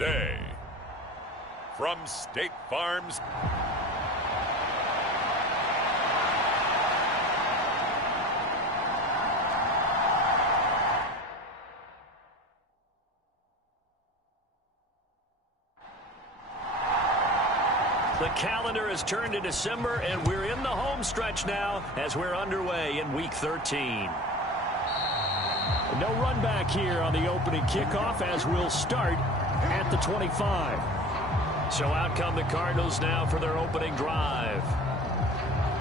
day, from State Farm's The calendar has turned to December, and we're in the home stretch now as we're underway in Week 13. No run back here on the opening kickoff as we'll start at the 25. So out come the Cardinals now for their opening drive.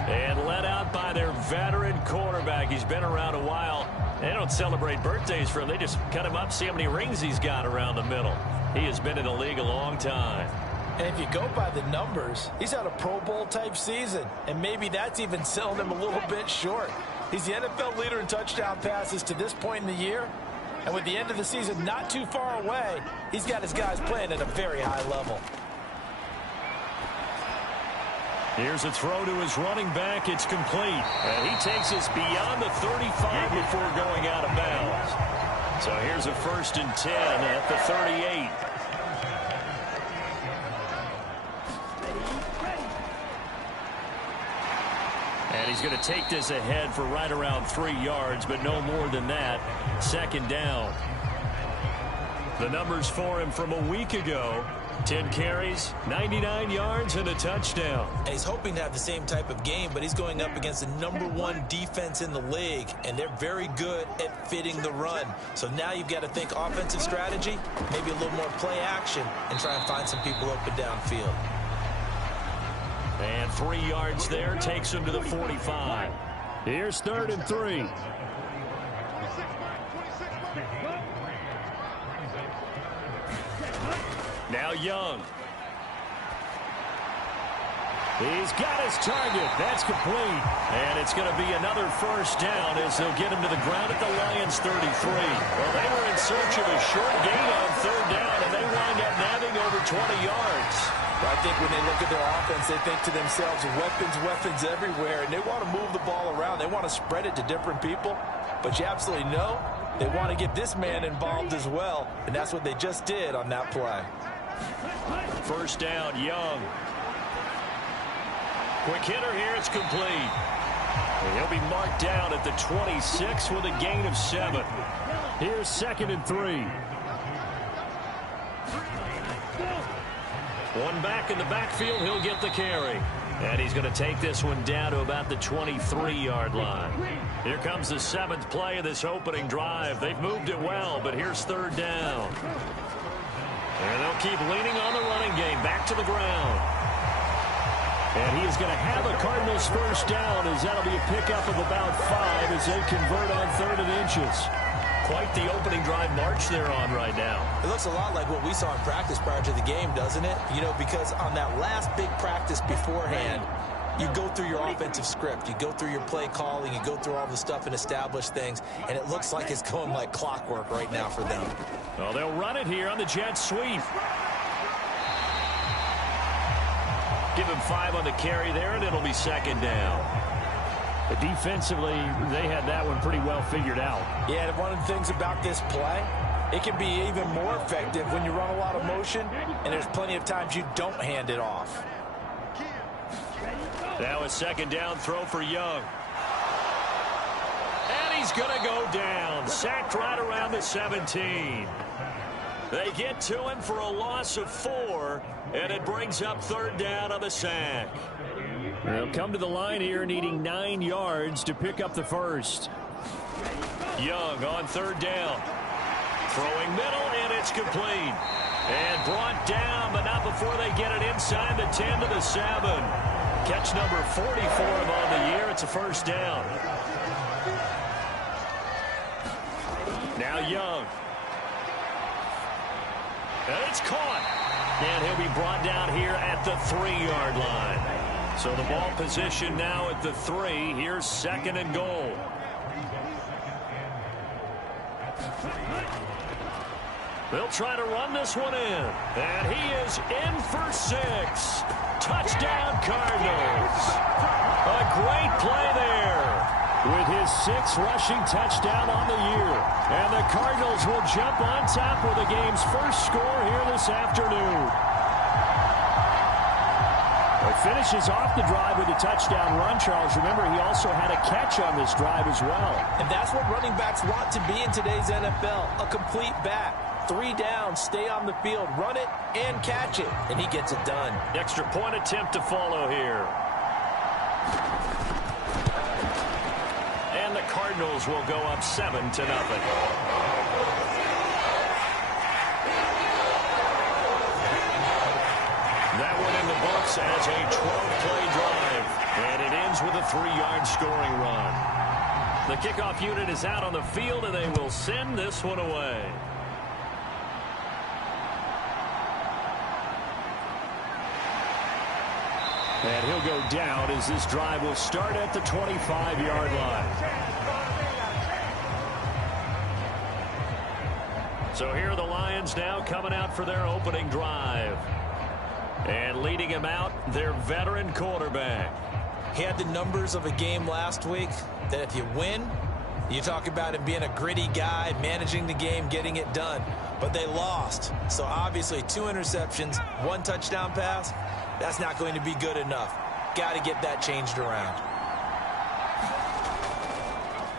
And led out by their veteran quarterback. He's been around a while. They don't celebrate birthdays for him. They just cut him up, see how many rings he's got around the middle. He has been in the league a long time. And if you go by the numbers, he's had a Pro Bowl type season. And maybe that's even selling him a little bit short. He's the NFL leader in touchdown passes to this point in the year. And with the end of the season not too far away, he's got his guys playing at a very high level. Here's a throw to his running back. It's complete. And he takes us beyond the 35 before going out of bounds. So here's a 1st and 10 at the 38. And he's going to take this ahead for right around 3 yards, but no more than that. 2nd down. The numbers for him from a week ago: 10 carries, 99 yards, and a touchdown. And he's hoping to have the same type of game, but he's going up against the #1 defense in the league, and they're very good at fitting the run. So now you've got to think offensive strategy, maybe a little more play action, and try and find some people open downfield. And 3 yards there takes him to the 45. Here's 3rd and 3. Now Young. He's got his target. That's complete. And it's going to be another 1st down as they'll get him to the ground at the Lions' 33. Well, they were in search of a short gain on 3rd down, and they wind up nabbing over 20 yards. I think when they look at their offense, they think to themselves, weapons everywhere, and they want to move the ball around. They want to spread it to different people, but you absolutely know they want to get this man involved as well, and that's what they just did on that play. 1st down, Young. Quick hitter here, it's complete. And he'll be marked down at the 26 with a gain of 7. Here's 2nd and 3. One back in the backfield, he'll get the carry. And he's going to take this one down to about the 23-yard line. Here comes the 7th play of this opening drive. They've moved it well, but here's 3rd down. And they'll keep leaning on the running game. Back to the ground. And he is going to have a Cardinals 1st down, as that'll be a pickup of about 5 as they convert on 3rd and inches. Quite the opening drive march they're on right now. It looks a lot like what we saw in practice prior to the game, doesn't it? You know, because on that last big practice beforehand, you go through your offensive script. You go through your play calling. You go through all the stuff and establish things. And it looks like it's going like clockwork right now for them. Well, they'll run it here on the jet sweep. Give him 5 on the carry there, and it'll be 2nd down. But defensively, they had that one pretty well figured out. Yeah, and one of the things about this play, it can be even more effective when you run a lot of motion, and there's plenty of times you don't hand it off. Now a 2nd down throw for Young. And he's going to go down. Sacked right around the 17. They get to him for a loss of 4, and it brings up 3rd down on the sack. They'll come to the line here needing 9 yards to pick up the 1st. Young on 3rd down. Throwing middle, and it's complete. And brought down, but not before they get it inside the 10 to the 7. Catch number 44 on the year. It's a 1st down. Now Young. And it's caught. And he'll be brought down here at the 3-yard line. So the ball position now at the 3. Here's 2nd and goal. They'll try to run this one in. And he is in for 6. Touchdown, Cardinals. A great play there. with his 6th rushing touchdown on the year. And the Cardinals will jump on top with the game's first score here this afternoon. He finishes off the drive with a touchdown run, Charles. Remember, he also had a catch on this drive as well. And that's what running backs want to be in today's NFL, a complete back. 3 down, stay on the field, run it, and catch it. And he gets it done. Extra point attempt to follow here. And the Cardinals will go up 7-0. That one in the books as a 12-play drive. And it ends with a 3-yard scoring run. The kickoff unit is out on the field, and they will send this one away. And he'll go down as this drive will start at the 25-yard line. So here are the Lions now coming out for their opening drive. And leading him out, their veteran quarterback. He had the numbers of a game last week that if you win, you talk about him being a gritty guy, managing the game, getting it done. But they lost. So obviously 2 interceptions, 1 touchdown pass. That's not going to be good enough. Got to get that changed around.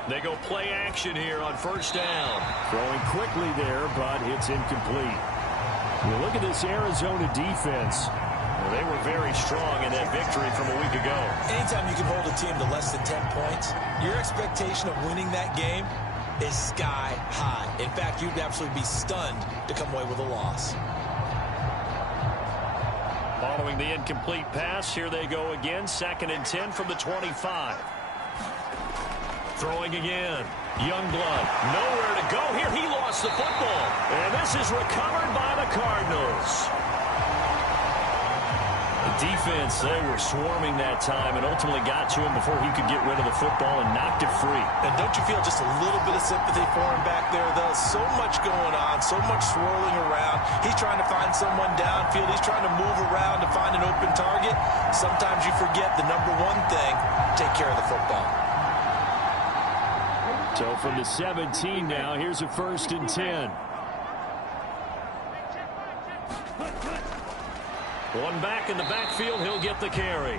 They go play action here on first down. Throwing quickly there, but it's incomplete. Well, look at this Arizona defense. Well, they were very strong in that victory from a week ago. Anytime you can hold a team to less than 10 points, your expectation of winning that game is sky high. In fact, you'd absolutely be stunned to come away with a loss. Following the incomplete pass, here they go again. 2nd and 10 from the 25. Throwing again. Youngblood, nowhere to go here. He lost the football. And this is recovered by the Cardinals. The defense, they were swarming that time and ultimately got to him before he could get rid of the football and knocked it free. And don't you feel just a little bit of sympathy for him back there, though? So much going on, so much swirling around. He's trying to find someone downfield. He's trying to move around to find an open target. Sometimes you forget the number one thing, take care of the football. So from the 17 now, here's a 1st and 10. One back in the backfield, he'll get the carry.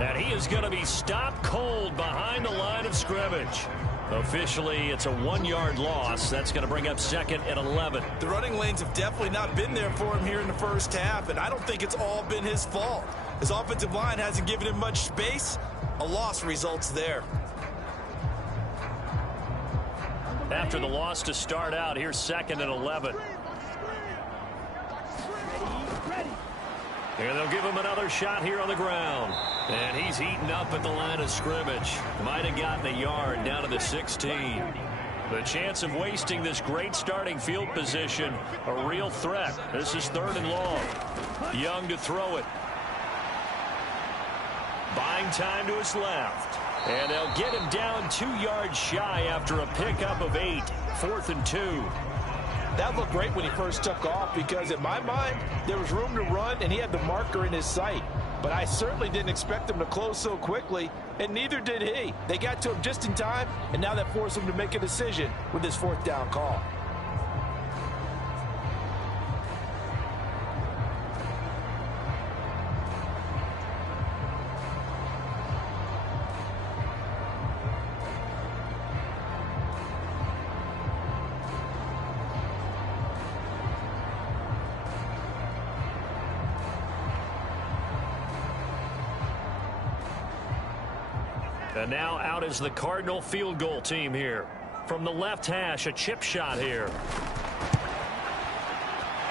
And he is going to be stopped cold behind the line of scrimmage. Officially, it's a 1-yard loss. That's going to bring up 2nd and 11. The running lanes have definitely not been there for him here in the first half, and I don't think it's all been his fault. His offensive line hasn't given him much space. A loss results there. After the loss to start out, here's 2nd and 11. And they'll give him another shot here on the ground. And he's heating up at the line of scrimmage. Might have gotten a yard down to the 16. The chance of wasting this great starting field position, a real threat. This is 3rd and long. Young to throw it. Buying time to his left. And they'll get him down 2 yards shy after a pickup of 8. 4th and 2. That looked great when he first took off because in my mind, there was room to run and he had the marker in his sight. But I certainly didn't expect him to close so quickly, and neither did he. They got to him just in time, and now that forced him to make a decision with his 4th down call. And now out is the Cardinal field goal team here. From the left hash, a chip shot here.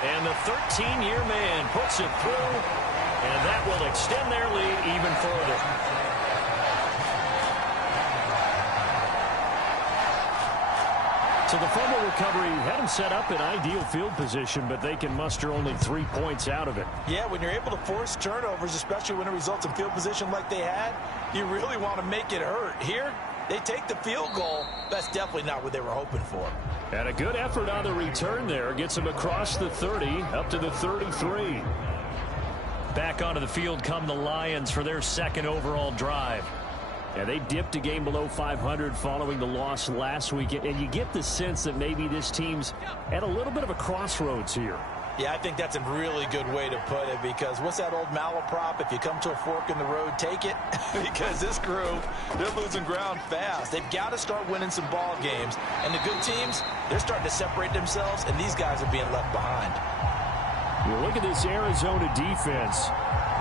And the 13-year man puts it through, and that will extend their lead even further. So the fumble recovery had them set up in ideal field position, but they can muster only 3 points out of it. Yeah, when you're able to force turnovers, especially when it results in field position like they had, you really want to make it hurt. Here, they take the field goal. That's definitely not what they were hoping for. And a good effort on the return there. Gets them across the 30, up to the 33. Back onto the field come the Lions for their second overall drive. Yeah, they dipped a game below 500 following the loss last week, and you get the sense that maybe this team's at a little bit of a crossroads here. Yeah, I think that's a really good way to put it, because what's that old malaprop? If you come to a fork in the road, take it. Because this crew, they're losing ground fast. They've got to start winning some ball games. And the good teams, they're starting to separate themselves, and these guys are being left behind. You look at this Arizona defense.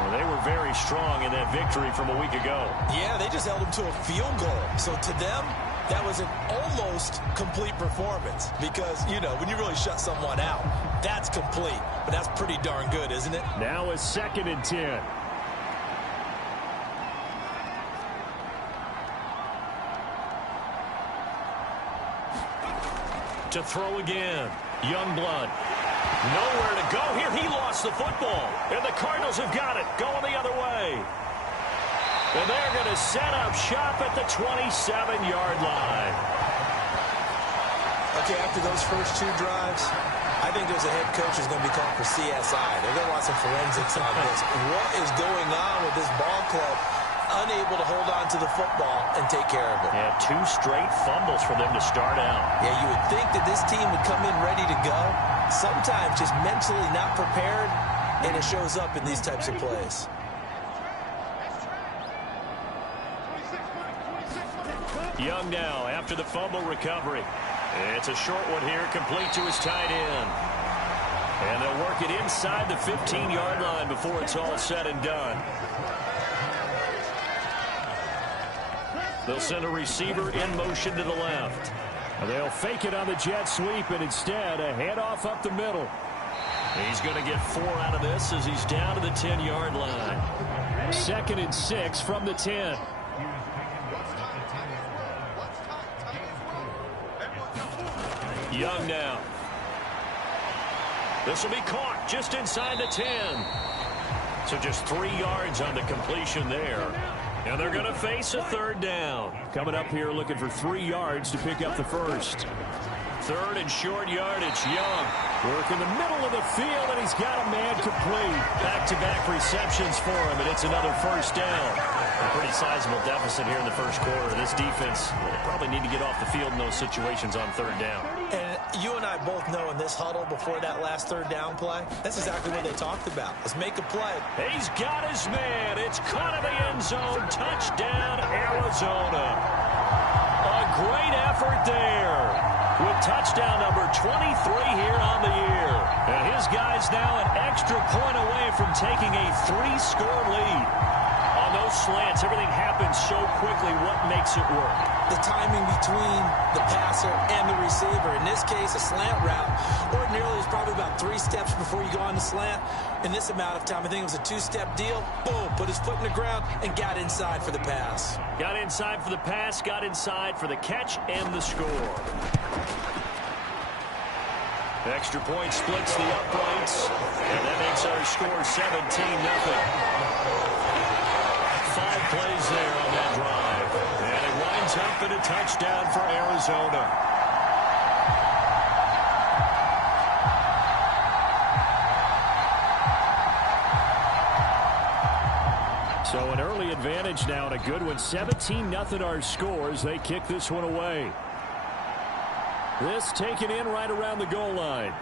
Well, they were very strong in that victory from a week ago. Yeah, they just held them to a field goal. So to them, that was an almost complete performance, because, you know, when you really shut someone out, that's complete. But that's pretty darn good, isn't it? Now it's 2nd and 10. To throw again. Youngblood. Nowhere to go here. He lost the football. And the Cardinals have got it. Going the other way. And they're going to set up shop at the 27-yard line. Okay, after those first 2 drives, I think there's a head coach who's going to be called for CSI. They're going to want some forensics on this. What is going on with this ball club? Unable to hold on to the football and take care of it. Yeah, 2 straight fumbles for them to start out. Yeah, you would think that this team would come in ready to go. Sometimes just mentally not prepared, and it shows up in these types of plays. Young now after the fumble recovery. It's a short one here, complete to his tight end. And they'll work it inside the 15-yard line before it's all said and done. They'll send a receiver in motion to the left. They'll fake it on the jet sweep, and instead a handoff up the middle. He's going to get 4 out of this as he's down to the 10-yard line. 2nd and 6 from the 10. Young now. This will be caught just inside the 10. So just 3 yards on the completion there. And they're going to face a 3rd down. Coming up here looking for 3 yards to pick up the first. 3rd and short yardage. Young work in the middle of the field, and he's got a man complete. Back-to-back receptions for him, and it's another 1st down. A pretty sizable deficit here in the 1st quarter. This defense will probably need to get off the field in those situations on 3rd down. And you and I both know in this huddle before that last 3rd down play, that's exactly what they talked about. Let's make a play. He's got his man. It's caught in the end zone. Touchdown, Arizona. A great effort there with touchdown number 23 here on the year. And his guy's now an extra point away from taking a 3-score lead. On those slants, everything happens so quickly. What makes it work? The timing between the passer and the receiver. In this case, a slant route. Ordinarily, it's probably about 3 steps before you go on the slant. In this amount of time, I think it was a 2-step deal. Boom, put his foot in the ground and got inside for the pass. Got inside for the pass, got inside for the catch and the score. Extra point splits the uprights, and that makes our score 17-0. 5 plays there on that drive. And it winds up in a touchdown for Arizona. So an early advantage now, and a good one. 17-0 our scores. They kick this one away. This taken in right around the goal line.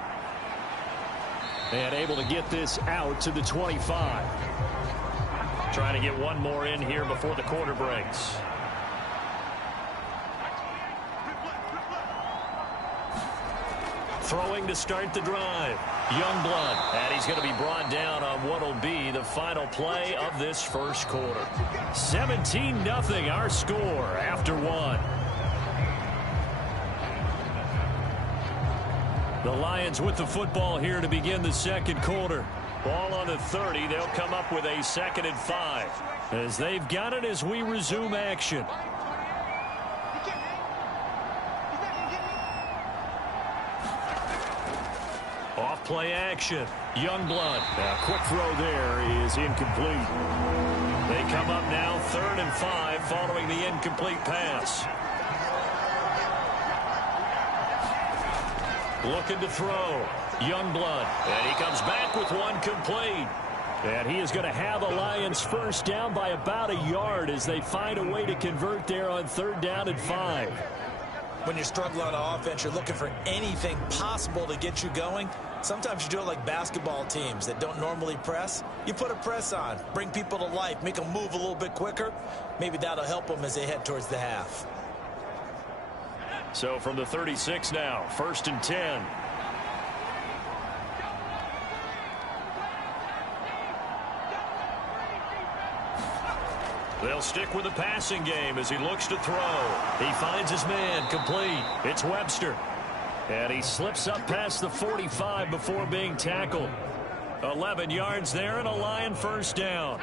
And able to get this out to the 25. Trying to get one more in here before the quarter breaks. Throwing to start the drive. Youngblood. And he's going to be brought down on what will be the final play of this 1st quarter. 17-0 our score after 1. The Lions with the football here to begin the 2nd quarter. Ball on the 30. They'll come up with a 2nd and 5. As they've got it as we resume action. Off play action. Youngblood. A quick throw there is incomplete. They come up now 3rd and 5 following the incomplete pass. Looking to throw. Youngblood. And he comes back with one complete. And he is going to have the Lions first down by about a yard as they find a way to convert there on 3rd down and 5. When you're struggling on offense, you're looking for anything possible to get you going. Sometimes you do it like basketball teams that don't normally press. You put a press on, bring people to life, make them move a little bit quicker. Maybe that'll help them as they head towards the half. So from the 36 now, 1st and 10. They'll stick with the passing game as he looks to throw. He finds his man complete. It's Webster. And he slips up past the 45 before being tackled. 11 yards there and a Lion first down.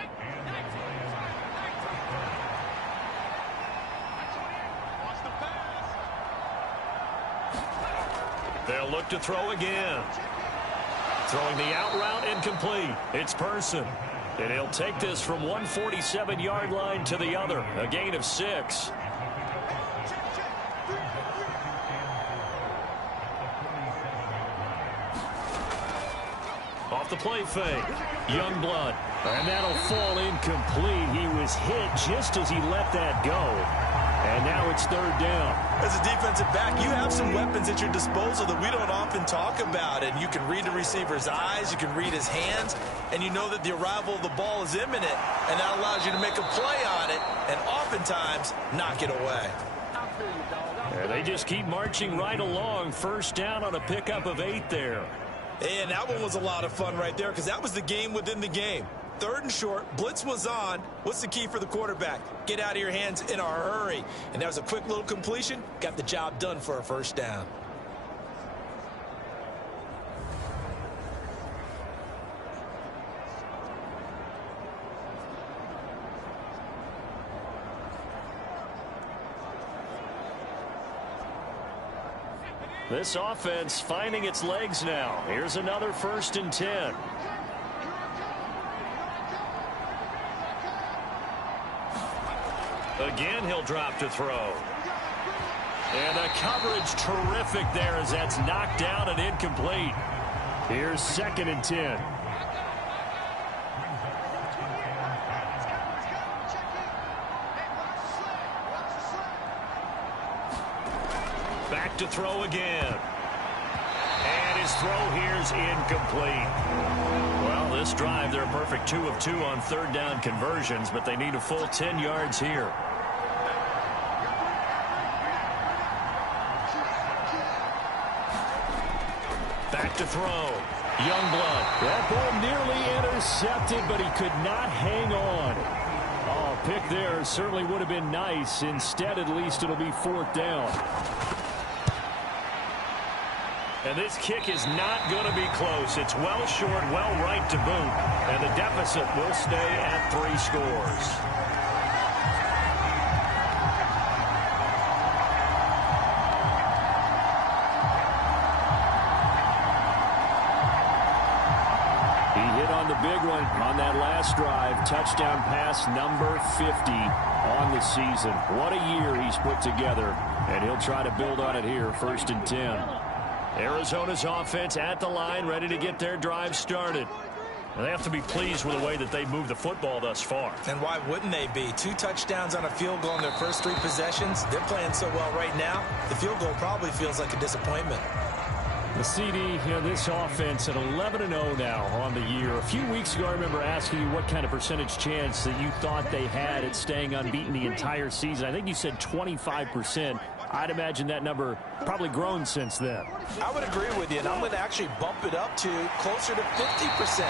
They'll look to throw again. Throwing the out route incomplete. It's Person. And he'll take this from 147-yard line to the other. A gain of 6. Off the play fake. Youngblood. And that'll fall incomplete. He was hit just as he let that go. And now it's 3rd down. As a defensive back, you have some weapons at your disposal that we don't often talk about. And you can read the receiver's eyes, you can read his hands, and you know that the arrival of the ball is imminent. And that allows you to make a play on it and oftentimes knock it away. And they just keep marching right along. First down on a pickup of 8 there. And that one was a lot of fun right there because that was the game within the game. 3rd and short, blitz was on. What's the key for the quarterback? Get out of your hands in a hurry. And that was a quick little completion. Got the job done for a first down. This offense finding its legs now. Here's another 1st and 10. Again, he'll drop to throw. And the coverage terrific there as that's knocked down and incomplete. Here's 2nd and 10. Back to throw again. And his throw here's incomplete. Well, this drive, they're a perfect 2 of 2 on 3rd down conversions, but they need a full 10 yards here. Back to throw. Youngblood. That ball nearly intercepted, but he could not hang on. Oh, pick there certainly would have been nice. Instead, at least it'll be 4th down. And this kick is not going to be close. It's well short, well right to boot. And the deficit will stay at 3 scores. He hit on the big one on that last drive. Touchdown pass number 50 on the season. What a year he's put together. And he'll try to build on it here, 1st and 10. Arizona's offense at the line, ready to get their drive started. And they have to be pleased with the way that they moved the football thus far. And why wouldn't they be? 2 touchdowns on a field goal in their first 3 possessions. They're playing so well right now, the field goal probably feels like a disappointment. The CD, this offense at 11-0 now on the year. A few weeks ago, I remember asking you what kind of percentage chance that you thought they had at staying unbeaten the entire season. I think you said 25%. I'd imagine that number probably grown since then. I would agree with you, and I'm going to actually bump it up to closer to 50%,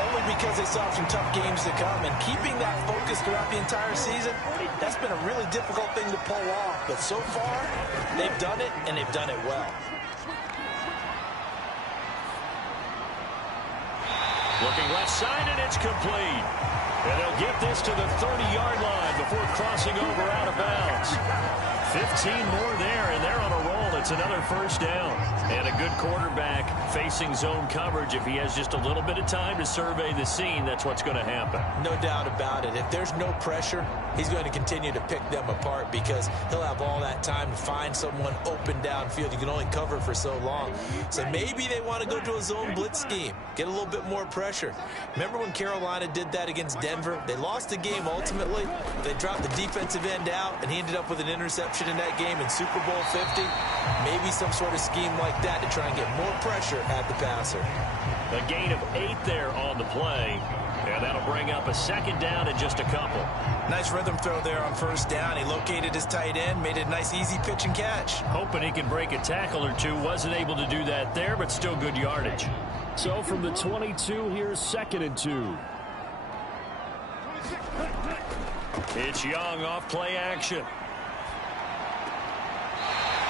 only because they saw some tough games to come. And keeping that focus throughout the entire season, that's been a really difficult thing to pull off. But so far, they've done it, and they've done it well. Looking left side, and it's complete. And they'll get this to the 30-yard line before crossing over out of bounds. 15 more there, and they're on a roll at It's another first down. And a good quarterback facing zone coverage. If he has just a little bit of time to survey the scene, that's what's going to happen. No doubt about it. If there's no pressure, he's going to continue to pick them apart because he'll have all that time to find someone open downfield. You can only cover for so long. So maybe they want to go to a zone blitz scheme, get a little bit more pressure. Remember when Carolina did that against Denver? They lost the game ultimately. They dropped the defensive end out, and he ended up with an interception in that game in Super Bowl 50. Maybe some sort of scheme like that to try and get more pressure at the passer. A gain of 8 there on the play, and that'll bring up a second down in just a couple. Nice rhythm throw there on first down. He located his tight end, made it a nice easy pitch and catch. Hoping he can break a tackle or two. Wasn't able to do that there, but still good yardage. So from the 22, here's 2nd and 2. It's Young off play action.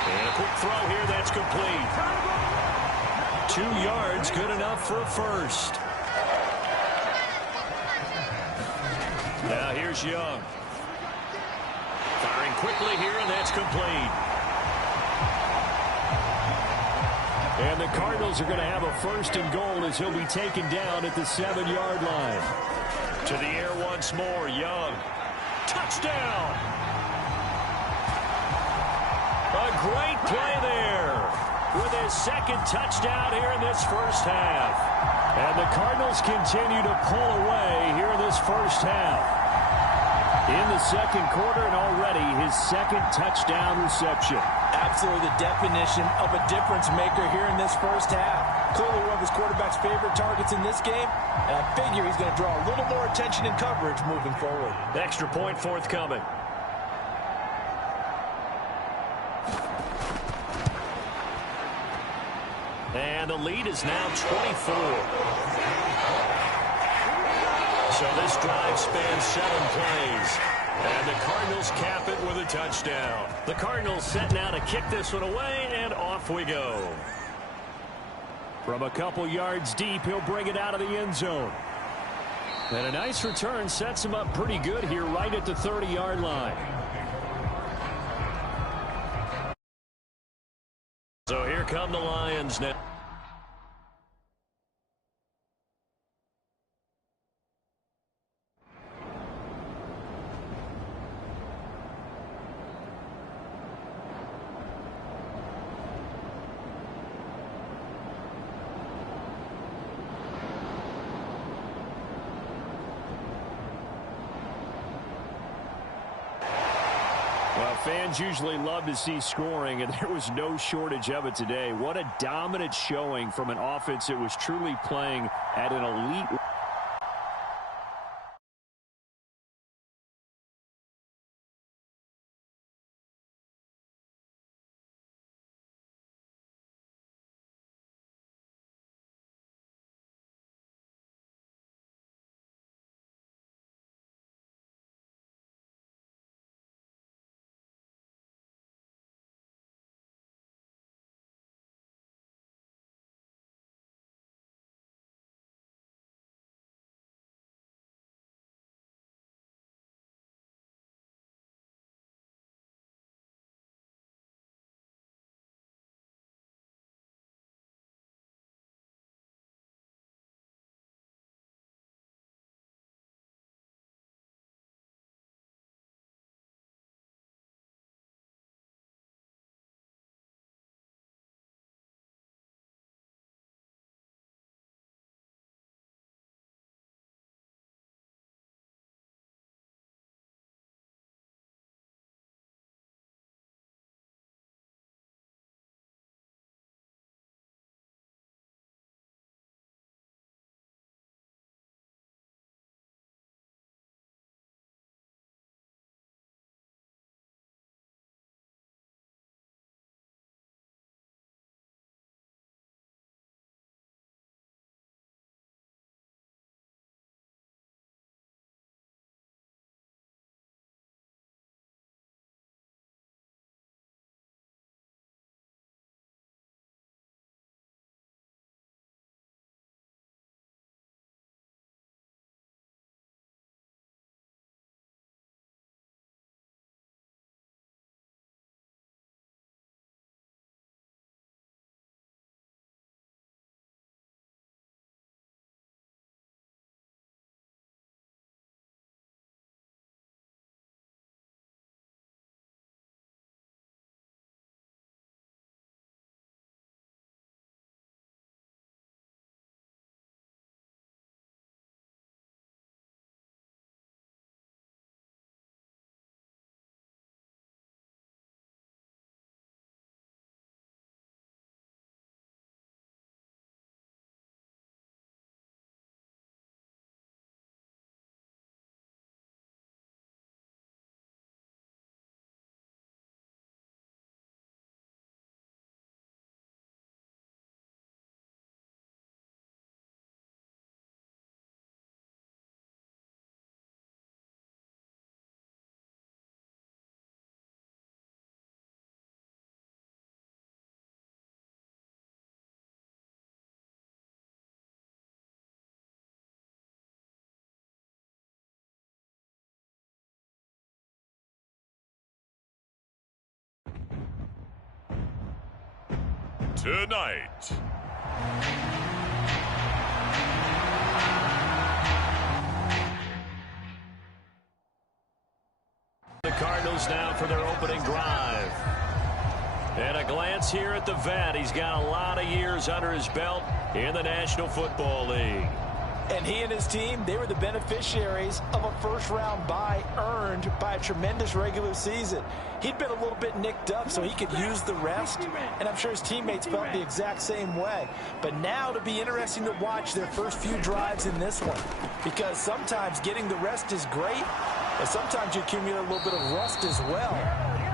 And a quick throw here, that's complete. 2 yards, good enough for a first. Now here's Young. Firing quickly here, and that's complete. And the Cardinals are going to have a 1st and goal as he'll be taken down at the 7-yard line. To the air once more, Young. Touchdown! A great play there with his 2nd touchdown here in this first half. And the Cardinals continue to pull away here in this first half. In the 2nd quarter, and already his 2nd touchdown reception. Absolutely the definition of a difference maker here in this first half. Clearly one of his quarterback's favorite targets in this game. And I figure he's going to draw a little more attention and coverage moving forward. Extra point forthcoming. And the lead is now 24. So this drive spans 7 plays. And the Cardinals cap it with a touchdown. The Cardinals set now to kick this one away, and off we go. From a couple yards deep, he'll bring it out of the end zone. And a nice return sets him up pretty good here right at the 30-yard line. So here come the Lions now. Well, fans usually love to see scoring, and there was no shortage of it today. What a dominant showing from an offense that was truly playing at an elite tonight. The Cardinals now for their opening drive. And a glance here at the vet. He's got a lot of years under his belt in the National Football League. And he and his team, they were the beneficiaries of a first-round bye earned by a tremendous regular season. He'd been a little bit nicked up so he could use the rest, and I'm sure his teammates felt the exact same way. But now it'll be interesting to watch their first few drives in this one, because sometimes getting the rest is great, but sometimes you accumulate a little bit of rust as well.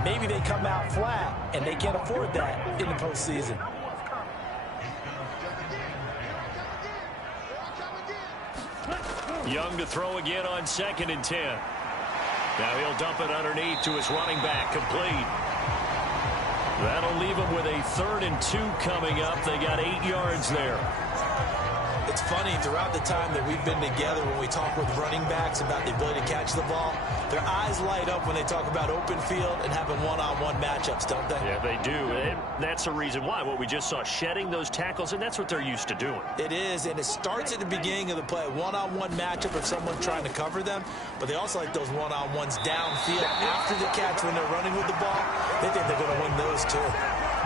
Maybe they come out flat, and they can't afford that in the postseason. Young to throw again on 2nd and 10. Now he'll dump it underneath to his running back, complete. That'll leave him with a 3rd and 2 coming up. They got 8 yards there. It's funny, throughout the time that we've been together, when we talk with running backs about the ability to catch the ball, their eyes light up when they talk about open field and having one-on-one matchups, don't they? Yeah, they do. And that's the reason why. What we just saw, shedding those tackles, and that's what they're used to doing. It is, and it starts at the beginning of the play. One-on-one matchup of someone trying to cover them, but they also like those one-on-ones downfield after the catch when they're running with the ball. They think they're going to win those, too.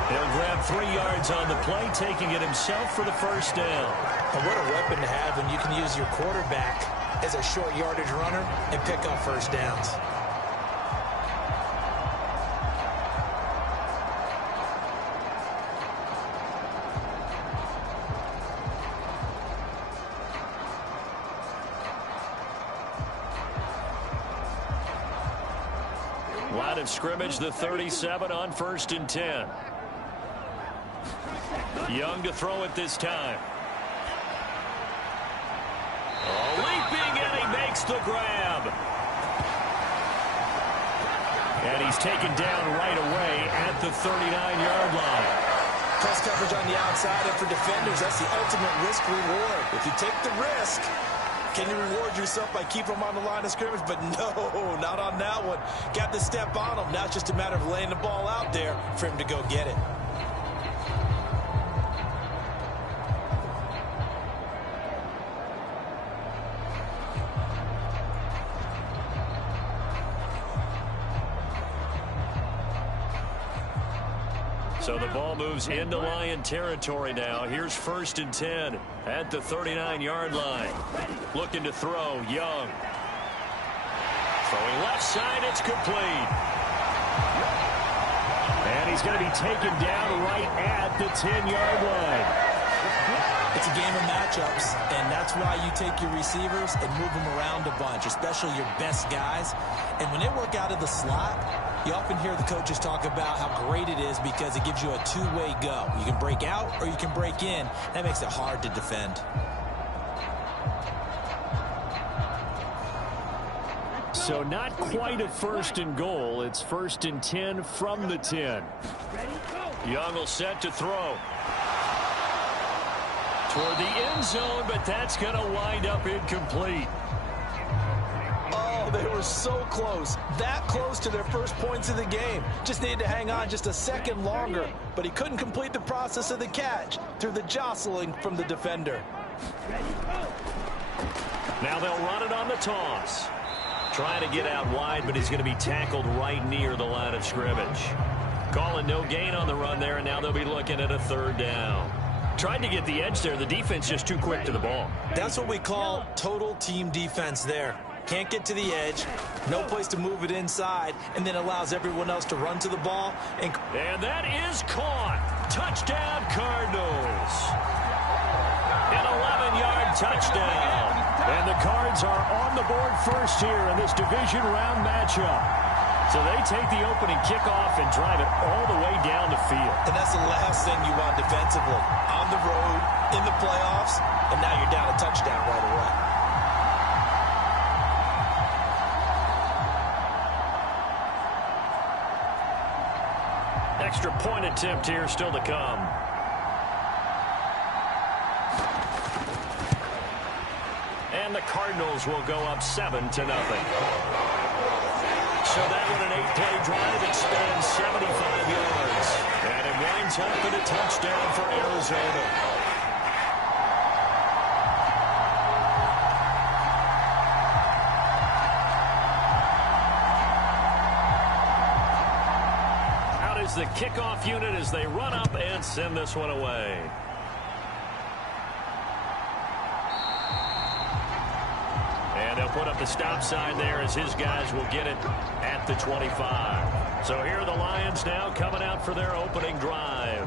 He'll grab 3 yards on the play, taking it himself for the first down. And what a weapon to have when you can use your quarterback as a short yardage runner and pick up first downs. Line of scrimmage, the 37 on 1st and 10. Young to throw it this time. Leaping, and he makes the grab. And he's taken down right away at the 39-yard line. Press coverage on the outside, and for defenders, that's the ultimate risk reward. If you take the risk, can you reward yourself by keeping them on the line of scrimmage? But no, not on that one. Got to step on him. Now it's just a matter of laying the ball out there for him to go get it. So the ball moves into Lion territory now. Here's 1st and 10 at the 39-yard line. Looking to throw, Young. Throwing left side, it's complete. And he's going to be taken down right at the 10-yard line. It's a game of matchups, and that's why you take your receivers and move them around a bunch, especially your best guys. And when they work out of the slot, you often hear the coaches talk about how great it is because it gives you a two-way go. You can break out or you can break in. That makes it hard to defend. So not quite a 1st and goal. It's 1st and 10 from the 10. Young will set to throw. Toward the end zone, but that's going to wind up incomplete. Oh, they were so close. That close to their first points of the game. Just needed to hang on just a second longer, but he couldn't complete the process of the catch through the jostling from the defender. Now they'll run it on the toss. Trying to get out wide, but he's going to be tackled right near the line of scrimmage. Calling no gain on the run there, and now they'll be looking at a 3rd down. Tried to get the edge there. The defense just too quick to the ball. That's what we call total team defense there. Can't get to the edge, no place to move it inside, and then allows everyone else to run to the ball. And that is caught. Touchdown, Cardinals. An 11-yard touchdown. And the Cards are on the board first here in this division round matchup. So they take the opening kickoff and drive it all the way down the field. And that's the last thing you want defensively. On the road, in the playoffs, and now you're down a touchdown right away. Extra point attempt here still to come. And the Cardinals will go up 7-0. So that one an 8-play drive. It spans 75 yards. And it winds up in a touchdown for Arizona. Out is the kickoff unit as they run up and send this one away. And they'll put up the stop sign there as his guys will get it at the 25. So here are the Lions now coming out for their opening drive.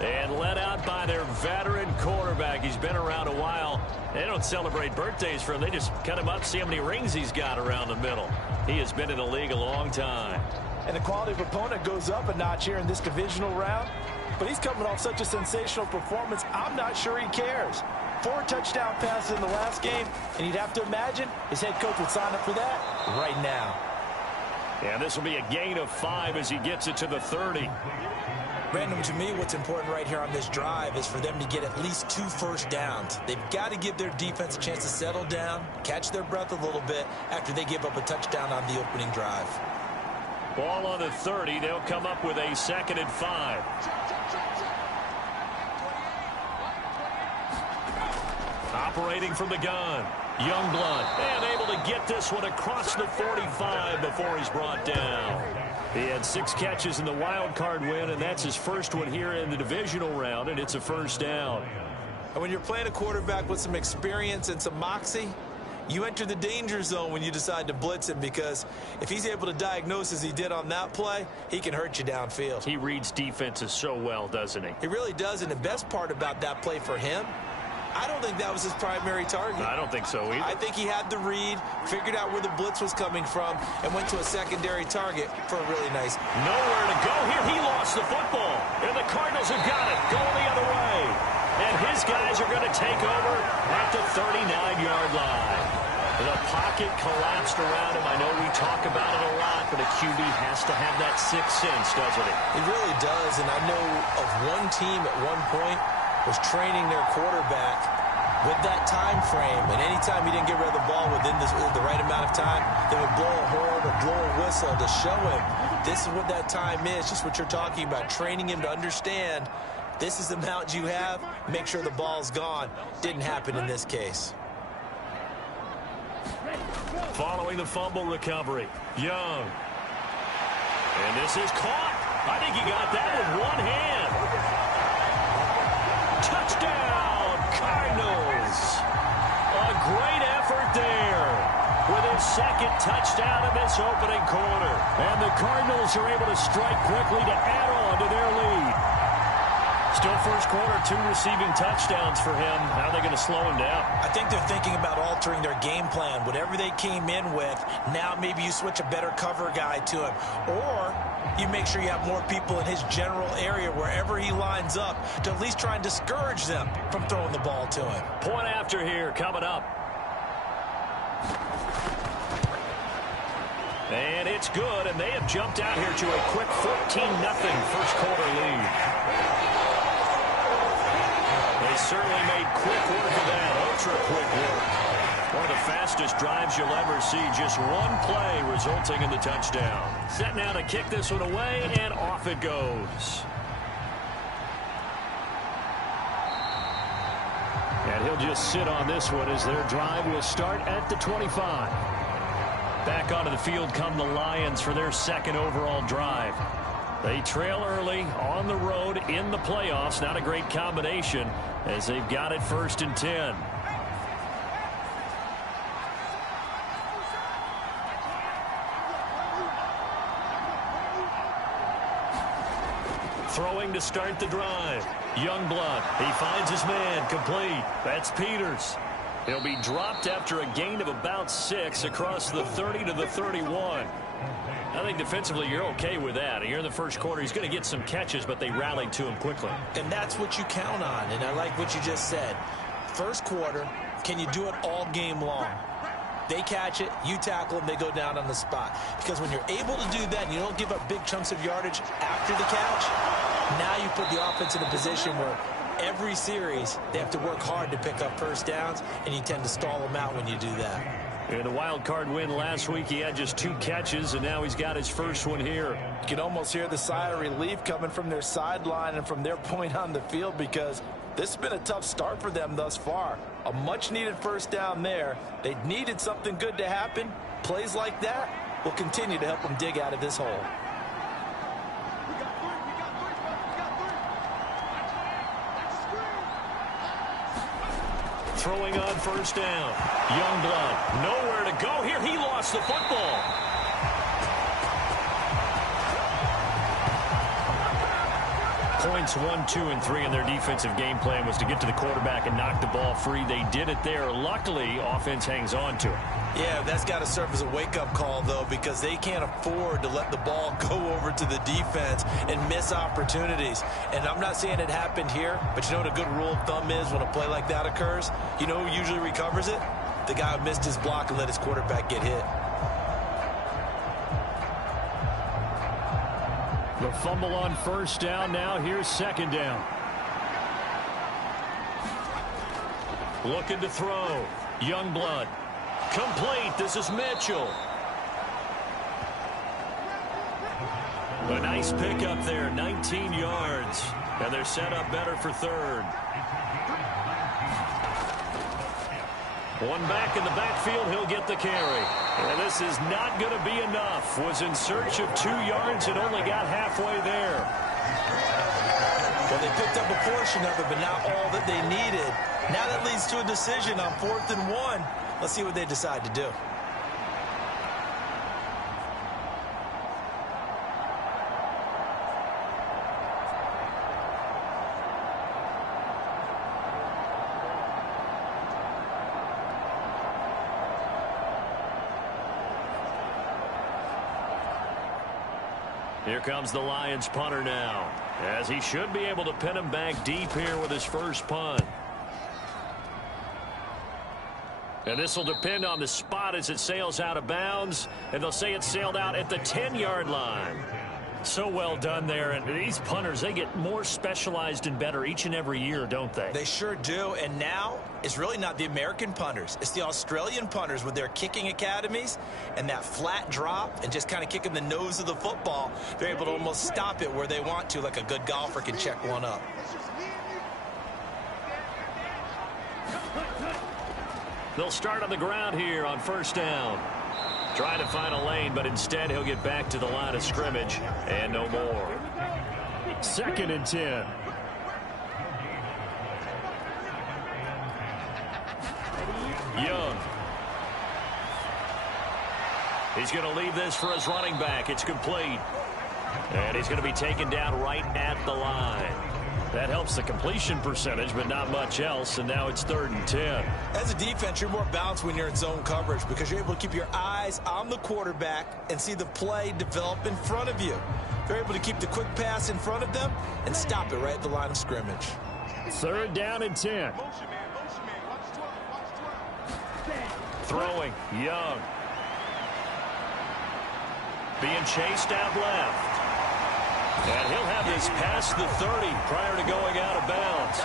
And led out by their veteran quarterback. He's been around a while. They don't celebrate birthdays for him. They just cut him up, see how many rings he's got around the middle. He has been in the league a long time. And the quality of opponent goes up a notch here in this divisional round. But he's coming off such a sensational performance, I'm not sure he cares. 4 touchdown passes in the last game, and you'd have to imagine his head coach would sign up for that right now. And this will be a gain of 5 as he gets it to the 30. Brandon, to me, what's important right here on this drive is for them to get at least 2 first downs. They've got to give their defense a chance to settle down, catch their breath a little bit after they give up a touchdown on the opening drive. Ball on the 30. They'll come up with a 2nd and 5. Operating from the gun. Youngblood. And able to get this one across the 45 before he's brought down. He had 6 catches in the wild card win, and that's his first one here in the divisional round, and it's a first down. And when you're playing a quarterback with some experience and some moxie, you enter the danger zone when you decide to blitz him, because if he's able to diagnose as he did on that play, he can hurt you downfield. He reads defenses so well, doesn't he? He really does, and the best part about that play for him, I don't think that was his primary target. I don't think so either. I think he had the read, figured out where the blitz was coming from, and went to a secondary target for a really nice. Nowhere to go here. He lost the football. And the Cardinals have got it. Going the other way. And his guys are going to take over at the 39-yard line. The pocket collapsed around him. I know we talk about it a lot, but a QB has to have that sixth sense, doesn't he? He really does, and I know of one team at one point was training their quarterback with that time frame, and anytime he didn't get rid of the ball within the right amount of time, they would blow a horn or blow a whistle to show him this is what that time is, just what you're talking about, training him to understand this is the amount you have, make sure the ball's gone. Didn't happen in this case. Following the fumble recovery, Young. And this is caught. I think he got that with one hand. Touchdown, Cardinals. A great effort there with his 2nd touchdown of this opening quarter. And the Cardinals are able to strike quickly to add on to their lead. Still first quarter, 2 receiving touchdowns for him. How are they going to slow him down? I think they're thinking about altering their game plan. Whatever they came in with, now maybe you switch a better cover guy to him. Or you make sure you have more people in his general area wherever he lines up to at least try and discourage them from throwing the ball to him. Point after here coming up. And it's good, and they have jumped out here to a quick 14-0 first quarter lead. They certainly made quick work of that, ultra-quick work. One of the fastest drives you'll ever see, just one play resulting in the touchdown. Set now to kick this one away, and off it goes. And he'll just sit on this one as their drive will start at the 25. Back onto the field come the Lions for their 2nd overall drive. They trail early on the road in the playoffs. Not a great combination as they've got it 1st and 10. Throwing to start the drive. Youngblood. He finds his man. Complete. That's Peters. He'll be dropped after a gain of about 6 across the 30 to the 31. I think defensively you're okay with that. Here in the first quarter, he's going to get some catches, but they rallied to him quickly. And that's what you count on, and I like what you just said. First quarter, can you do it all game long? They catch it, you tackle them, they go down on the spot. Because when you're able to do that and you don't give up big chunks of yardage after the catch, now you put the offense in a position where every series they have to work hard to pick up first downs, and you tend to stall them out when you do that. In the wild card win last week, he had just 2 catches, and now he's got his first one here. You can almost hear the sigh of relief coming from their sideline and from their point on the field, because this has been a tough start for them thus far. A much-needed first down there. They needed something good to happen. Plays like that will continue to help them dig out of this hole. Throwing on first down. Youngblood nowhere to go here. He lost the football. Points 1, 2, and 3 in their defensive game plan was to get to the quarterback and knock the ball free. They did it there. Luckily, offense hangs on to it. Yeah, that's got to serve as a wake-up call, though, because they can't afford to let the ball go over to the defense and miss opportunities. And I'm not saying it happened here, but you know what a good rule of thumb is when a play like that occurs? You know who usually recovers it? The guy who missed his block and let his quarterback get hit. The fumble on first down. Now here's second down. Looking to throw. Youngblood. Complete. This is Mitchell. A nice pickup there. 19 yards. And they're set up better for third. One back in the backfield. He'll get the carry. And this is not going to be enough. Was in search of 2 yards and only got halfway there. Well, they picked up a portion of it, but not all that they needed. Now that leads to a decision on 4th and 1. Let's see what they decide to do. Here comes the Lions punter now, as he should be able to pin him back deep here with his first punt. And this will depend on the spot as it sails out of bounds, and they'll say it sailed out at the 10-yard line. So well done there, and these punters, they get more specialized and better each and every year, don't they? They sure do, and now it's really not the American punters. It's the Australian punters with their kicking academies and that flat drop and just kind of kicking the nose of the football. They're able to almost stop it where they want to, like a good golfer can check one up. They'll start on the ground here on first down. Trying to find a lane, but instead he'll get back to the line of scrimmage and no more. 2nd and 10. Young. He's going to leave this for his running back. It's complete. And he's going to be taken down right at the line. That helps the completion percentage, but not much else, and now it's 3rd and 10. As a defense, you're more balanced when you're in zone coverage because you're able to keep your eyes on the quarterback and see the play develop in front of you. They're able to keep the quick pass in front of them and stop it right at the line of scrimmage. 3rd down and 10. Throwing, Young. Being chased out left. And he'll have this past the 30 prior to going out of bounds.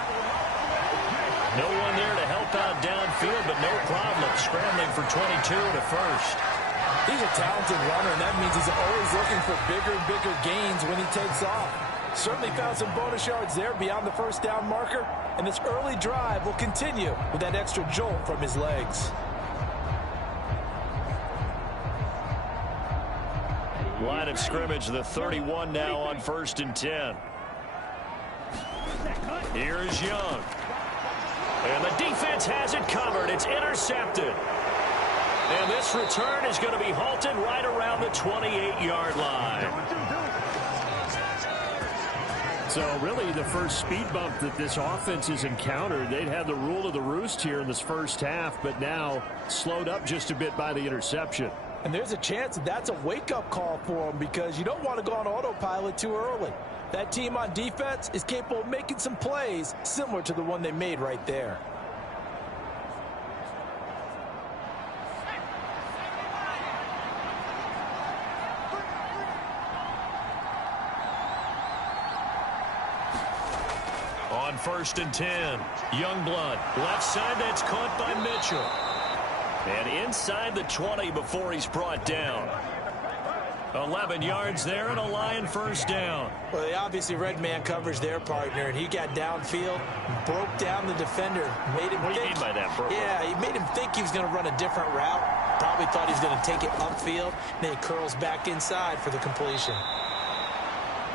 No one there to help out downfield, but no problem scrambling for 22 to first. He's a talented runner, and that means he's always looking for bigger and bigger gains when he takes off. Certainly found some bonus yards there beyond the first down marker, and this early drive will continue with that extra jolt from his legs. Line of scrimmage, the 31 now on 1st and 10. Here's Young. And the defense has it covered. It's intercepted. And this return is going to be halted right around the 28-yard line. So really the first speed bump that this offense has encountered, they'd had the rule of the roost here in this first half, but now slowed up just a bit by the interception. And there's a chance that that's a wake-up call for them because you don't want to go on autopilot too early. That team on defense is capable of making some plays similar to the one they made right there. On 1st and 10, Youngblood, left side, that's caught by Mitchell. And inside the 20 before he's brought down. 11 yards there and a Lion first down. Well, they obviously read man coverage their partner, and he got downfield, broke down the defender, made him What do you mean by that, Burrow? Yeah, he made him think he was going to run a different route. Probably thought he was going to take it upfield. Then he curls back inside for the completion.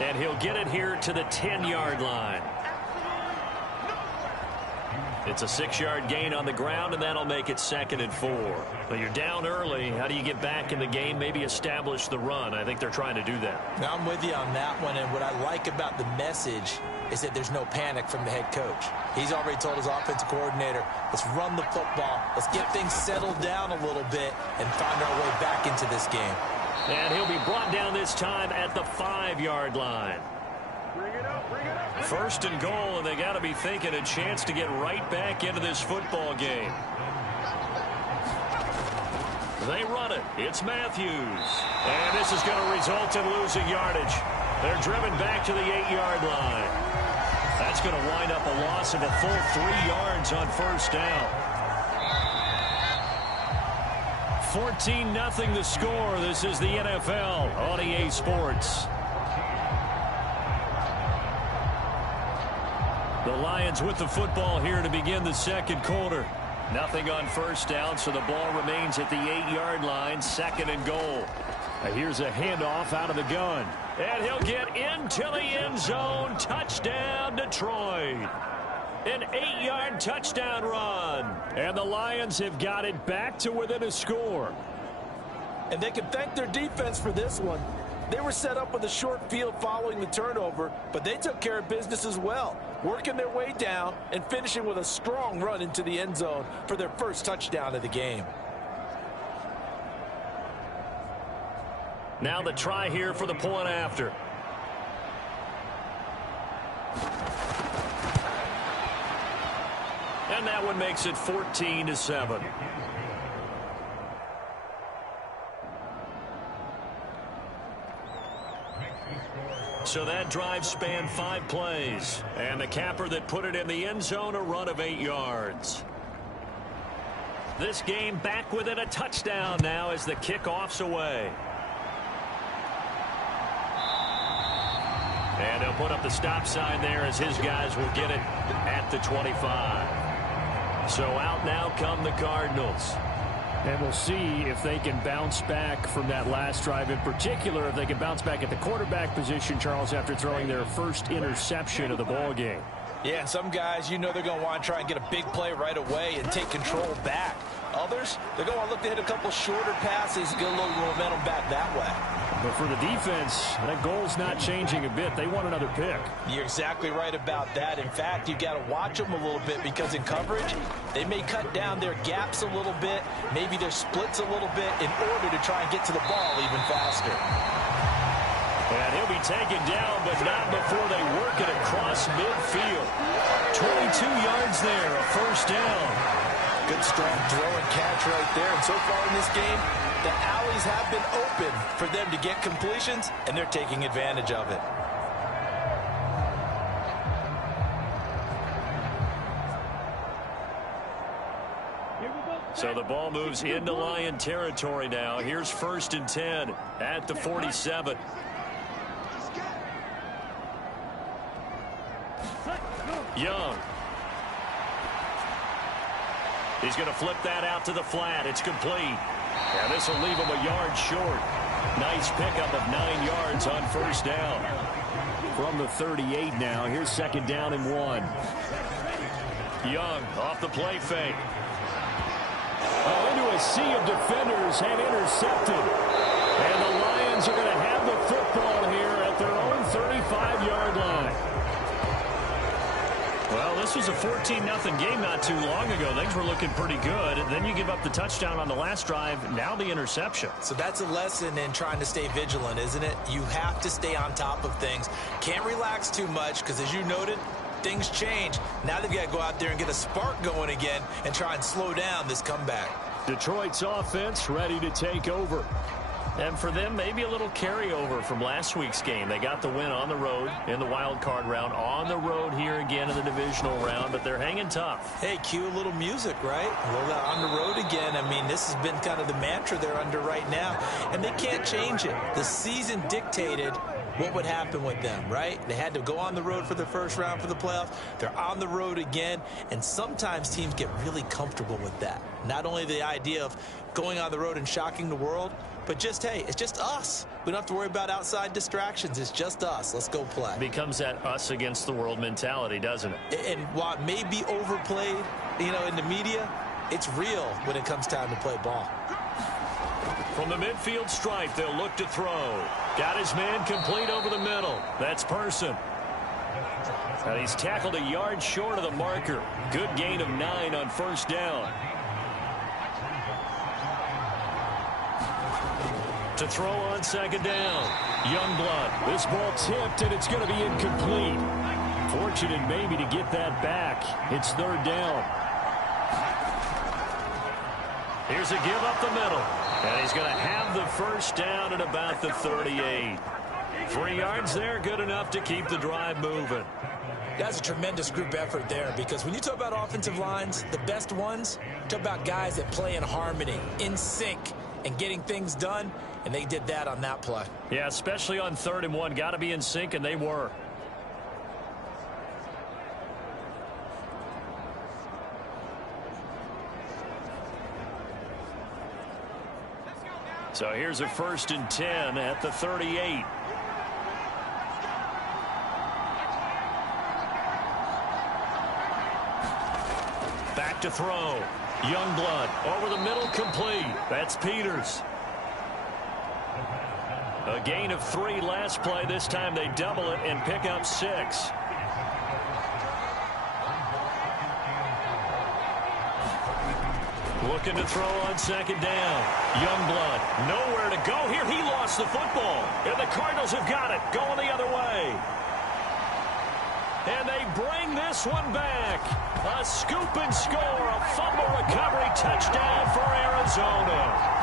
And he'll get it here to the 10-yard line. It's a 6-yard gain on the ground, and that'll make it 2nd and 4. But you're down early. How do you get back in the game, maybe establish the run? I think they're trying to do that. Now, I'm with you on that one, and what I like about the message is that there's no panic from the head coach. He's already told his offensive coordinator, let's run the football, let's get things settled down a little bit and find our way back into this game. And he'll be brought down this time at the 5-yard line. First and goal, and they got to be thinking a chance to get right back into this football game. They run it. It's Matthews. And this is going to result in losing yardage. They're driven back to the 8-yard line. That's going to wind up a loss of a full 3 yards on first down. 14-0 the score. This is the NFL on EA Sports. The Lions with the football here to begin the second quarter. Nothing on first down, so the ball remains at the 8-yard line, 2nd and goal. Now here's a handoff out of the gun. And he'll get into the end zone. Touchdown, Detroit. An 8-yard touchdown run. And the Lions have got it back to within a score. And they can thank their defense for this one. They were set up with a short field following the turnover, but they took care of business as well, working their way down and finishing with a strong run into the end zone for their first touchdown of the game. Now the try here for the point after. And that one makes it 14-7. So that drive spanned 5 plays. And the capper that put it in the end zone, a run of 8 yards. This game back within a touchdown now as the kickoff's away. And he'll put up the stop sign there as his guys will get it at the 25. So out now come the Cardinals. And we'll see if they can bounce back from that last drive. In particular, if they can bounce back at the quarterback position, Charles, after throwing their first interception of the ball game. Yeah, some guys, you know they're going to want to try and get a big play right away and take control back. Others, they're going to want to look to hit a couple shorter passes, get a little momentum back that way. But for the defense, that goal's not changing a bit. They want another pick. You're exactly right about that. In fact, you've got to watch them a little bit because in coverage, they may cut down their gaps a little bit, maybe their splits a little bit in order to try and get to the ball even faster. And he'll be taken down, but not before they work it across midfield. 22 yards there, a first down. Good strong throw and catch right there. And so far in this game, the alleys have been open for them to get completions, and they're taking advantage of it. So the ball moves into Lion territory now. Here's 1st and 10 at the 47. Young. He's going to flip that out to the flat. It's complete. And this will leave him a yard short. Nice pickup of 9 yards on first down. From the 38 now, here's 2nd down and 1. Young off the play fake. Oh, into a sea of defenders and intercepted. And the Lions are going to have the football here at their own 35-yard line. Well, this was a 14-0 game not too long ago. Things were looking pretty good. And then you give up the touchdown on the last drive. Now the interception. So that's a lesson in trying to stay vigilant, isn't it? You have to stay on top of things. Can't relax too much because, as you noted, things change. Now they've got to go out there and get a spark going again and try and slow down this comeback. Detroit's offense ready to take over. And for them, maybe a little carryover from last week's game. They got the win on the road in the wild card round, on the road here again in the divisional round, but they're hanging tough. Hey, cue a little music, right? A little on the road again. I mean, this has been kind of the mantra they're under right now, and they can't change it. The season dictated what would happen with them, right? They had to go on the road for the first round for the playoffs. They're on the road again, and sometimes teams get really comfortable with that. Not only the idea of going on the road and shocking the world, but just, hey, it's just us. We don't have to worry about outside distractions. It's just us. Let's go play. Becomes that us against the world mentality, doesn't it? And while it may be overplayed, you know, in the media, it's real when it comes time to play ball. From the midfield stripe, they'll look to throw. Got his man complete over the middle. That's Person. And he's tackled a yard short of the marker. Good gain of 9 on first down. To throw on second down. Youngblood. This ball tipped, and it's going to be incomplete. Fortunate maybe to get that back. It's third down. Here's a give up the middle. And he's going to have the first down at about the 38. 3 yards there, good enough to keep the drive moving. That's a tremendous group effort there, because when you talk about offensive lines, the best ones, talk about guys that play in harmony, in sync, and getting things done, and they did that on that play. Yeah, especially on 3rd and 1. Got to be in sync, and they were. So here's a 1st and 10 at the 38. Back to throw. Youngblood over the middle, complete. That's Peters. A gain of 3 last play. This time they double it and pick up 6. Looking to throw on second down. Youngblood nowhere to go here. He lost the football. And the Cardinals have got it. Going the other way. And they bring this one back. A scoop and score. A fumble recovery touchdown for Arizona.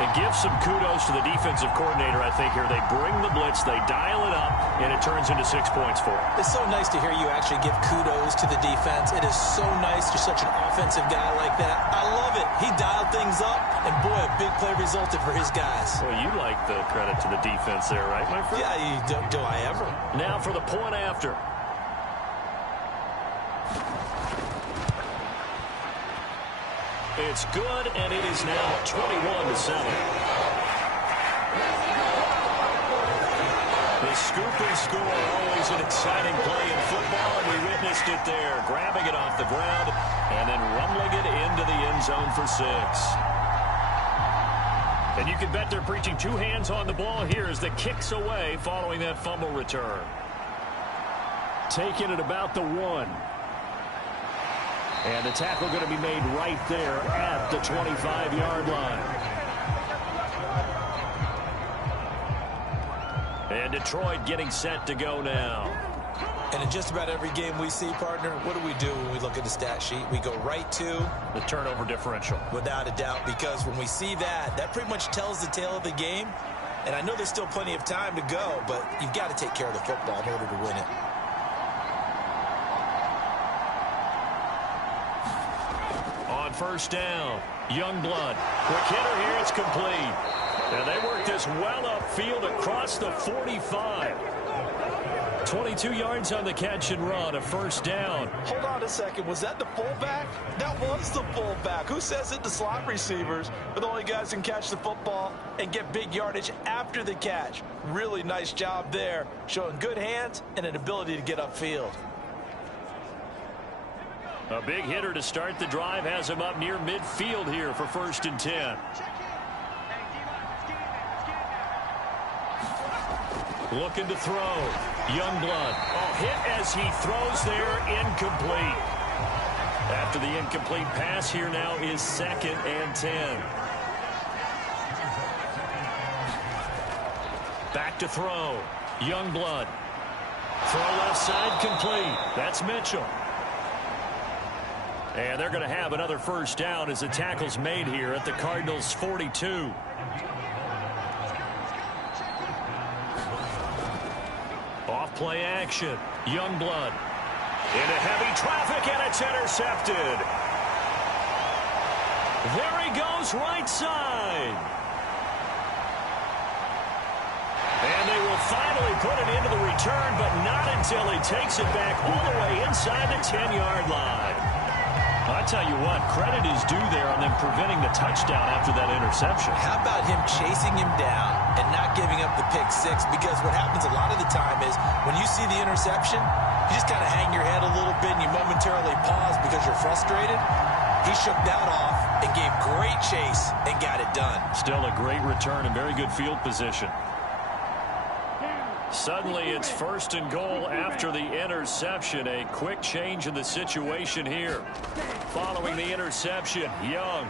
It gives some kudos to the defensive coordinator, I think, here. They bring the blitz, they dial it up, and it turns into 6 points for them. It's so nice to hear you actually give kudos to the defense. It is so nice. You're such an offensive guy like that. I love it. He dialed things up, and boy, a big play resulted for his guys. Well, you like the credit to the defense there, right, my friend? Yeah, do I ever? Now for the point after. It's good, and it is now 21-7. The scoop and score, always an exciting play in football, and we witnessed it there, grabbing it off the ground and then rumbling it into the end zone for 6. And you can bet they're preaching 2 hands on the ball here as the kick's away following that fumble return. Taking it about the 1. And the tackle going to be made right there at the 25-yard line. And Detroit getting set to go now. And in just about every game we see, partner, what do when we look at the stat sheet? We go right to the turnover differential. Without a doubt, because when we see that, that pretty much tells the tale of the game. And I know there's still plenty of time to go, but you've got to take care of the football in order to win it. On first down, Youngblood. Quick hitter here, it's complete. And they work this well upfield across the 45. 22 yards on the catch and run, a first down. Hold on a second. Was that the fullback? That was the fullback. Who says it? The slot receivers are the only guys who can catch the football and get big yardage after the catch. Really nice job there, showing good hands and an ability to get upfield. A big hitter to start the drive has him up near midfield here for 1st and 10. Looking to throw. Youngblood. Oh, hit as he throws there. Incomplete. After the incomplete pass, here now is 2nd and 10. Back to throw. Youngblood. Throw left side complete. That's Mitchell. And they're going to have another first down as the tackle's made here at the Cardinals' 42. Off play action. Youngblood into heavy traffic, and it's intercepted. There he goes, right side. And they will finally put it into the return, but not until he takes it back all the way inside the 10-yard line. I tell you what, credit is due there on them preventing the touchdown after that interception. How about him chasing him down and not giving up the pick six? Because what happens a lot of the time is when you see the interception, you just kind of hang your head a little bit and you momentarily pause because you're frustrated. He shook that off and gave great chase and got it done. Still a great return and very good field position. Suddenly it's first and goal after the interception. A quick change in the situation here. Following the interception, Young.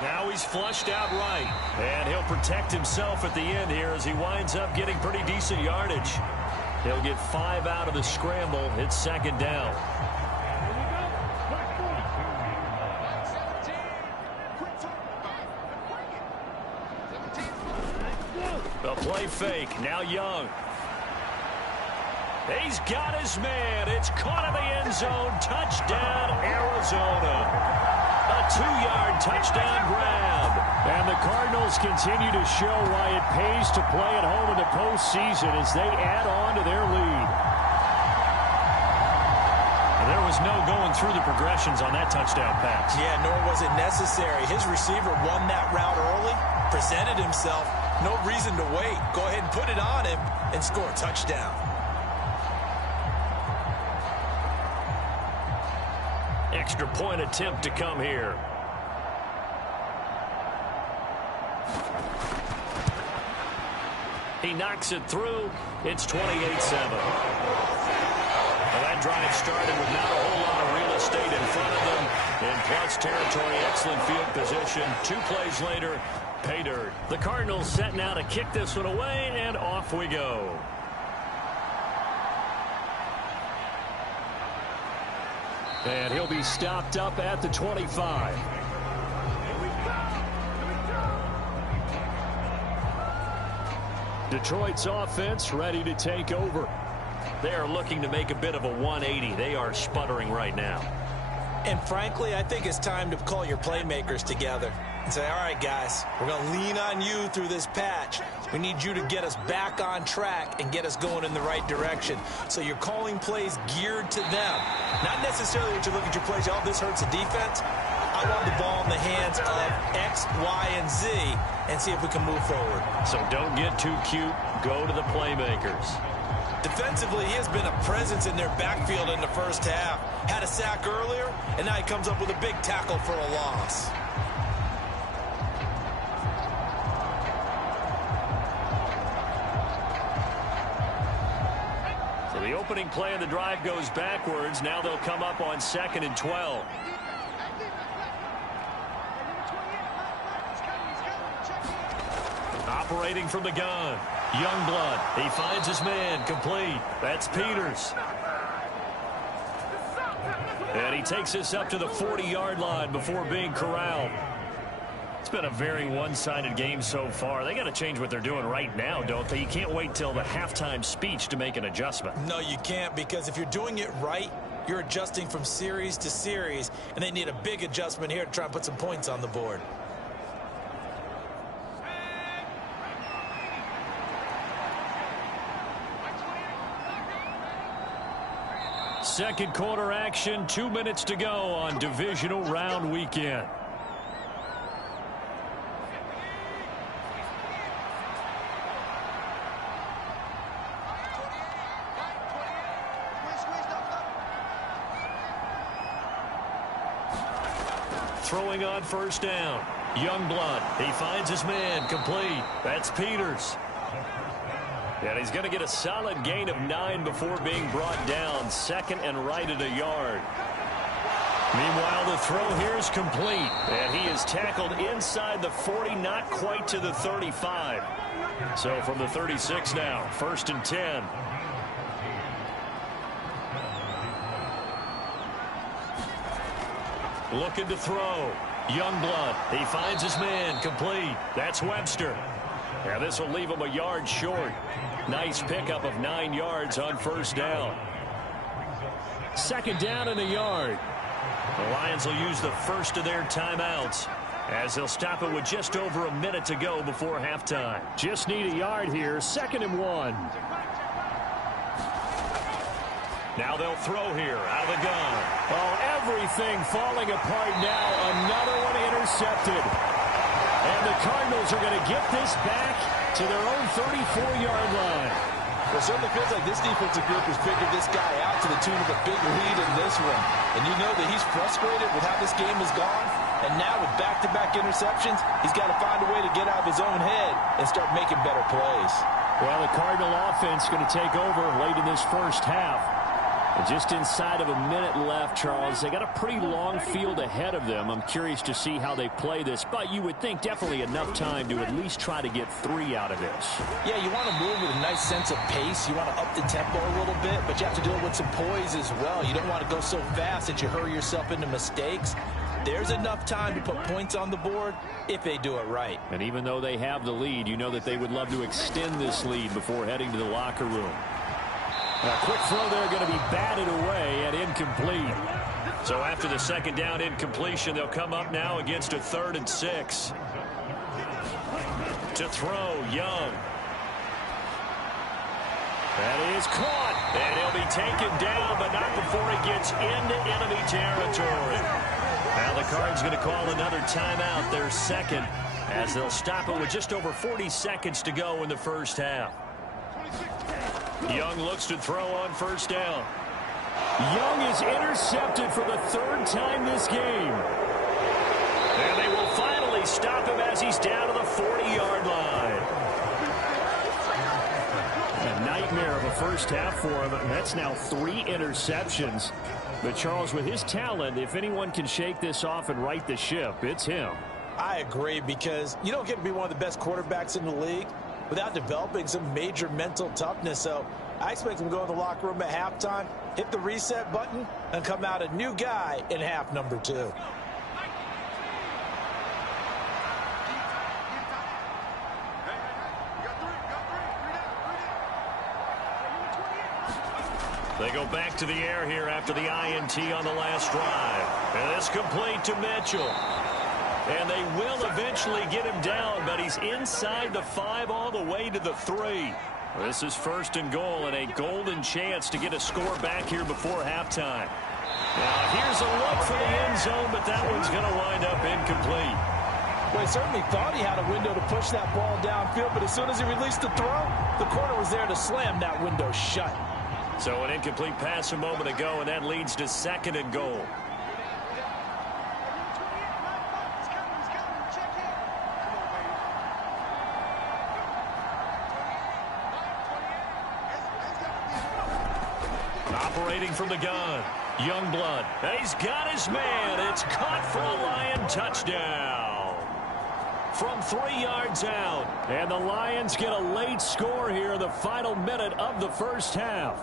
Now he's flushed out right. And he'll protect himself at the end here as he winds up getting pretty decent yardage. He'll get 5 out of the scramble. It's second down. The play fake. Now Young. He's got his man. It's caught in the end zone. Touchdown, Arizona. A 2-yard touchdown grab. And the Cardinals continue to show why it pays to play at home in the postseason as they add on to their lead. And there was no going through the progressions on that touchdown pass. Yeah, nor was it necessary. His receiver won that route early, presented himself. No reason to wait. Go ahead and put it on him and score a touchdown. Extra point attempt to come here. He knocks it through. It's 28-7. Well, that drive started with not a whole lot of real estate in front of them. In plus territory, excellent field position. 2 plays later, pay dirt. The Cardinals set now to kick this one away, and off we go. And he'll be stopped up at the 25. Detroit's offense ready to take over. They are looking to make a bit of a 180. They are sputtering right now. And frankly, I think it's time to call your playmakers together and say, all right, guys, we're going to lean on you through this patch. We need you to get us back on track and get us going in the right direction. So you're calling plays geared to them. Not necessarily that you look at your plays, oh, this hurts the defense. I want the ball in the hands of X, Y, and Z and see if we can move forward. So don't get too cute. Go to the playmakers. Defensively, he has been a presence in their backfield in the first half. Had a sack earlier, and now he comes up with a big tackle for a loss. So the opening play of the drive goes backwards. Now they'll come up on 2nd and 12. Operating from the gun. Youngblood. He finds his man. Complete. That's Peters. And he takes this up to the 40-yard line before being corralled. It's been a very one-sided game so far. They got to change what they're doing right now, don't they? You can't wait till the halftime speech to make an adjustment. No, you can't, because if you're doing it right, you're adjusting from series to series, and they need a big adjustment here to try and put some points on the board. Second quarter action, 2 minutes to go on divisional round weekend. Throwing on first down. Youngblood. He finds his man. Complete. That's Peters. And he's going to get a solid gain of 9 before being brought down. 2nd and right at a yard. Meanwhile, the throw here is complete. And he is tackled inside the 40, not quite to the 35. So from the 36 now, 1st and 10. Looking to throw. Youngblood. He finds his man. Complete. That's Webster. Now this will leave him a yard short. Nice pickup of 9 yards on first down. Second down and a yard. The Lions will use the first of their timeouts as they'll stop it with just over a minute to go before halftime. Just need a yard here. 2nd and 1. Now they'll throw here out of the gun. Oh, everything falling apart now. Another one intercepted. And the Cardinals are going to get this back to their own 34-yard line. Well, it certainly feels like this defensive group has figured this guy out to the tune of a big lead in this one. And you know that he's frustrated with how this game has gone. And now with back-to-back interceptions, he's got to find a way to get out of his own head and start making better plays. Well, the Cardinal offense going to take over late in this first half. And just inside of a minute left, Charles, they got a pretty long field ahead of them. I'm curious to see how they play this, but you would think definitely enough time to at least try to get 3 out of this. Yeah, you want to move with a nice sense of pace. You want to up the tempo a little bit, but you have to do it with some poise as well. You don't want to go so fast that you hurry yourself into mistakes. There's enough time to put points on the board if they do it right. And even though they have the lead, you know that they would love to extend this lead before heading to the locker room. A quick throw there going to be batted away and incomplete. So after the second down incompletion, they'll come up now against a 3rd and 6. To throw, Young. That is caught. And he'll be taken down, but not before he gets into enemy territory. Now the Cards going to call another timeout, their second, as they'll stop it with just over 40 seconds to go in the first half. Young looks to throw on first down. Young is intercepted for the 3rd time this game. And they will finally stop him as he's down to the 40-yard line. A nightmare of a first half for him. That's now 3 interceptions. But Charles, with his talent, if anyone can shake this off and right the ship, it's him. I agree, because you don't get to be one of the best quarterbacks in the league without developing some major mental toughness. So I expect him to go in the locker room at halftime, hit the reset button, and come out a new guy in half number 2. They go back to the air here after the INT on the last drive. And it's complete to Mitchell. And they will eventually get him down, but he's inside the 5 all the way to the 3. This is 1st and goal and a golden chance to get a score back here before halftime. Now here's a look for the end zone, but that one's going to wind up incomplete. Well, he certainly thought he had a window to push that ball downfield, but as soon as he released the throw, the corner was there to slam that window shut. So an incomplete pass a moment ago, and that leads to 2nd and goal. Operating from the gun, Youngblood. He's got his man. It's caught for a Lion touchdown. From 3 yards out. And the Lions get a late score here in the final minute of the first half.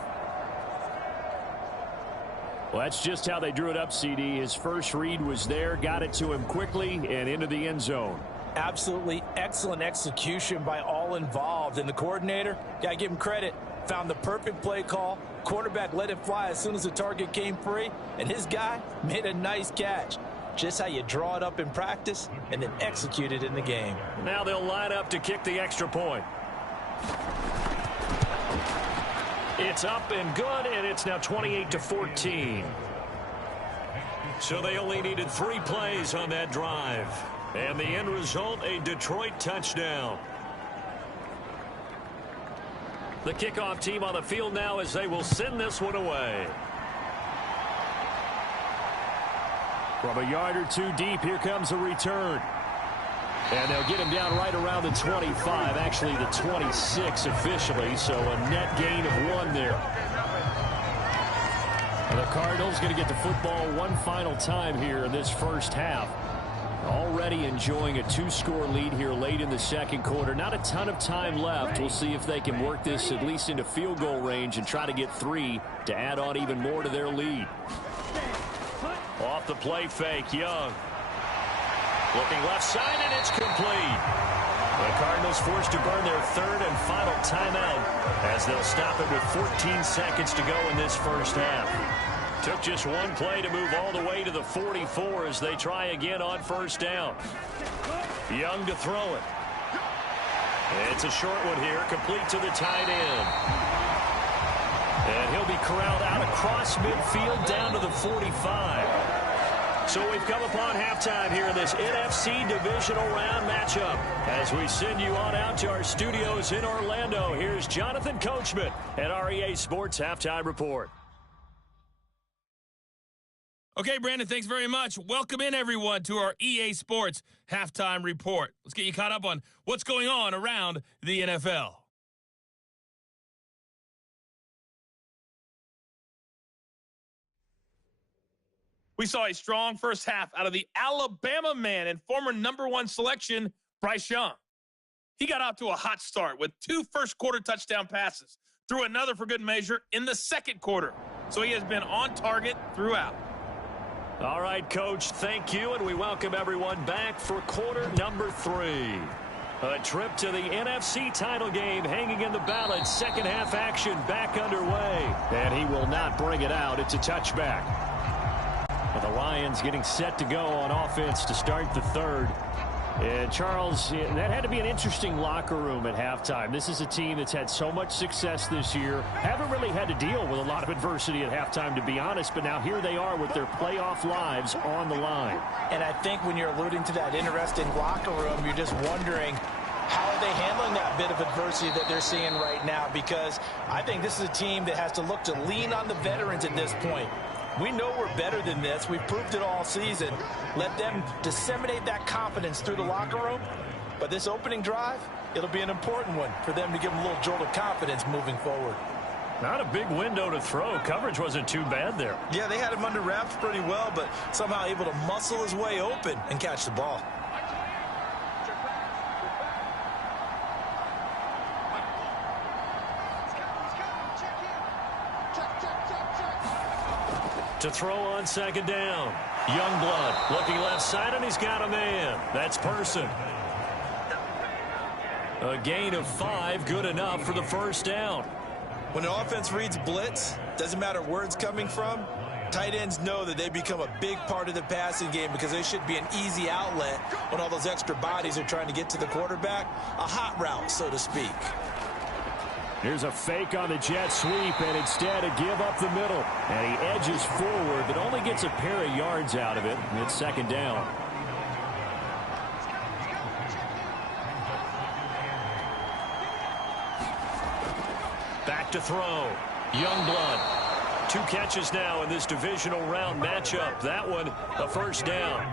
Well, that's just how they drew it up, CD. His first read was there, got it to him quickly, and into the end zone. Absolutely excellent execution by all involved. And the coordinator, got to give him credit, found the perfect play call. Quarterback let it fly as soon as the target came free, and his guy made a nice catch. Just how you draw it up in practice and then execute it in the game. Now they'll line up to kick the extra point. It's up and good, and it's now 28-14. So they only needed 3 plays on that drive. And the end result, a Detroit touchdown. The kickoff team on the field now as they will send this one away. From a yard or 2 deep, here comes a return. And they'll get him down right around the 25, actually the 26 officially, so a net gain of 1 there. And the Cardinals going to get the football one final time here in this first half. Already enjoying a 2-score lead here late in the second quarter. Not a ton of time left. We'll see if they can work this at least into field goal range and try to get 3 to add on even more to their lead. Off the play fake, Young. Looking left side, and it's complete. The Cardinals forced to burn their third and final timeout as they'll stop it with 14 seconds to go in this first half. Took just one play to move all the way to the 44 as they try again on first down. Young to throw it. It's a short one here, complete to the tight end. And he'll be corralled out across midfield down to the 45. So we've come upon halftime here in this NFC divisional round matchup. As we send you on out to our studios in Orlando, here's Jonathan Coachman at our EA Sports Halftime Report. Okay, Brandon, thanks very much. Welcome in, everyone, to our EA Sports Halftime Report. Let's get you caught up on what's going on around the NFL. We saw a strong first half out of the Alabama man and former #1 selection, Bryce Young. He got off to a hot start with 2 first-quarter touchdown passes, threw another for good measure in the second quarter. So he has been on target throughout. All right, Coach, thank you, and we welcome everyone back for quarter number 3. A trip to the NFC title game hanging in the balance. Second half action back underway. And he will not bring it out. It's a touchback. And the Lions getting set to go on offense to start the third. And, Charles, that had to be an interesting locker room at halftime. This is a team that's had so much success this year. Haven't really had to deal with a lot of adversity at halftime, to be honest. But now here they are with their playoff lives on the line. And I think when you're alluding to that interesting locker room, you're just wondering, how are they handling that bit of adversity that they're seeing right now? Because I think this is a team that has to look to lean on the veterans at this point. We know we're better than this. We've proved it all season. Let them disseminate that confidence through the locker room. But this opening drive, it'll be an important one for them to give them a little jolt of confidence moving forward. Not a big window to throw. Coverage wasn't too bad there. Yeah, they had him under wraps pretty well, but somehow able to muscle his way open and catch the ball. To throw on second down. Youngblood looking left side, and he's got a man. That's Person. A gain of 5, good enough for the first down. When the offense reads blitz, doesn't matter where it's coming from, tight ends know that they become a big part of the passing game because they should be an easy outlet when all those extra bodies are trying to get to the quarterback. A hot route, so to speak. Here's a fake on the jet sweep, and instead a give up the middle. And he edges forward, but only gets a pair of yards out of it. It's second down. Back to throw. Youngblood. 2 catches now in this divisional round matchup. That one, a first down.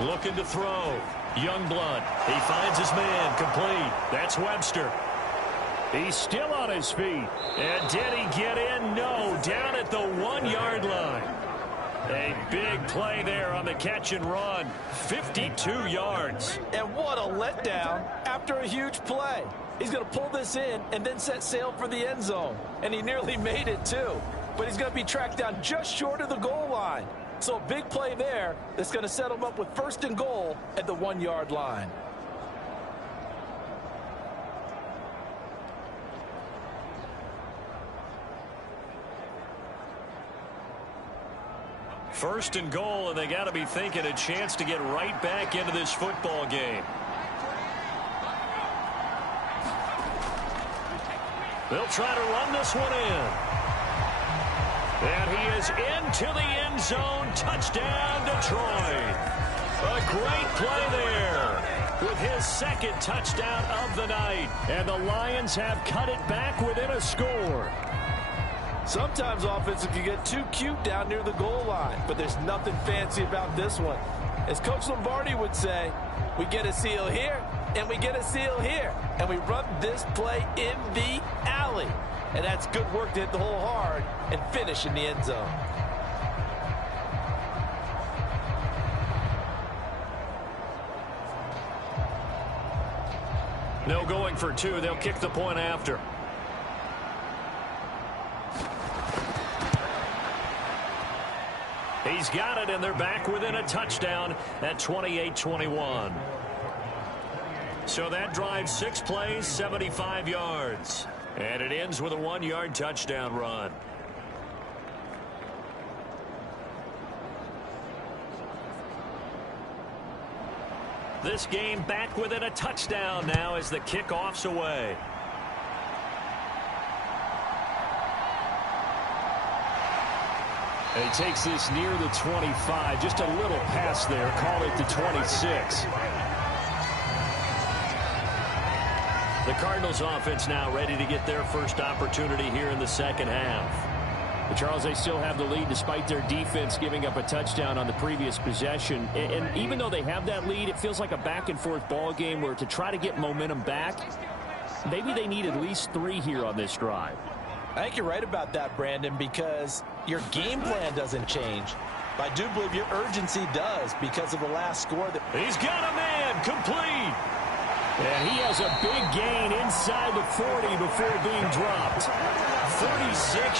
Looking to throw. Youngblood. He finds his man. Complete. That's Webster. He's still on his feet. And did he get in? No. Down at the 1-yard line. A big play there on the catch and run. 52 yards. And what a letdown after a huge play. He's going to pull this in and then set sail for the end zone. And he nearly made it, too. But he's going to be tracked down just short of the goal line. So a big play there that's going to set him up with first and goal at the 1-yard line. First and goal, and they got to be thinking a chance to get right back into this football game. They'll try to run this one in. And he is into the end zone. Touchdown, Detroit. A great play there with his second touchdown of the night. And the Lions have cut it back within a score. Sometimes offense can get too cute down near the goal line, but there's nothing fancy about this one. As Coach Lombardi would say, we get a seal here, and we get a seal here. And we run this play in the alley. And that's good work to hit the hole hard and finish in the end zone. No going for two. They'll kick the point after. He's got it, and they're back within a touchdown at 28-21. So that drive, 6 plays, 75 yards. And it ends with a 1-yard touchdown run. This game back within a touchdown now as the kickoff's away. And he takes this near the 25. Just a little pass there. Call it the 26. The Cardinals offense now ready to get their first opportunity here in the second half. But Charles, they still have the lead despite their defense giving up a touchdown on the previous possession. And even though they have that lead, it feels like a back-and-forth ball game where to try to get momentum back, maybe they need at least 3 here on this drive. I think you're right about that, Brandon, because your game plan doesn't change. But I do believe your urgency does because of the last score. He's got a man, complete. And he has a big gain inside the 40 before being dropped. 36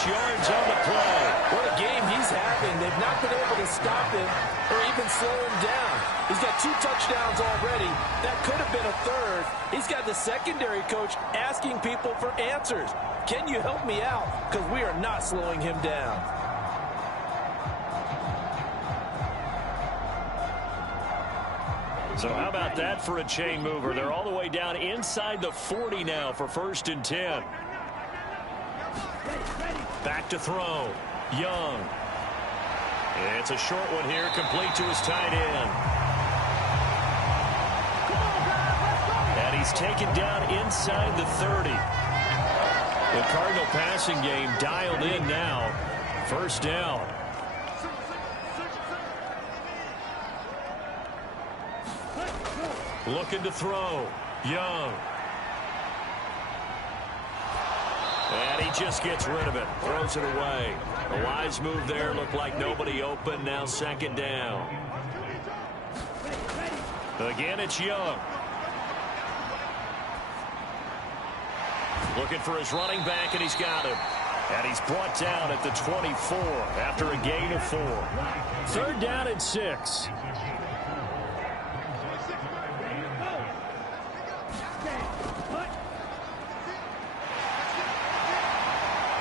yards on the play. What a game he's having. They've not been able to stop him or even slow him down. He's got 2 touchdowns already. That could have been a third. He's got the secondary coach asking people for answers. Can you help me out? Because we are not slowing him down. So how about that for a chain mover? They're all the way down inside the 40 now for 1st and 10. Back to throw. Young. It's a short one here, complete to his tight end. And he's taken down inside the 30. The Cardinal passing game dialed in now. 1st down. Looking to throw. Young. And he just gets rid of it. Throws it away. A wise move there. Looked like nobody open. Now 2nd down. Again, it's Young. Looking for his running back, and he's got him. And he's brought down at the 24 after a gain of 4. 3rd down and 6.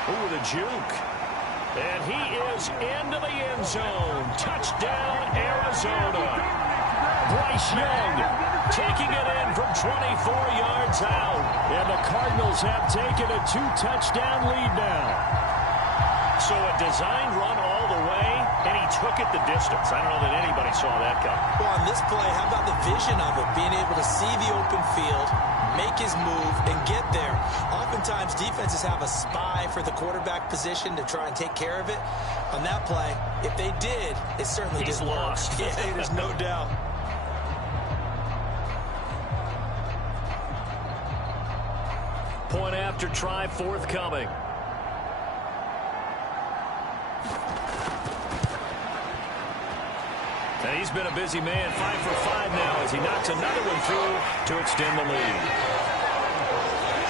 Ooh, the juke. And he is into the end zone. Touchdown, Arizona. Bryce Young taking it in from 24 yards out. And the Cardinals have taken a 2-touchdown lead now. So a design run all the way, and he took it the distance. I don't know that anybody saw that coming. Well, on this play, how about the vision of it? Being able to see the open field, make his move, and get there. Oftentimes, defenses have a spy for the quarterback position to try and take care of it. On that play, if they did, it certainly He's didn't lost. work. Yeah, there's no doubt. Point after try forthcoming. And he's been a busy man, 5 for 5 now as he knocks another one through to extend the lead.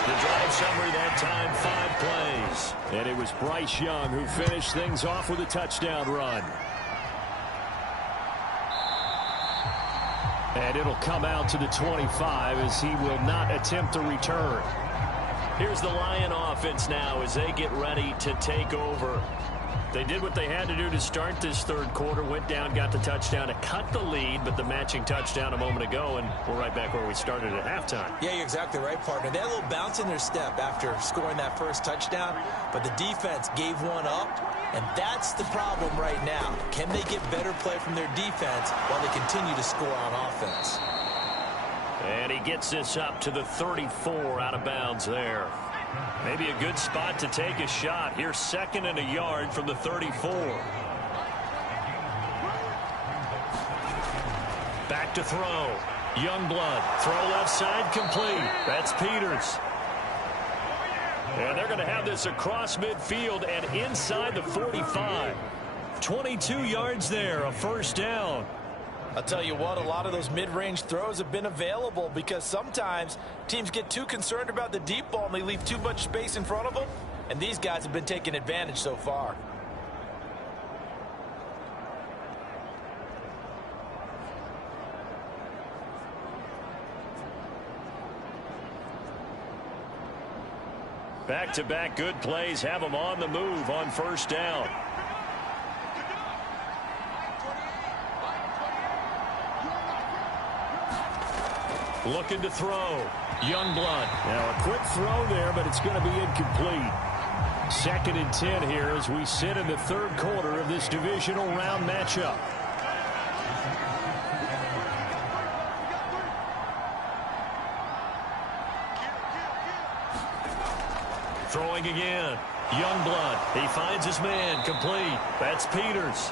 The drive summary that time, 5 plays. And it was Bryce Young who finished things off with a touchdown run. And it'll come out to the 25 as he will not attempt a return. Here's the Lion offense now as they get ready to take over. They did what they had to do to start this 3rd quarter. Went down, got the touchdown to cut the lead, but the matching touchdown a moment ago, and we're right back where we started at halftime. Yeah, you're exactly right, partner. They had a little bounce in their step after scoring that first touchdown, but the defense gave one up, and that's the problem right now. Can they get better play from their defense while they continue to score on offense? And he gets this up to the 34 out of bounds there. Maybe a good spot to take a shot. Here's 2nd and a yard from the 34. Back to throw. Youngblood. Throw left side complete. That's Peters. And they're going to have this across midfield and inside the 45. 22 yards there, a 1st down. I'll tell you what, a lot of those mid-range throws have been available because sometimes teams get too concerned about the deep ball and they leave too much space in front of them, and these guys have been taking advantage so far. Back-to-back good plays have them on the move on first down. Looking to throw. Youngblood. Now a quick throw there, but it's going to be incomplete. 2nd and 10 here as we sit in the third quarter of this divisional round matchup. Throwing again. Youngblood. He finds his man. Complete. That's Peters.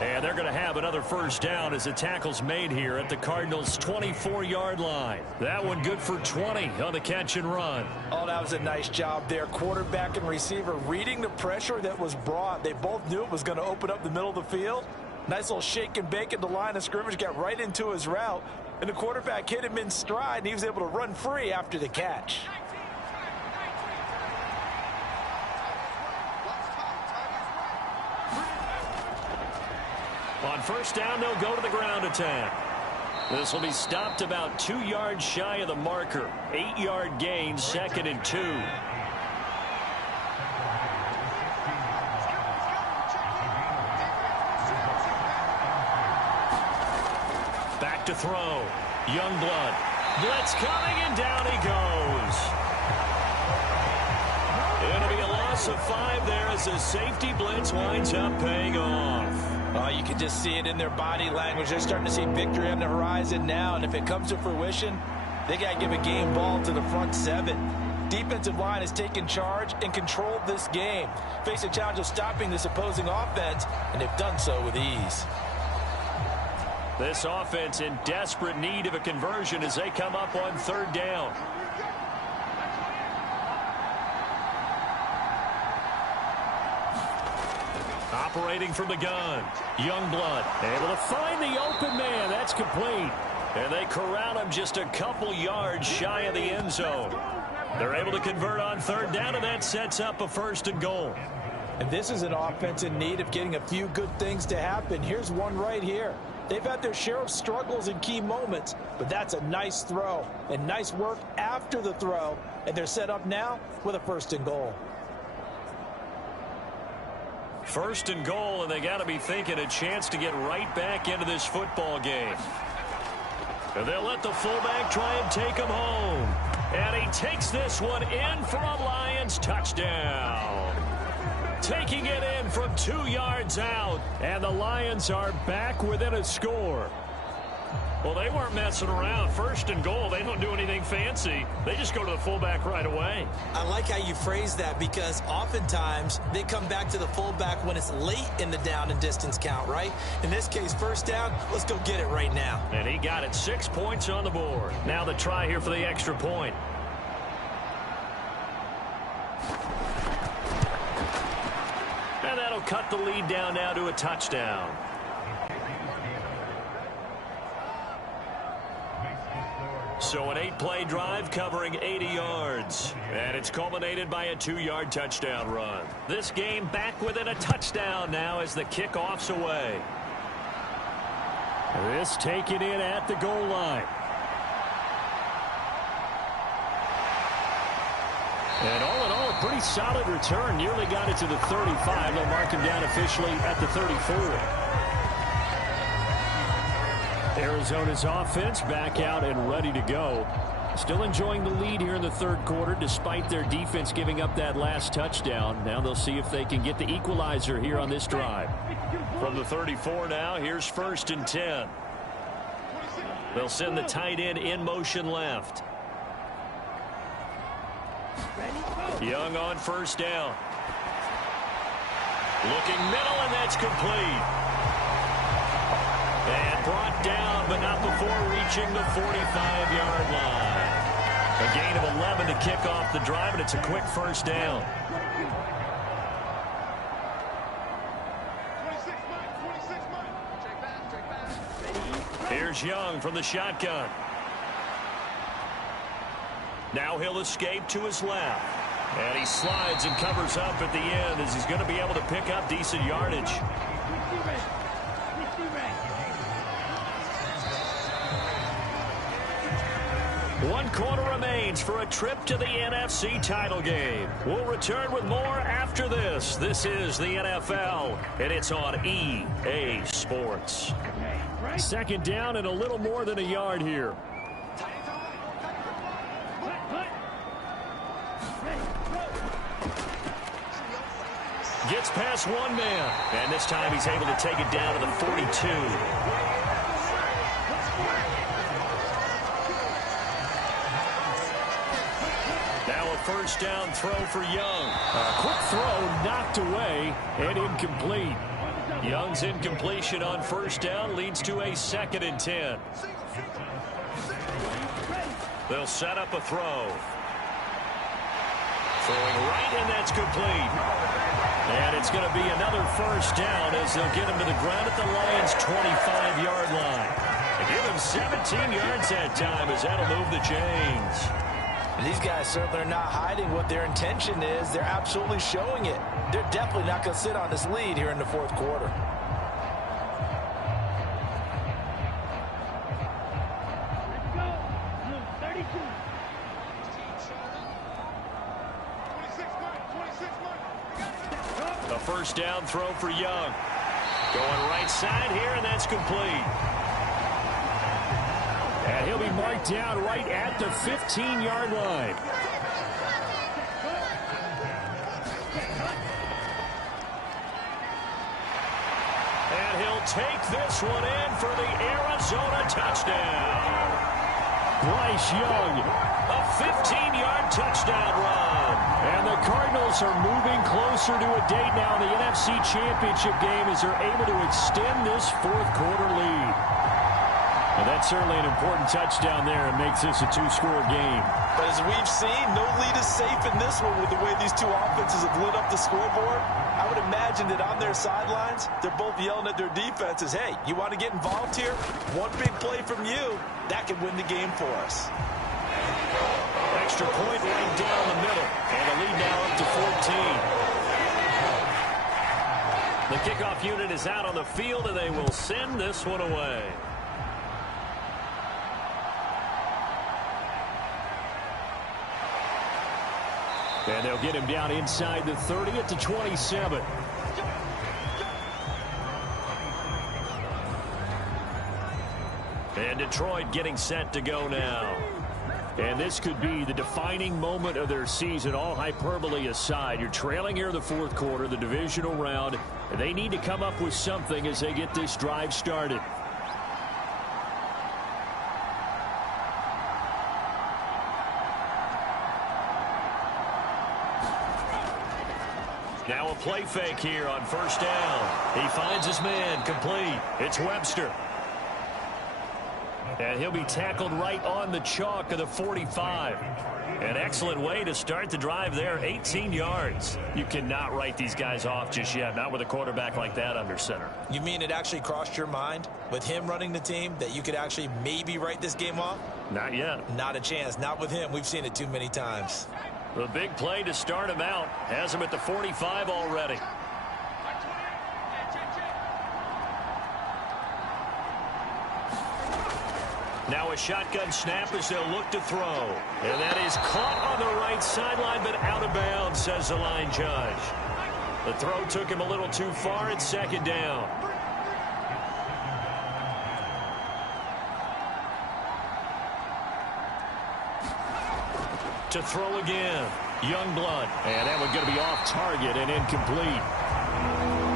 And they're going to have another first down as the tackle's made here at the Cardinals' 24-yard line. That one good for 20 on the catch and run. Oh, that was a nice job there. Quarterback and receiver reading the pressure that was brought. They both knew it was going to open up the middle of the field. Nice little shake and bake at the line of scrimmage. Got right into his route. And the quarterback hit him in stride, and he was able to run free after the catch. On first down, they'll go to the ground attack. This will be stopped about 2 yards shy of the marker. 8-yard gain, 2nd and 2. Back to throw. Youngblood. Blitz coming, and down he goes. It'll be a loss of 5 there as the safety blitz winds up paying off. You can just see it in their body language. They're starting to see victory on the horizon now, and if it comes to fruition, they got to give a game ball to the front 7. Defensive line has taken charge and controlled this game. Face a challenge of stopping this opposing offense, and they've done so with ease. This offense in desperate need of a conversion as they come up on third down. Operating from the gun. Youngblood able to find the open man. That's complete. And they corral him just a couple yards shy of the end zone. They're able to convert on third down, and that sets up a 1st and goal. And this is an offense in need of getting a few good things to happen. Here's one right here. They've had their share of struggles in key moments, but that's a nice throw and nice work after the throw. And they're set up now with a 1st and goal. 1st and goal, and they got to be thinking a chance to get right back into this football game. And they'll let the fullback try and take him home. And he takes this one in for a Lions touchdown. Taking it in from 2 yards out, and the Lions are back within a score. Well, they weren't messing around. 1st and goal, they don't do anything fancy. They just go to the fullback right away. I like how you phrase that because oftentimes they come back to the fullback when it's late in the down and distance count, right? In this case, 1st down, let's go get it right now. And he got it. 6 points on the board. Now the try here for the extra point. And that'll cut the lead down now to a touchdown. So an 8-play drive covering 80 yards. And it's culminated by a 2-yard touchdown run. This game back within a touchdown now as the kickoff's away. This taken in at the goal line. And all in all, a pretty solid return. Nearly got it to the 35. They'll mark him down officially at the 34. Arizona's offense back out and ready to go. Still enjoying the lead here in the third quarter despite their defense giving up that last touchdown. Now they'll see if they can get the equalizer here on this drive. From the 34 now, here's 1st and 10. They'll send the tight end in motion left. Young on 1st down. Looking middle, and that's complete. And brought down, but not before reaching the 45-yard line. A gain of 11 to kick off the drive, and it's a quick 1st down. Here's Young from the shotgun. Now he'll escape to his left. And he slides and covers up at the end as he's going to be able to pick up decent yardage. 1 quarter remains for a trip to the NFC title game. We'll return with more after this. This is the NFL, and it's on EA Sports. Second down and a little more than a yard here. Gets past one man, and this time he's able to take it down to the 42. Now a first down throw for Young. A quick throw knocked away and incomplete. Young's incompletion on first down leads to a 2nd and 10. They'll set up a throw. Throwing right, and that's complete. And it's going to be another first down as they'll get him to the ground at the Lions' 25-yard line. And give him 17 yards that time as that'll move the chains. These guys certainly are not hiding what their intention is. They're absolutely showing it. They're definitely not going to sit on this lead here in the 4th quarter. A first down throw for Young. Going right side here, and that's complete. And he'll be marked down right at the 15-yard line. And he'll take this one in for the Arizona touchdown. Bryce Young. A 15-yard touchdown run. And the Cardinals are moving closer to a date now in the NFC Championship game as they're able to extend this 4th quarter lead. And that's certainly an important touchdown there and makes this a 2-score game. But as we've seen, no lead is safe in this one with the way these two offenses have lit up the scoreboard. I would imagine that on their sidelines, they're both yelling at their defenses, hey, you want to get involved here? One big play from you, that could win the game for us. Extra point right down the middle. And the lead now up to 14. The kickoff unit is out on the field, and they will send this one away. And they'll get him down inside the 30 at the 27. And Detroit getting set to go now. And this could be the defining moment of their season, all hyperbole aside. You're trailing here in the 4th quarter, the divisional round. And they need to come up with something as they get this drive started. Now a play fake here on first down. He finds his man, complete. It's Webster. And he'll be tackled right on the chalk of the 45. An excellent way to start the drive there, 18 yards. You cannot write these guys off just yet, not with a quarterback like that under center. You mean it actually crossed your mind with him running the team that you could actually maybe write this game off? Not yet. Not a chance. Not with him. We've seen it too many times. The big play to start him out has him at the 45 already. Now a shotgun snap as they'll look to throw. And that is caught on the right sideline, but out of bounds, says the line judge. The throw took him a little too far. It's 2nd down. To throw again. Youngblood. And that one's going to be off target and incomplete.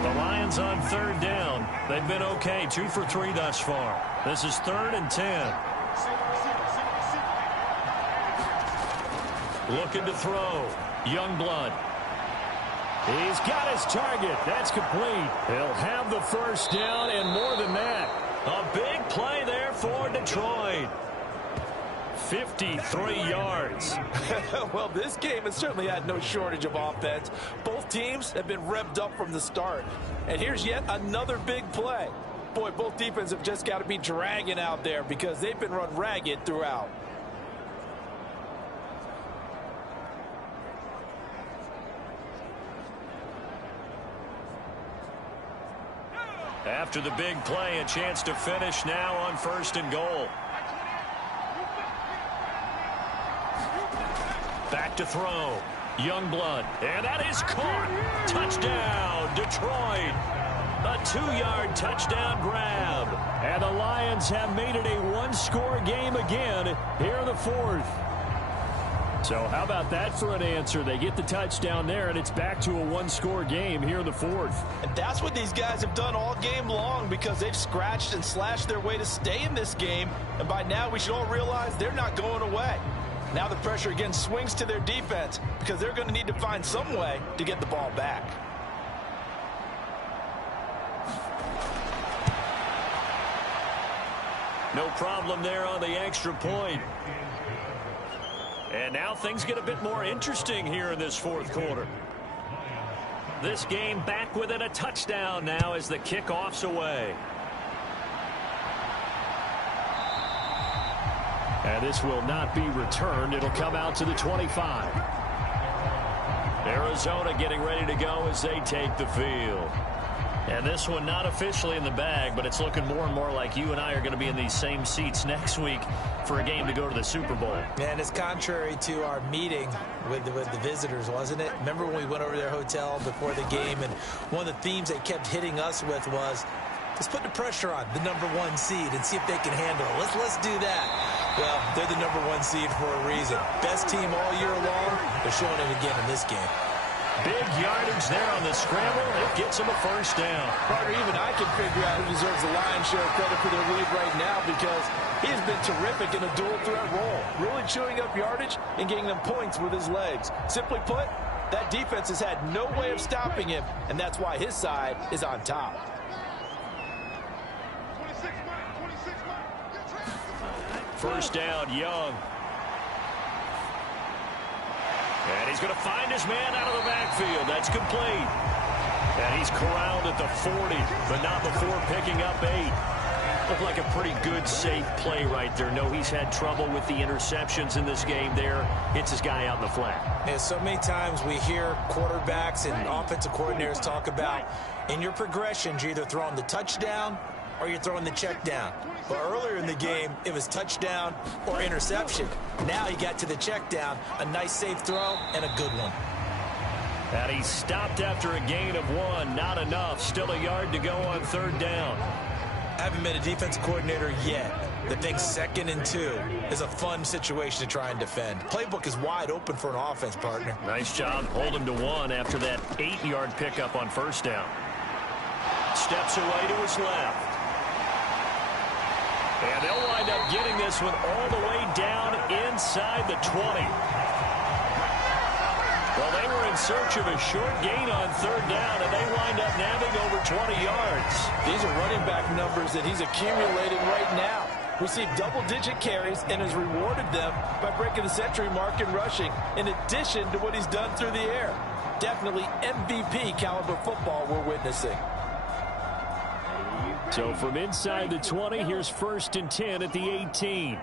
The Lions on 3rd down. They've been okay, 2 for 3 thus far. This is 3rd and 10. Looking to throw. Youngblood. He's got his target. That's complete. He'll have the first down and more than that. A big play there for Detroit. 53 yards. Well, this game has certainly had no shortage of offense. Both teams have been revved up from the start. And here's yet another big play. Boy, both defenses have just got to be dragging out there because they've been run ragged throughout. After the big play, a chance to finish now on 1st and goal. Back to throw. Youngblood. And that is caught. Touchdown, Detroit. A 2-yard touchdown grab. And the Lions have made it a one-score game again here in the 4th. So how about that for an answer? They get the touchdown there, and it's back to a one-score game here in the 4th. And that's what these guys have done all game long because they've scratched and slashed their way to stay in this game. And by now, we should all realize they're not going away. Now the pressure again swings to their defense because they're going to need to find some way to get the ball back. No problem there on the extra point. And now things get a bit more interesting here in this 4th quarter. This game back within a touchdown now as the kickoff's away. And this will not be returned. It'll come out to the 25. Arizona getting ready to go as they take the field. And this one not officially in the bag, but it's looking more and more like you and I are going to be in these same seats next week for a game to go to the Super Bowl. And it's contrary to our meeting with the visitors, wasn't it? Remember when we went over to their hotel before the game, and one of the themes they kept hitting us with was, let's put the pressure on the #1 seed and see if they can handle it. Let's do that. Well, they're the #1 seed for a reason. Best team all year long. They're showing it again in this game. Big yardage there on the scramble. It gets him a 1st down. Carter, even I can figure out who deserves the lion's share of credit for their lead right now because he has been terrific in a dual threat role, really chewing up yardage and getting them points with his legs. Simply put, that defense has had no way of stopping him, and that's why his side is on top. First down, Young. And he's going to find his man out of the backfield. That's complete. And he's corralled at the 40, but not before picking up 8. Looked like a pretty good, safe play right there. No, he's had trouble with the interceptions in this game there. Hits his guy out in the flat. Yeah, so many times we hear quarterbacks and offensive coordinators talk about in your progressions, you're either throwing the touchdown or you're throwing the check down. But earlier in the game, it was touchdown or interception. Now he got to the check down, a nice safe throw, and a good one. And he stopped after a gain of 1. Not enough. Still a yard to go on 3rd down. Haven't been a defensive coordinator yet. The big 2nd and 2 is a fun situation to try and defend. Playbook is wide open for an offense, partner. Nice job. Hold him to 1 after that 8-yard pickup on 1st down. Steps away to his left. And they'll wind up getting this one all the way down inside the 20. Well, they were in search of a short gain on 3rd down, and they wind up nabbing over 20 yards. These are running back numbers that he's accumulating right now. Received double-digit carries and has rewarded them by breaking the century mark in rushing, in addition to what he's done through the air. Definitely MVP caliber football we're witnessing. So from inside the 20, here's 1st and 10 at the 18.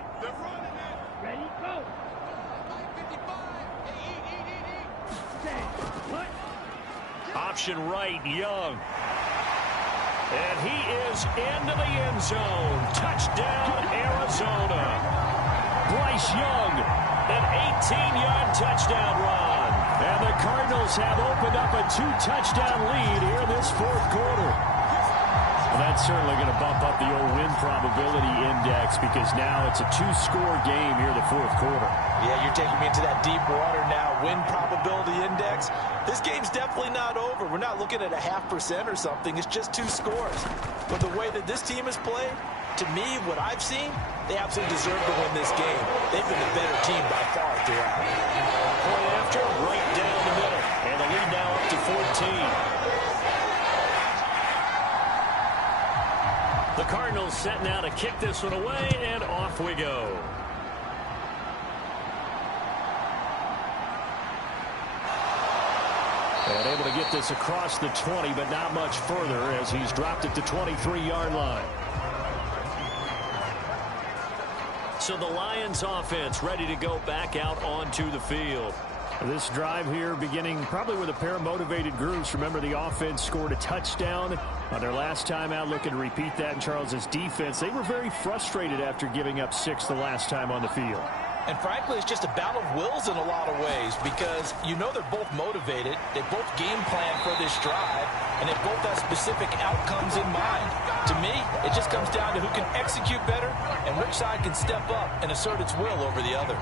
Option right, Young. And he is into the end zone. Touchdown, Arizona. Bryce Young, an 18-yard touchdown run. And the Cardinals have opened up a 2-touchdown lead here in this 4th quarter. Well, that's certainly going to bump up the old win probability index because now it's a 2-score game here in the 4th quarter. Yeah, you're taking me into that deep water now. Win probability index. This game's definitely not over. We're not looking at a 0.5% or something. It's just 2 scores. But the way that this team has played, to me, what I've seen, they absolutely deserve to win this game. They've been the better team by far throughout. Point after, right down the middle. And the lead now up to 14. The Cardinals set now to kick this one away, and off we go. And able to get this across the 20, but not much further as he's dropped it to 23-yard line. So the Lions offense ready to go back out onto the field. This drive here beginning probably with a pair of motivated groups. Remember, the offense scored a touchdown on their last time out, looking to repeat that in Charles's defense. They were very frustrated after giving up 6 the last time on the field. And frankly, it's just a battle of wills in a lot of ways because you know they're both motivated. They both game plan for this drive, and they both have specific outcomes in mind. To me, it just comes down to who can execute better and which side can step up and assert its will over the other.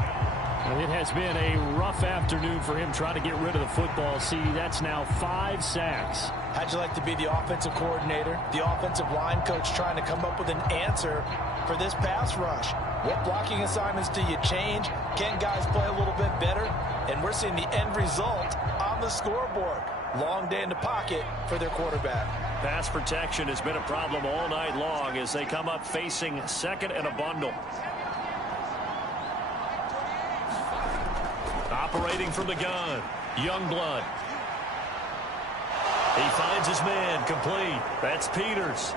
Well, it has been a rough afternoon for him trying to get rid of the football. See, that's now 5 sacks. How'd you like to be the offensive coordinator, the offensive line coach trying to come up with an answer for this pass rush? What blocking assignments do you change? Can guys play a little bit better? And we're seeing the end result on the scoreboard. Long day in the pocket for their quarterback. Pass protection has been a problem all night long as they come up facing second and a bundle. Operating from the gun, Youngblood. He finds his man, complete. That's Peters.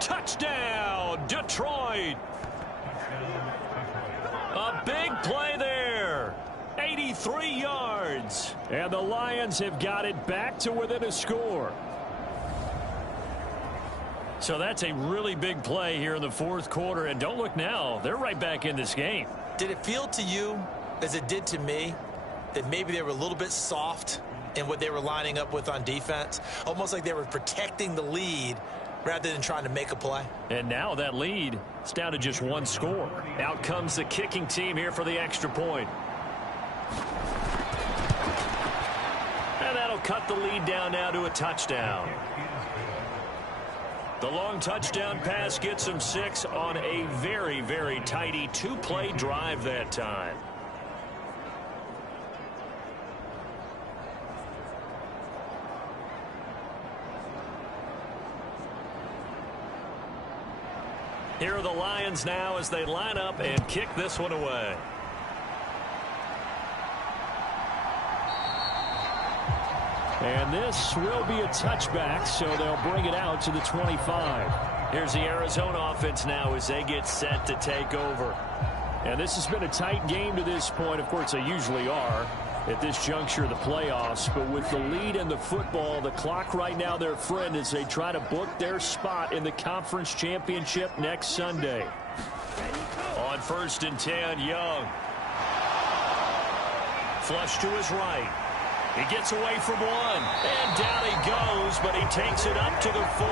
Touchdown, Detroit. A big play there. 83 yards. And the Lions have got it back to within a score. So that's a really big play here in the fourth quarter. And don't look now, they're right back in this game. Did it feel to you, as it did to me, that maybe they were a little bit soft in what they were lining up with on defense? Almost like they were protecting the lead rather than trying to make a play. And now that lead is down to just 1 score. Out comes the kicking team here for the extra point. And that'll cut the lead down now to a touchdown. The long touchdown pass gets him 6 on a very, very tidy 2-play drive that time. Here are the Lions now as they line up and kick this one away. And this will be a touchback, so they'll bring it out to the 25. Here's the Arizona offense now as they get set to take over. And this has been a tight game to this point. Of course, they usually are at this juncture of the playoffs. But with the lead in the football, the clock right now their friend as they try to book their spot in the conference championship next Sunday. On 1st and 10, Young. Flush to his right. He gets away from one, and down he goes, but he takes it up to the 40.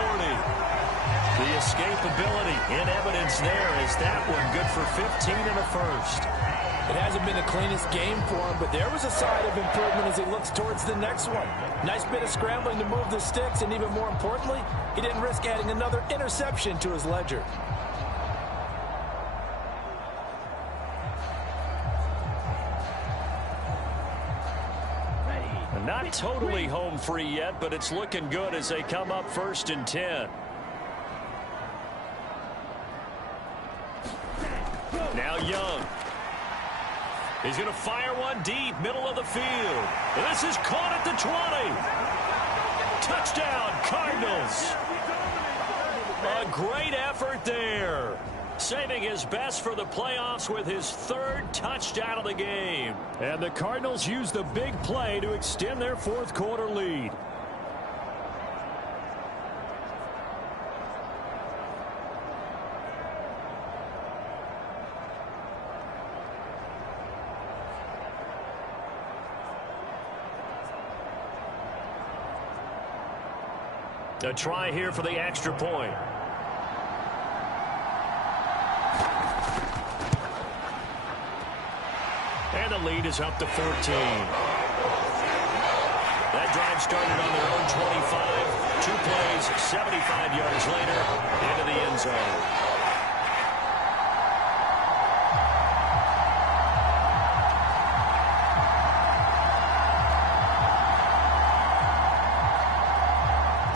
The escapability in evidence there is that one good for 15 and a first. It hasn't been the cleanest game for him, but there was a side of improvement as he looks towards the next one. Nice bit of scrambling to move the sticks, and even more importantly, he didn't risk adding another interception to his ledger. Not totally home free yet, but it's looking good as they come up 1st and 10. Now Young. He's going to fire one deep, middle of the field. This is caught at the 20. Touchdown, Cardinals. A great effort there. Saving his best for the playoffs with his 3rd touchdown of the game. And the Cardinals use the big play to extend their fourth quarter lead. A try here for the extra point. And the lead is up to 14. That drive started on their own 25. 2 plays, 75 yards later, into the end zone.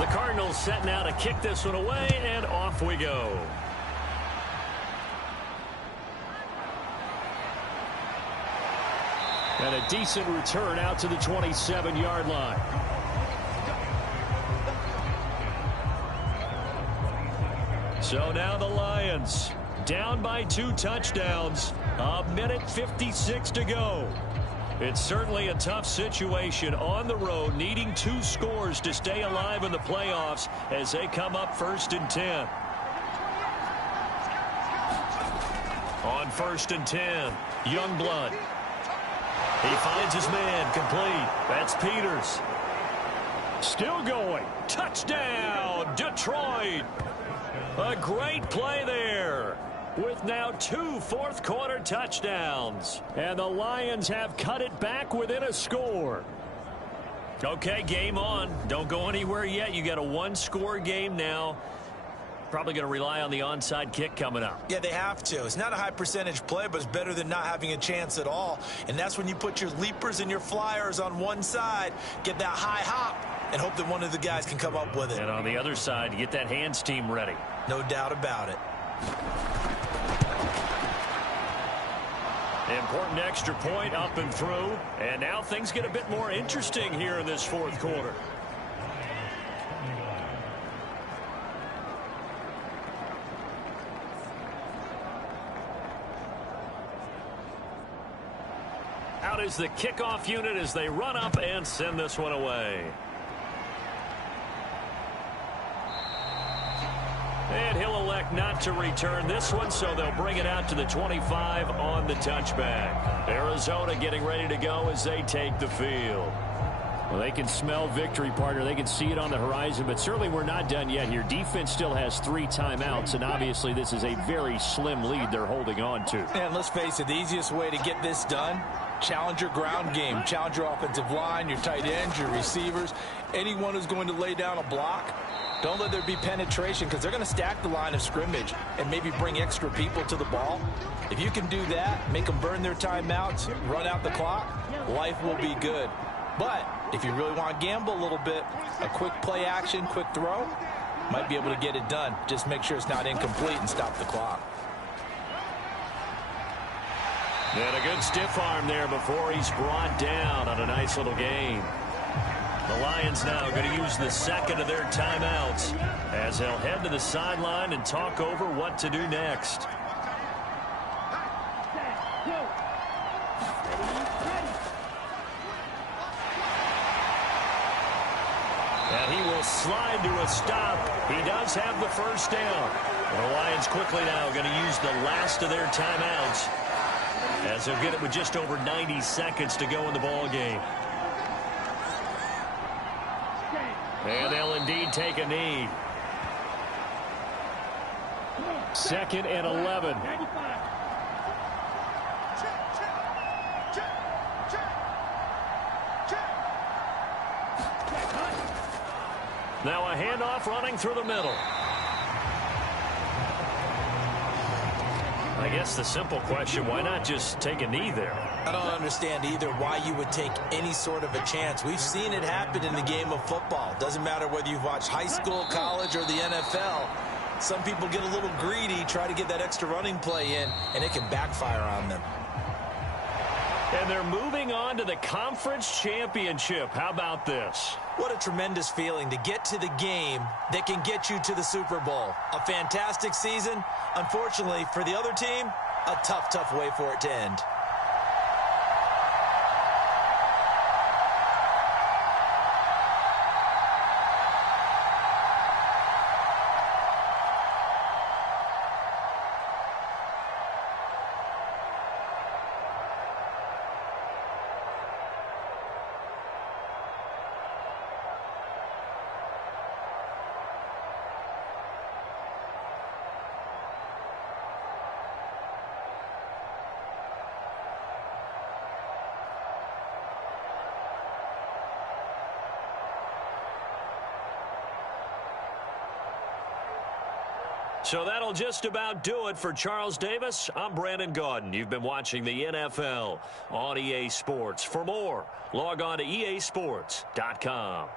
The Cardinals set now to kick this one away, and off we go. And a decent return out to the 27-yard line. So now the Lions down by 2 touchdowns. A minute 56 to go. It's certainly a tough situation on the road, needing 2 scores to stay alive in the playoffs as they come up 1st and 10. On 1st and 10, Youngblood. He finds his man, complete. That's Peters. Still going. Touchdown, Detroit. A great play there, with now 2 fourth-quarter touchdowns. And the Lions have cut it back within a score. Okay, game on. Don't go anywhere yet. You got a 1-score game now. Probably going to rely on the onside kick coming up. Yeah, they have to. It's not a high percentage play, but it's better than not having a chance at all. And that's when you put your leapers and your flyers on one side, get that high hop, and hope that one of the guys can come up with it. And on the other side, get that hands team ready. No doubt about it. Important extra point up and through. And now things get a bit more interesting here in this 4th quarter. Out is the kickoff unit as they run up and send this one away. And he'll elect not to return this one, so they'll bring it out to the 25 on the touchback. Arizona getting ready to go as they take the field. Well, they can smell victory, partner. They can see it on the horizon, but certainly we're not done yet here. Defense still has 3 timeouts, and obviously this is a very slim lead they're holding on to. And let's face it, the easiest way to get this done, challenge your ground game. Challenge your offensive line, your tight ends, your receivers, anyone who's going to lay down a block. Don't let there be penetration, because they're going to stack the line of scrimmage and maybe bring extra people to the ball. If you can do that, make them burn their timeouts, run out the clock, life will be good. But if you really want to gamble a little bit, a quick play action, quick throw, might be able to get it done. Just make sure it's not incomplete and stop the clock. And a good stiff arm there before he's brought down on a nice little gain. The Lions now going to use the second of their timeouts as they'll head to the sideline and talk over what to do next. And he will slide to a stop. He does have the first down. The Lions quickly now going to use the last of their timeouts as they'll get it with just over 90 seconds to go in the ball game. And they'll indeed take a knee. 2nd and 11. Now a handoff running through the middle. I guess the simple question, why not just take a knee there? I don't understand either why you would take any sort of a chance. We've seen it happen in the game of football. Doesn't matter whether you've watched high school, college, or the NFL. Some people get a little greedy, try to get that extra running play in, and it can backfire on them. And they're moving on to the conference championship. How about this? What a tremendous feeling to get to the game that can get you to the Super Bowl. A fantastic season. Unfortunately, for the other team, a tough, tough way for it to end. So that'll just about do it for Charles Davis. I'm Brandon Gaudin. You've been watching the NFL on EA Sports. For more, log on to easports.com.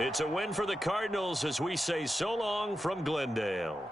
It's a win for the Cardinals as we say so long from Glendale.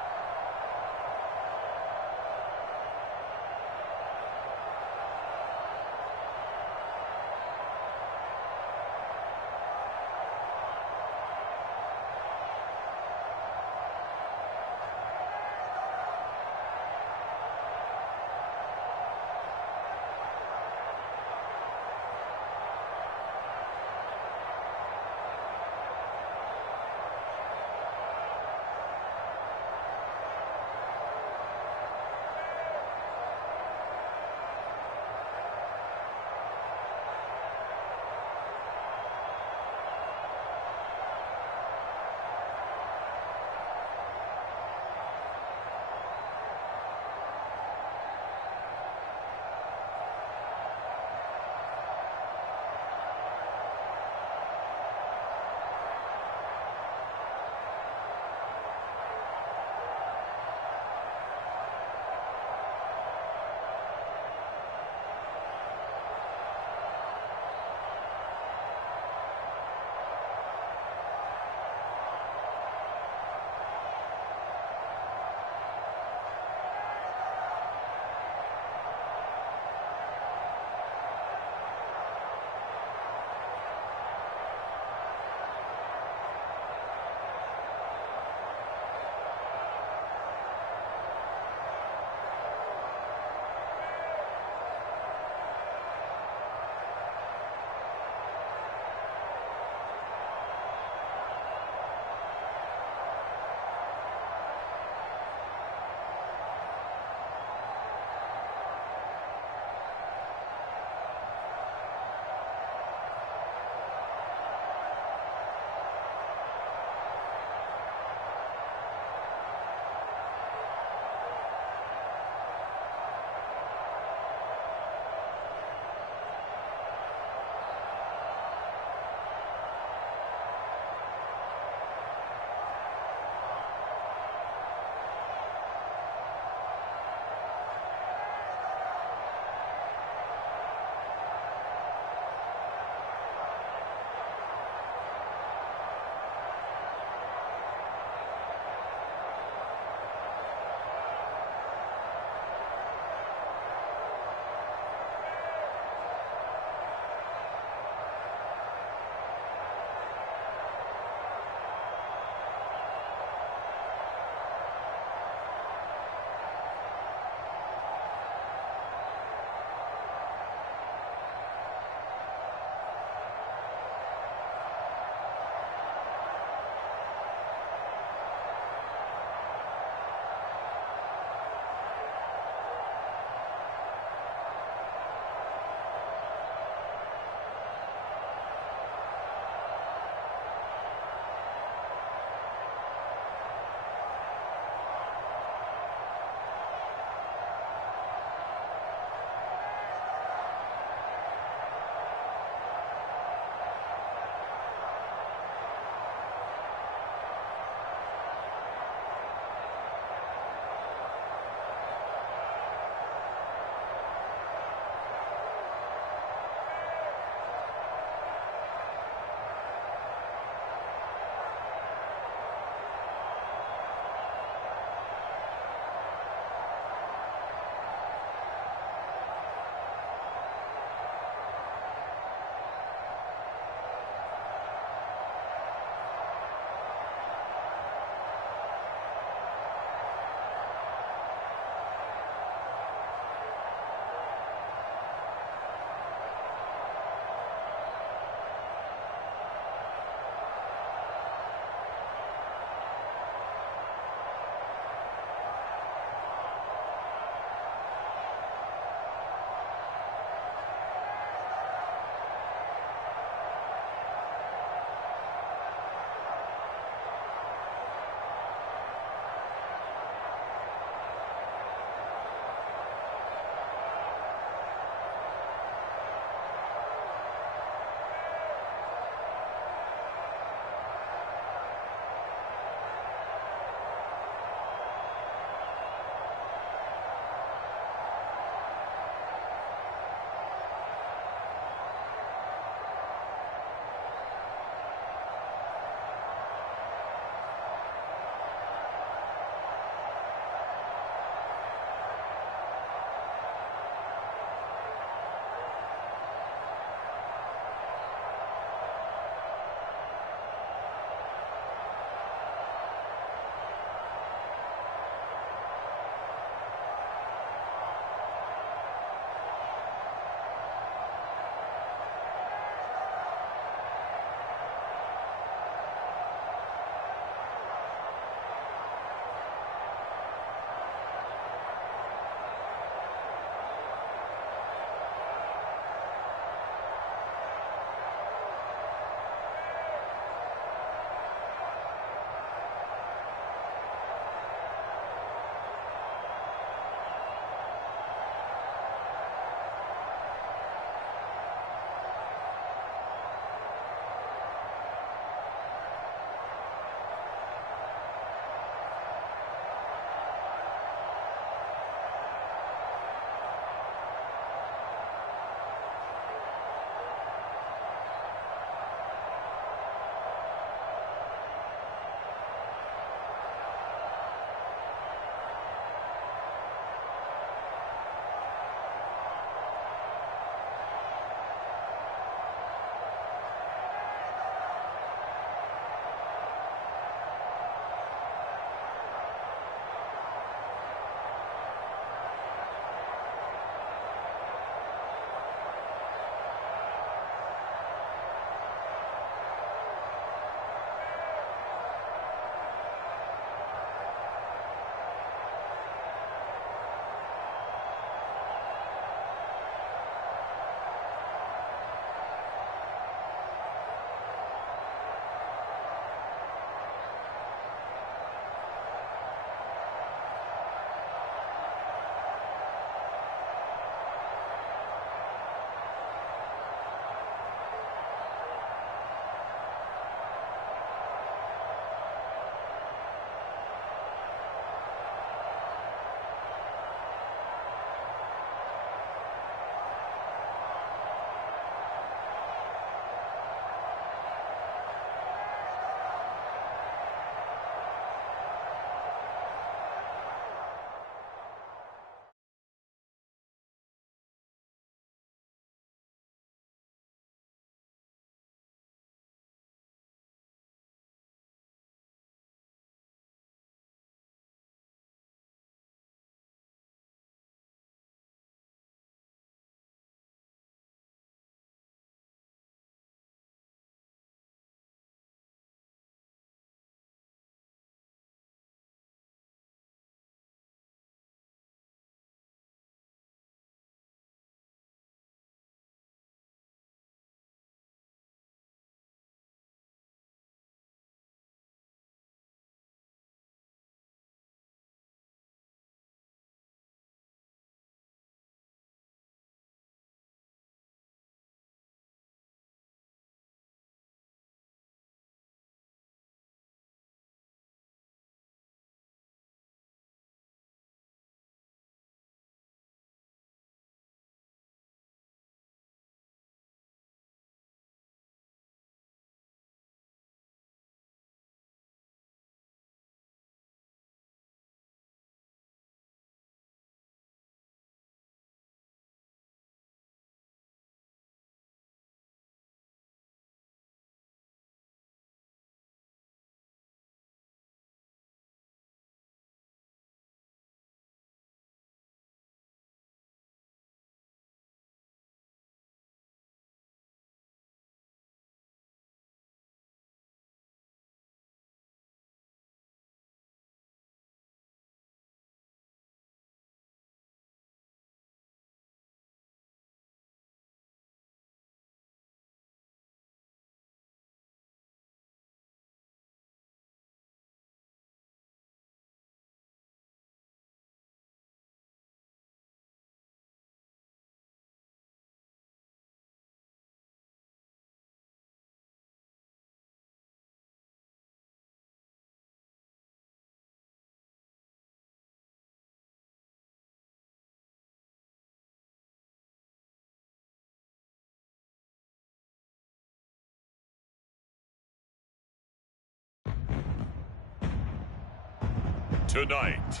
Tonight,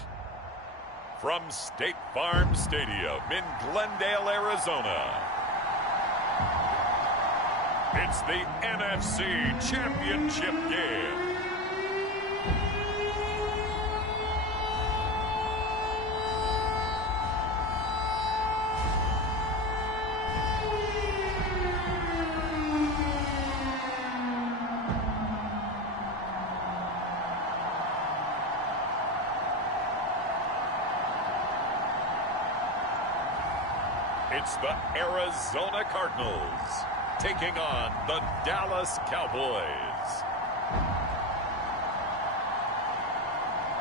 from State Farm Stadium in Glendale, Arizona, it's the NFC Championship game. It's the Arizona Cardinals taking on the Dallas Cowboys.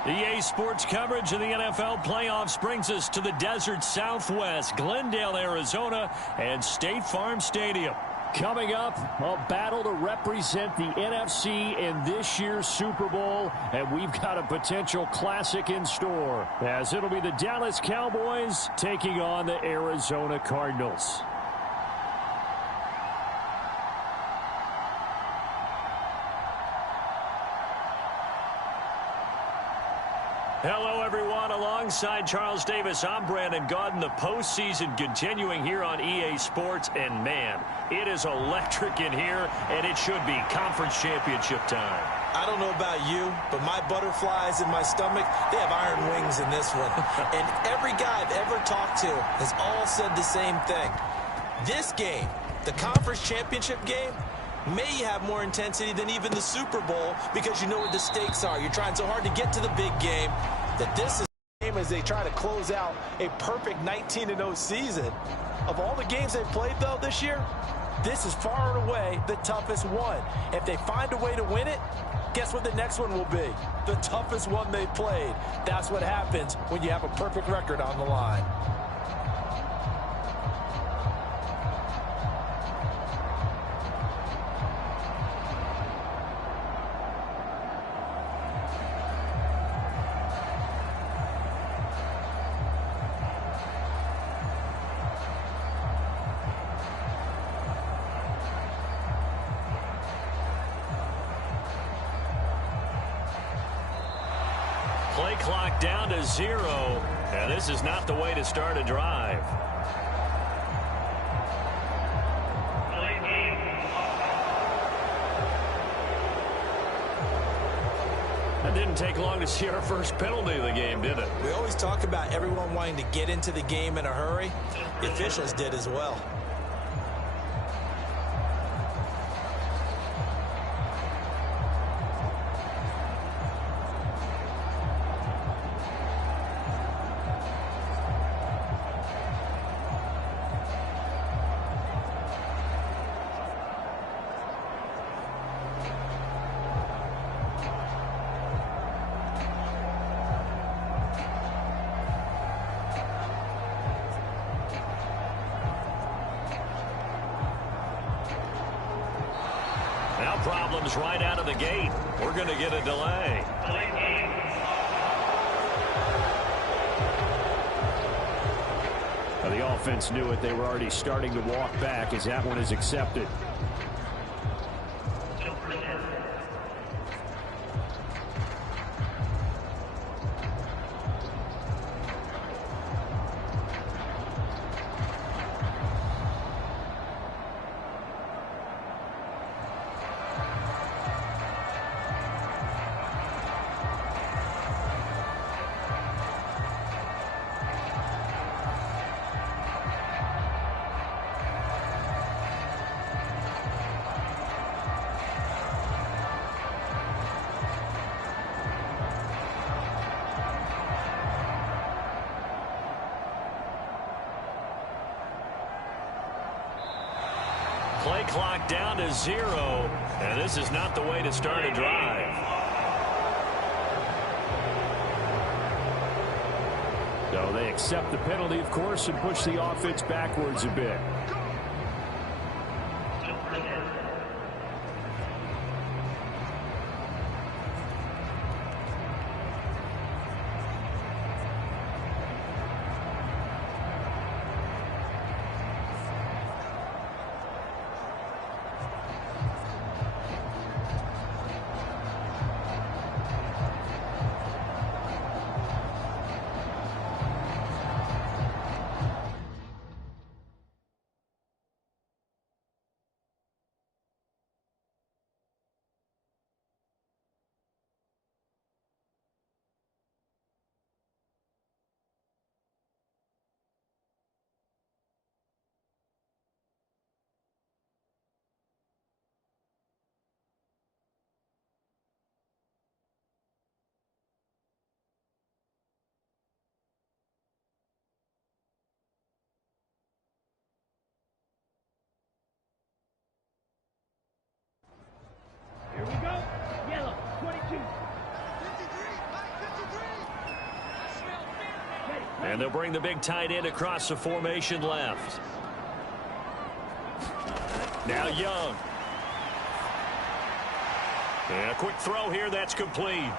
EA Sports coverage of the NFL playoffs brings us to the desert Southwest, Glendale, Arizona, and State Farm Stadium. Coming up, a battle to represent the NFC in this year's Super Bowl, and we've got a potential classic in store, as it'll be the Dallas Cowboys taking on the Arizona Cardinals. Hello, everyone. Alongside Charles Davis, I'm Brandon Gaudin. The postseason continuing here on EA Sports. And, man, it is electric in here, and it should be conference championship time. I don't know about you, but my butterflies in my stomach, they have iron wings in this one. And every guy I've ever talked to has all said the same thing. This game, the conference championship game, may have more intensity than even the Super Bowl because you know what the stakes are. You're trying so hard to get to the big game that this is the game as they try to close out a perfect 19-0 season. Of all the games they've played, though, this year, this is far and away the toughest one. If they find a way to win it, guess what the next one will be? The toughest one they've played. That's what happens when you have a perfect record on the line. Play clock down to 0, and this is not the way to start a drive. It didn't take long to see our first penalty of the game, did it? We always talk about everyone wanting to get into the game in a hurry. The officials did as well. Now problems right out of the gate. We're going to get a delay. Well, the offense knew it. They were already starting to walk back as that one is accepted. Play clock down to 0, and this is not the way to start a drive. So they accept the penalty, of course, and push the offense backwards a bit. And they'll bring the big tight end across the formation left. Now Young. And a quick throw here, that's complete.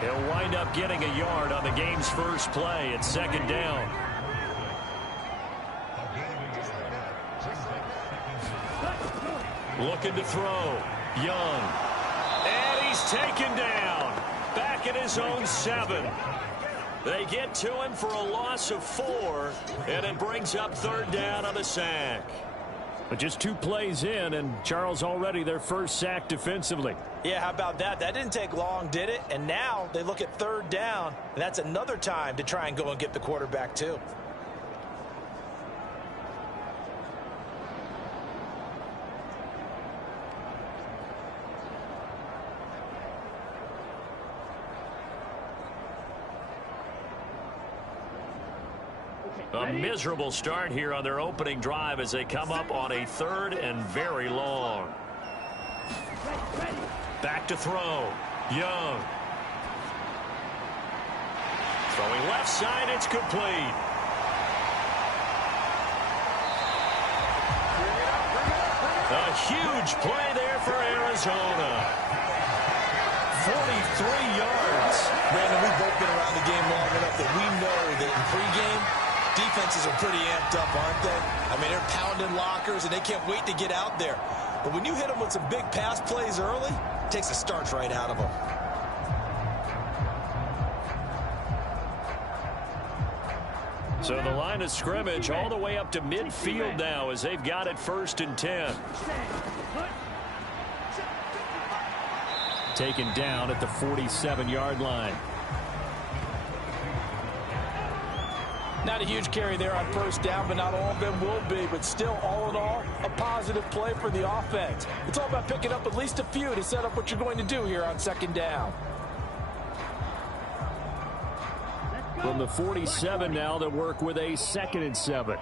He'll wind up getting a yard on the game's first play. It's second down. Looking to throw. Young. And he's taken down. Back at his own 7. They get to him for a loss of 4, and it brings up third down on the sack. But just 2 plays in, and Charles already their first sack defensively. Yeah, how about that? That didn't take long, did it? And now they look at third down, and that's another time to try and go and get the quarterback too. A miserable start here on their opening drive as they come up on a 3rd and very long. Back to throw. Young. Throwing left side, it's complete. A huge play there for Arizona. 43 yards. Brandon, we've both been around the game long enough that we know that in pregame, defenses are pretty amped up, aren't they? I mean, they're pounding lockers, and they can't wait to get out there. But when you hit them with some big pass plays early, it takes the starch right out of them. So the line of scrimmage all the way up to midfield now as they've got it 1st and 10. Taken down at the 47-yard line. Not a huge carry there on first down, but not all of them will be. But still, all in all, a positive play for the offense. It's all about picking up at least a few to set up what you're going to do here on second down. From the 47 now, they'll work with a 2nd and 7.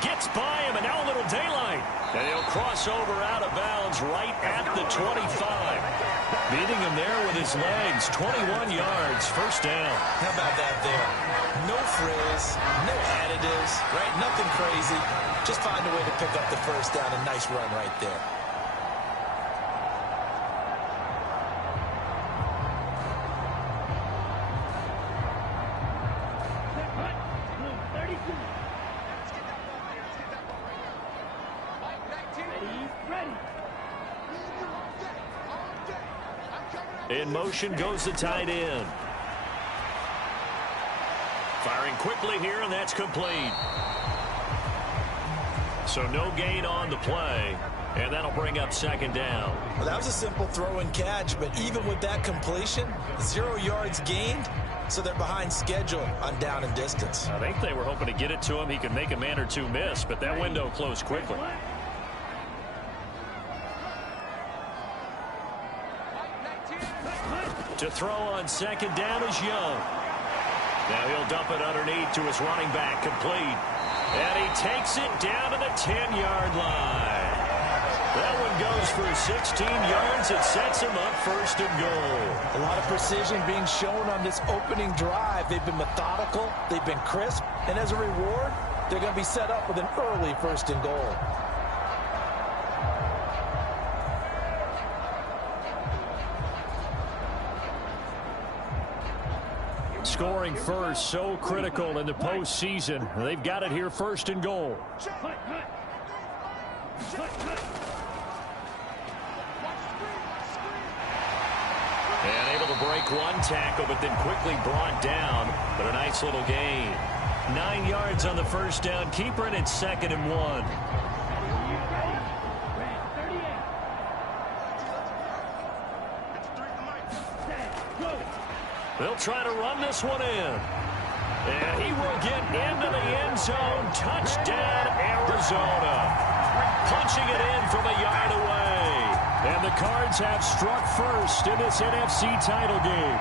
Gets by him, and now a little daylight. And he'll cross over out of bounds right at the 25. Beating him there with his legs. 21 yards, first down. How about that there? No frills, no additives, right? Nothing crazy. Just find a way to pick up the first down. A nice run right there. In motion goes the tight end. Firing quickly here, and that's complete. So no gain on the play, and that'll bring up second down. Well, that was a simple throw and catch, but even with that completion, 0 yards gained, so they're behind schedule on down and distance. I think they were hoping to get it to him. He could make a man or two miss, but that window closed quickly. To throw on second down is Young. Now he'll dump it underneath to his running back, complete. And he takes it down to the 10-yard line. That one goes for 16 yards. It sets him up 1st and goal. A lot of precision being shown on this opening drive. They've been methodical, they've been crisp, and as a reward, they're going to be set up with an early 1st and goal. Scoring first, so critical in the postseason. They've got it here 1st and goal. And able to break one tackle, but then quickly brought down. But a nice little gain. 9 yards on the first down. Keeper, and it's 2nd and 1. They'll try to run this one in. And he will get into the end zone. Touchdown, Arizona. Punching it in from a yard away. And the Cards have struck first in this NFC title game.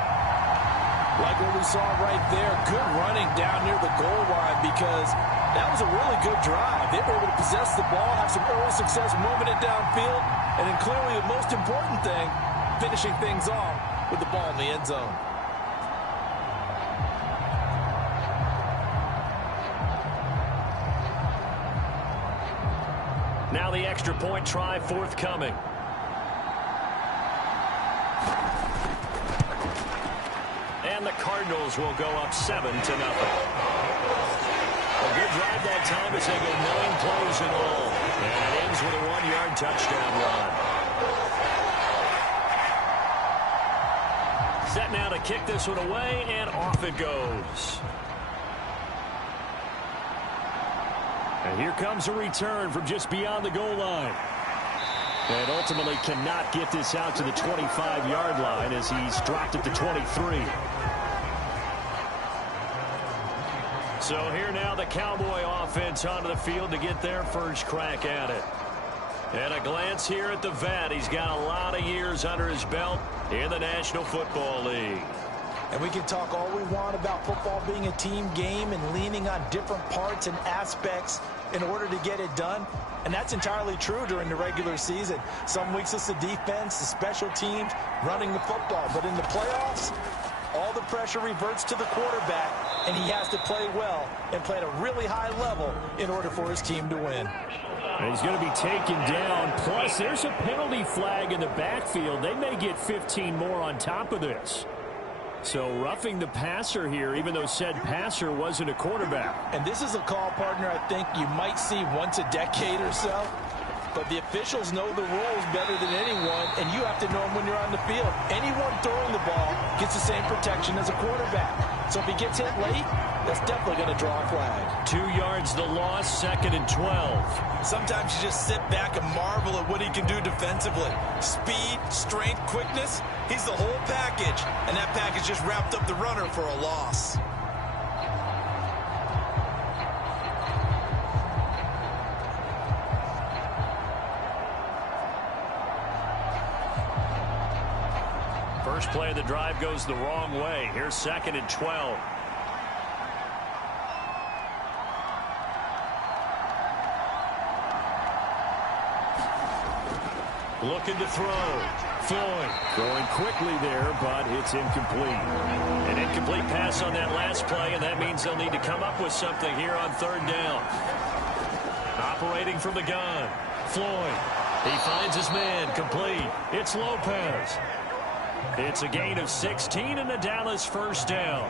Like what we saw right there, good running down near the goal line because That was a really good drive. They were able to possess the ball, have some early success moving it downfield, and then clearly the most important thing, finishing things off with the ball in the end zone. Now the extra point try forthcoming. And the Cardinals will go up 7-0. A good drive that time as they go 9 plays in all. And it ends with a 1-yard touchdown run. Set now to kick this one away, and off it goes. And here comes a return from just beyond the goal line. And ultimately cannot get this out to the 25-yard line as he's dropped it to 23. So here now the Cowboy offense onto the field to get their first crack at it. And a glance here at the vet. He's got a lot of years under his belt in the National Football League. And we can talk all we want about football being a team game and leaning on different parts and aspects in order to get it done. And that's entirely true during the regular season. Some weeks it's the defense, the special teams, running the football. But in the playoffs, all the pressure reverts to the quarterback, and he has to play well and play at a really high level in order for his team to win. And he's going to be taken down. Plus, there's a penalty flag in the backfield. They may get 15 more on top of this. So roughing the passer here, even though said passer wasn't a quarterback. And this is a call, partner, I think you might see once a decade or so. But the officials know the rules better than anyone, and you have to know them when you're on the field. Anyone throwing the ball gets the same protection as a quarterback. So if he gets hit late, that's definitely going to draw a flag. 2 yards the loss, 2nd and 12. Sometimes you just sit back and marvel at what he can do defensively. Speed, strength, quickness, he's the whole package. And that package just wrapped up the runner for a loss. First play of the drive goes the wrong way. Here's 2nd and 12. Looking to throw. Floyd throwing quickly there, but it's incomplete. An incomplete pass on that last play, and that means they'll need to come up with something here on 3rd down. Operating from the gun. Floyd. He finds his man. Complete. It's Lopez. It's a gain of 16 and a Dallas first down.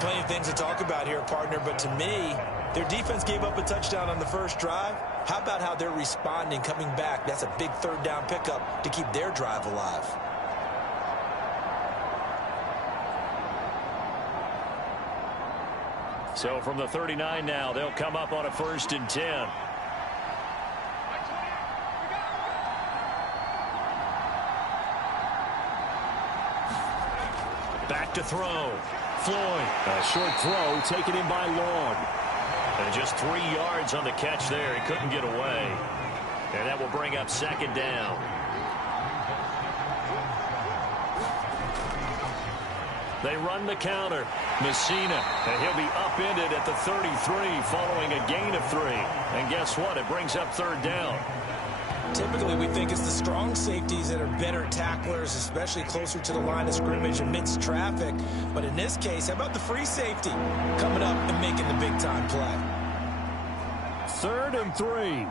Plenty of things to talk about here, partner, but to me, their defense gave up a touchdown on the first drive. How about how they're responding, coming back? That's a big 3rd down pickup to keep their drive alive. So from the 39 now, they'll come up on a 1st and 10. Back to throw. Floyd. A short throw taken in by Long. And just 3 yards on the catch there. He couldn't get away. And that will bring up 2nd down. They run the counter. Messina. And he'll be upended at the 33 following a gain of 3. And guess what? It brings up 3rd down. Typically, we think it's the strong safeties that are better tacklers, especially closer to the line of scrimmage amidst traffic. But in this case, how about the free safety coming up and making the big-time play? 3rd and 3.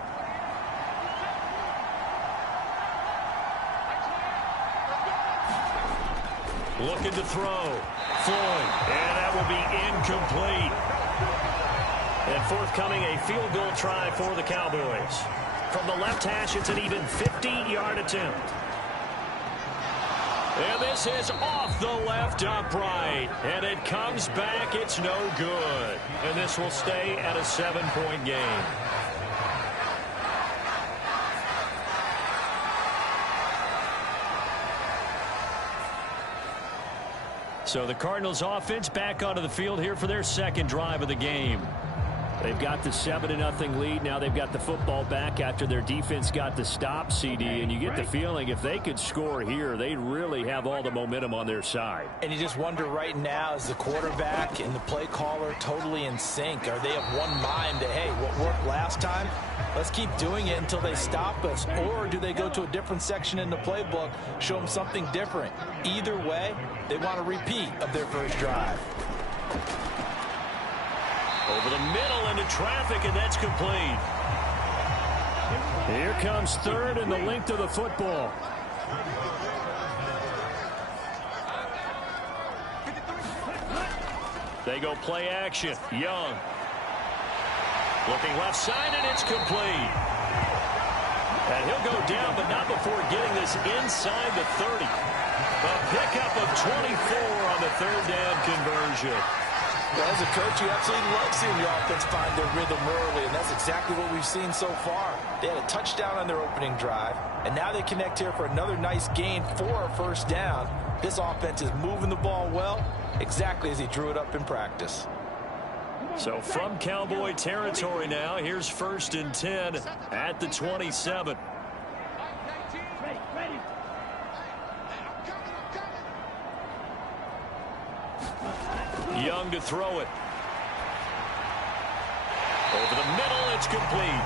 Looking to throw. Floyd. And that will be incomplete. And forthcoming, a field goal try for the Cowboys. From the left hash, it's an even 50-yard attempt. And this is off the left upright. And it comes back. It's no good. And this will stay at a 7-point game. So the Cardinals offense back onto the field here for their 2nd drive of the game. They've got the 7-0 lead. Now they've got the football back after their defense got the stop, CD. And you get the feeling if they could score here, they'd really have all the momentum on their side. And you just wonder right now, is the quarterback and the play caller totally in sync? Are they of one mind that, hey, what worked last time, let's keep doing it until they stop us? Or do they go to a different section in the playbook, show them something different? Either way, they want a repeat of their first drive. Over the middle into traffic, and that's complete. Here comes third and the length of the football. They go play action. Young. Looking left side, and it's complete. And he'll go down, but not before getting this inside the 30. A pickup of 24 on the third down conversion. Well, as a coach, you absolutely love seeing your offense find their rhythm early, and that's exactly what we've seen so far. They had a touchdown on their opening drive, and now they connect here for another nice gain for a first down. This offense is moving the ball well, exactly as he drew it up in practice. So from Cowboy territory now, here's 1st and 10 at the 27. Young to throw it. Over the middle, it's complete.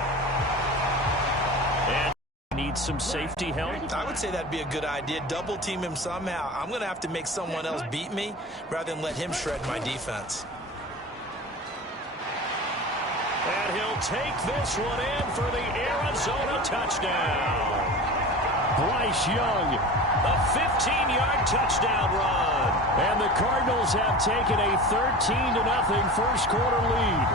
And needs some safety help. I would say that'd be a good idea. Double team him somehow. I'm going to have to make someone else beat me rather than let him shred my defense. And he'll take this one in for the Arizona touchdown. Bryce Young, a 15-yard touchdown run. And the Cardinals have taken a 13-0 first quarter lead.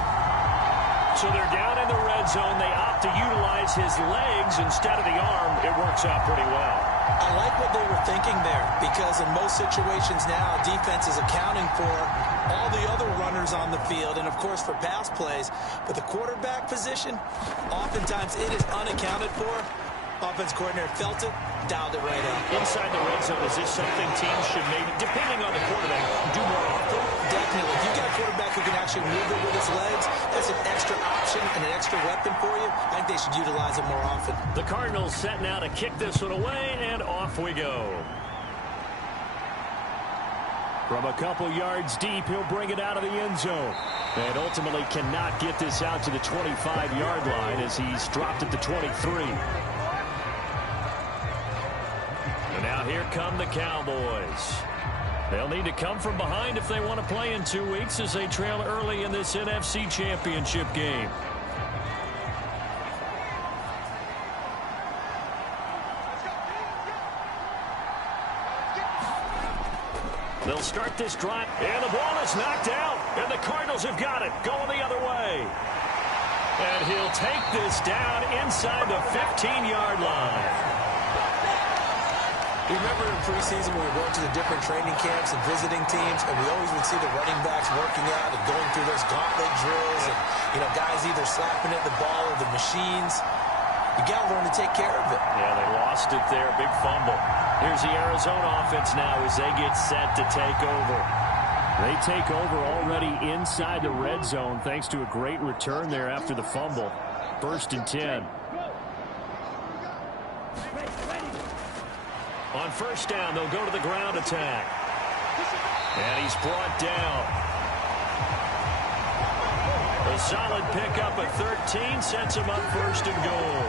So they're down in the red zone. They opt to utilize his legs instead of the arm. It works out pretty well. I like what they were thinking there, because in most situations now, defense is accounting for all the other runners on the field and, of course, for pass plays. But the quarterback position, oftentimes it is unaccounted for. Offense coordinator felt it, dialed it right up. Inside the red zone, is this something teams should maybe, depending on the quarterback, do more often? Definitely. If you've got a quarterback who can actually move it with his legs, that's an extra option and an extra weapon for you. I think they should utilize it more often. The Cardinals set now to kick this one away, and off we go. From a couple yards deep, he'll bring it out of the end zone. And ultimately cannot get this out to the 25-yard line as he's dropped at the 23. And now here come the Cowboys. They'll need to come from behind if they want to play in 2 weeks as they trail early in this NFC Championship game. They'll start this drive, and the ball is knocked out, and the Cardinals have got it, going the other way. And he'll take this down inside the 15-yard line. Remember in preseason when we were going to the different training camps and visiting teams, and we always would see the running backs working out and going through those gauntlet drills, and, you know, guys either slapping at the ball or the machines. You got to learn to take care of it. Yeah, they lost it there. Big fumble. Here's the Arizona offense now as they get set to take over. They take over already inside the red zone thanks to a great return there after the fumble. 1st and 10. On first down, they'll go to the ground attack. And he's brought down. A solid pickup at 13 sets him up 1st and goal.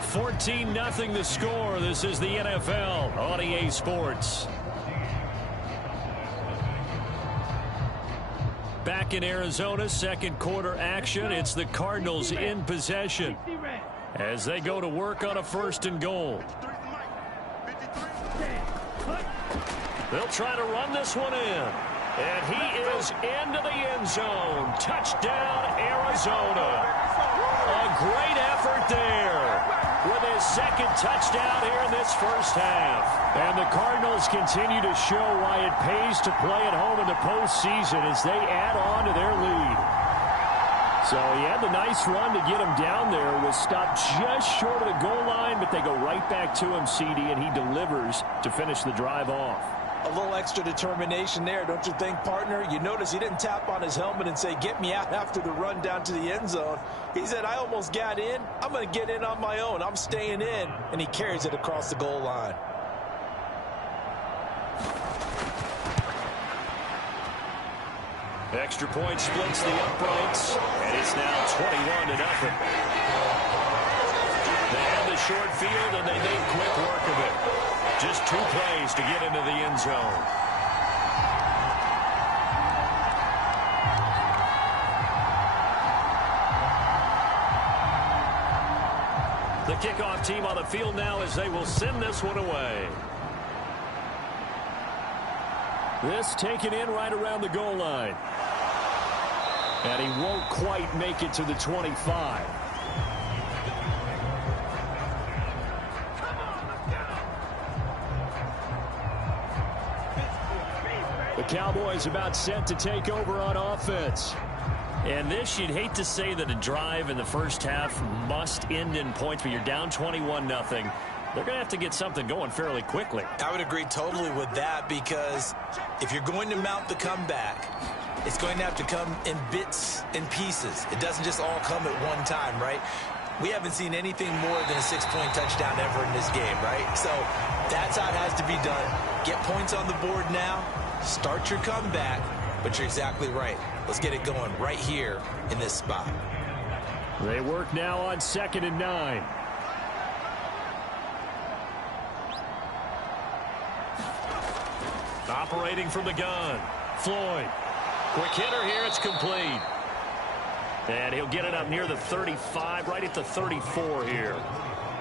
$14-0 the score. This is the NFL on EA Sports. Back in Arizona, second quarter action. It's the Cardinals in possession as they go to work on a 1st and goal. They'll try to run this one in. And he is into the end zone. Touchdown, Arizona. A great effort there with his second touchdown here in this first half. And the Cardinals continue to show why it pays to play at home in the postseason as they add on to their lead. So he had the nice run to get him down there, was stopped just short of the goal line, but they go right back to him, CD, and he delivers to finish the drive off. A little extra determination there, don't you think, partner? You notice he didn't tap on his helmet and say, get me out after the run down to the end zone. He said, I almost got in. I'm going to get in on my own. I'm staying in. And he carries it across the goal line. Extra point splits the uprights, and it's now 21-0. They have the short field, and they made quick work of it. Just 2 plays to get into the end zone. The kickoff team on the field now as they will send this one away. This taken in right around the goal line. And he won't quite make it to the 25. The Cowboys about set to take over on offense. And this, you'd hate to say that a drive in the first half must end in points, but you're down 21-0. They're going to have to get something going fairly quickly. I would agree totally with that, because if you're going to mount the comeback, it's going to have to come in bits and pieces. It doesn't just all come at one time, right? We haven't seen anything more than a 6-point touchdown ever in this game, right? So that's how it has to be done. Get points on the board now. Start your comeback. But you're exactly right. Let's get it going right here in this spot. They work now on 2nd and 9. Operating from the gun, Floyd. Quick hitter here, it's complete. And he'll get it up near the 35, right at the 34 here.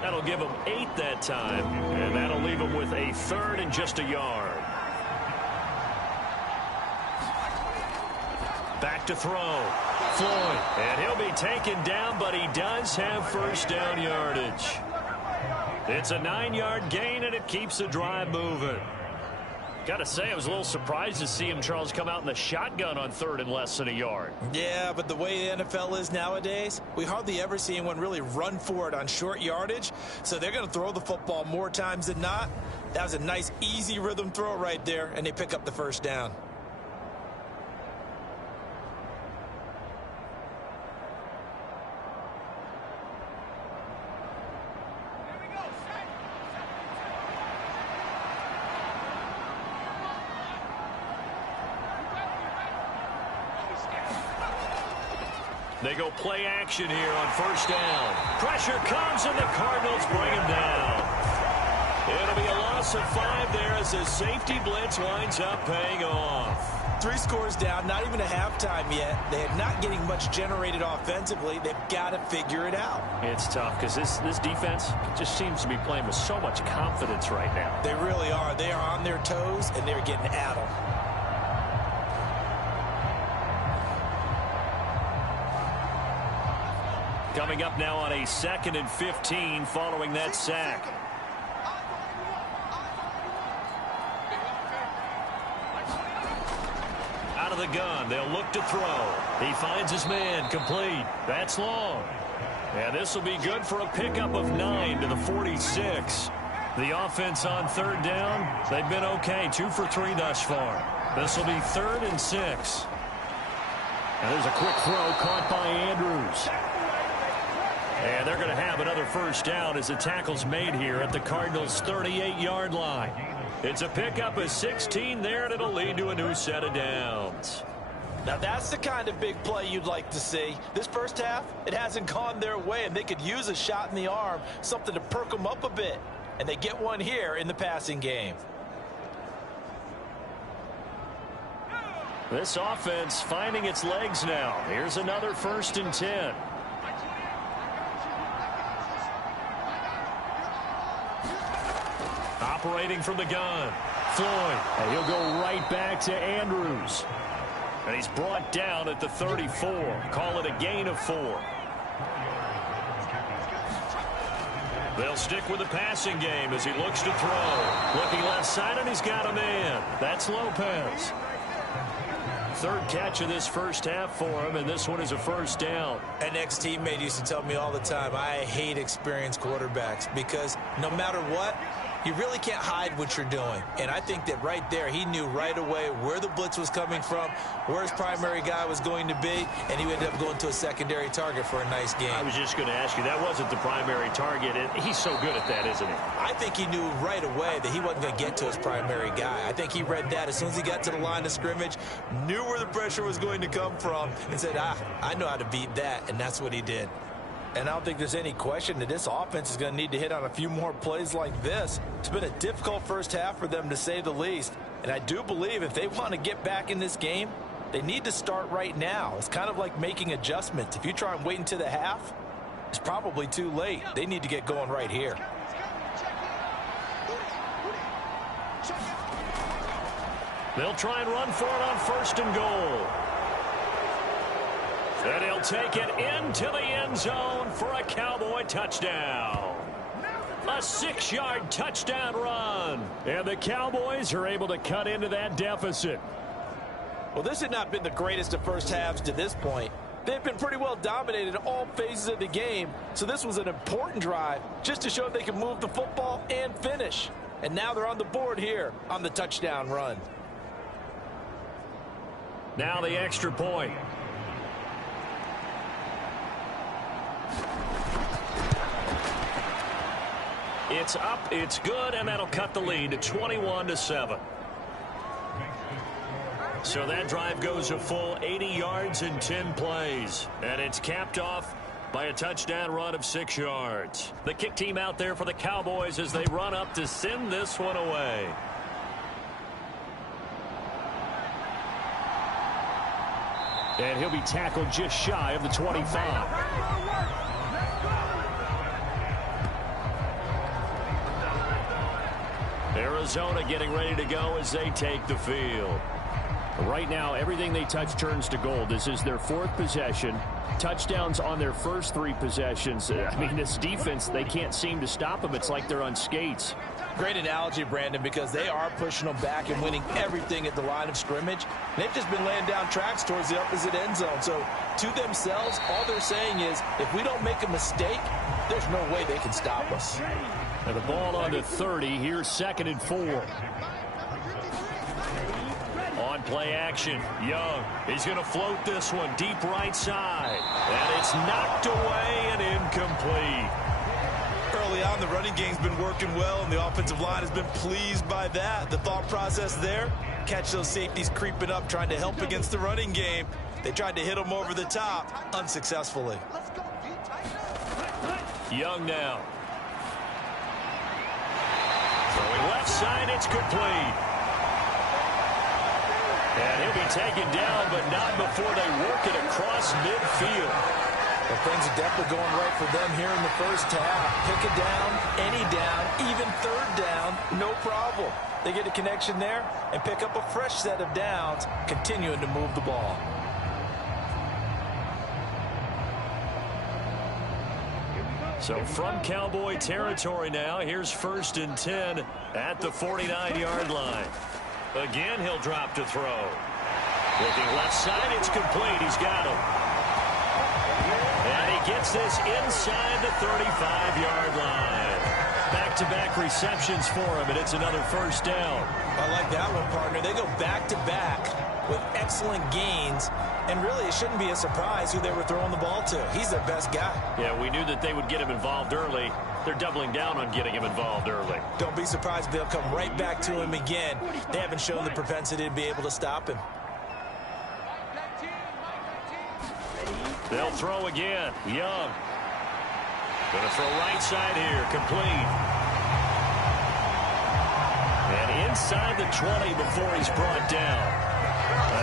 That'll give him 8 that time, and that'll leave him with a 3rd and just a yard. Back to throw, Floyd. And he'll be taken down, but he does have first down yardage. It's a 9-yard gain, and it keeps the drive moving. Got to say, I was a little surprised to see him, Charles, come out in the shotgun on 3rd and less than a yard. Yeah, but the way the NFL is nowadays, we hardly ever see anyone really run for it on short yardage. So they're going to throw the football more times than not. That was a nice, easy rhythm throw right there, and they pick up the first down. They go play action here on first down. Pressure comes, and the Cardinals bring him down. It'll be a loss of 5 there as the safety blitz winds up paying off. 3 scores down, not even a halftime yet. They're not getting much generated offensively. They've got to figure it out. It's tough because this defense just seems to be playing with so much confidence right now. They really are. They are on their toes, and they're getting at them. Coming up now on a 2nd and 15 following that sack. Out of the gun, they'll look to throw. He finds his man, complete. That's long. And this will be good for a pickup of 9 to the 46. The offense on 3rd down, they've been okay, 2 for 3 thus far. This will be 3rd and 6. And there's a quick throw caught by Andrews. And they're going to have another first down as the tackle's made here at the Cardinals' 38-yard line. It's a pickup of 16 there, and it'll lead to a new set of downs. Now that's the kind of big play you'd like to see. This first half, it hasn't gone their way, and they could use a shot in the arm, something to perk them up a bit. And they get one here in the passing game. This offense finding its legs now. Here's another 1st and 10. Operating from the gun, Floyd. And he'll go right back to Andrews. And he's brought down at the 34. Call it a gain of 4. They'll stick with the passing game as he looks to throw. Looking left side, and he's got a man. That's Lopez. Third catch of this first half for him, and this one is a first down. An ex-teammate used to tell me all the time, I hate experienced quarterbacks because no matter what, you really can't hide what you're doing. And I think that right there, he knew right away where the blitz was coming from, where his primary guy was going to be, and he ended up going to a secondary target for a nice game. I was just going to ask you, that wasn't the primary target, and he's so good at that, isn't he? I think he knew right away that he wasn't going to get to his primary guy. I think he read that as soon as he got to the line of scrimmage, knew where the pressure was going to come from, and said, I know how to beat that, and that's what he did. And I don't think there's any question that this offense is going to need to hit on a few more plays like this. It's been a difficult first half for them, to say the least. And I do believe if they want to get back in this game, they need to start right now. It's kind of like making adjustments. If you try and wait until the half, it's probably too late. They need to get going right here. They'll try and run for it on first and goal. And he'll take it into the end zone for a Cowboy touchdown. A 6-yard touchdown run. And the Cowboys are able to cut into that deficit. Well, this had not been the greatest of first halves to this point. They've been pretty well dominated in all phases of the game, so this was an important drive just to show they can move the football and finish. And now they're on the board here on the touchdown run. Now the extra point. It's up, it's good, and that'll cut the lead to 21-7. So that drive goes a full 80 yards in 10 plays. And it's capped off by a touchdown run of 6 yards. The kick team out there for the Cowboys as they run up to send this one away. And he'll be tackled just shy of the 25. Arizona getting ready to go as they take the field. Right now, everything they touch turns to gold. This is their 4th possession. Touchdowns on their first 3 possessions. I mean, this defense, they can't seem to stop them. It's like they're on skates. Great analogy, Brandon, because they are pushing them back and winning everything at the line of scrimmage. They've just been laying down tracks towards the opposite end zone. So to themselves, all they're saying is, if we don't make a mistake, there's no way they can stop us. And the ball on the 30. Here's 2nd and 4. On play action, Young. He's going to float this one deep right side. And it's knocked away and incomplete. Early on, the running game's been working well, and the offensive line has been pleased by that. The thought process there, catch those safeties creeping up, trying to help against the running game. They tried to hit them over the top, unsuccessfully. Young now. Throwing left side, it's complete. And he'll be taken down, but not before they work it across midfield. Well, things are definitely going right for them here in the first half. Pick a down, any down, even 3rd down, no problem. They get a connection there and pick up a fresh set of downs, continuing to move the ball. So from Cowboy territory now, here's 1st and 10 at the 49-yard line. Again, he'll drop to throw. Looking left side, it's complete. He's got him. And he gets this inside the 35-yard line. Back-to-back receptions for him, and it's another first down. I like that one, partner. They go back-to-back with excellent gains, and really it shouldn't be a surprise who they were throwing the ball to. He's their best guy. Yeah, we knew that they would get him involved early. They're doubling down on getting him involved early. Don't be surprised if they'll come right back to him again. They haven't shown the propensity to be able to stop him. They'll throw again. Young. Going to throw right side here. Complete. And inside the 20 before he's brought down.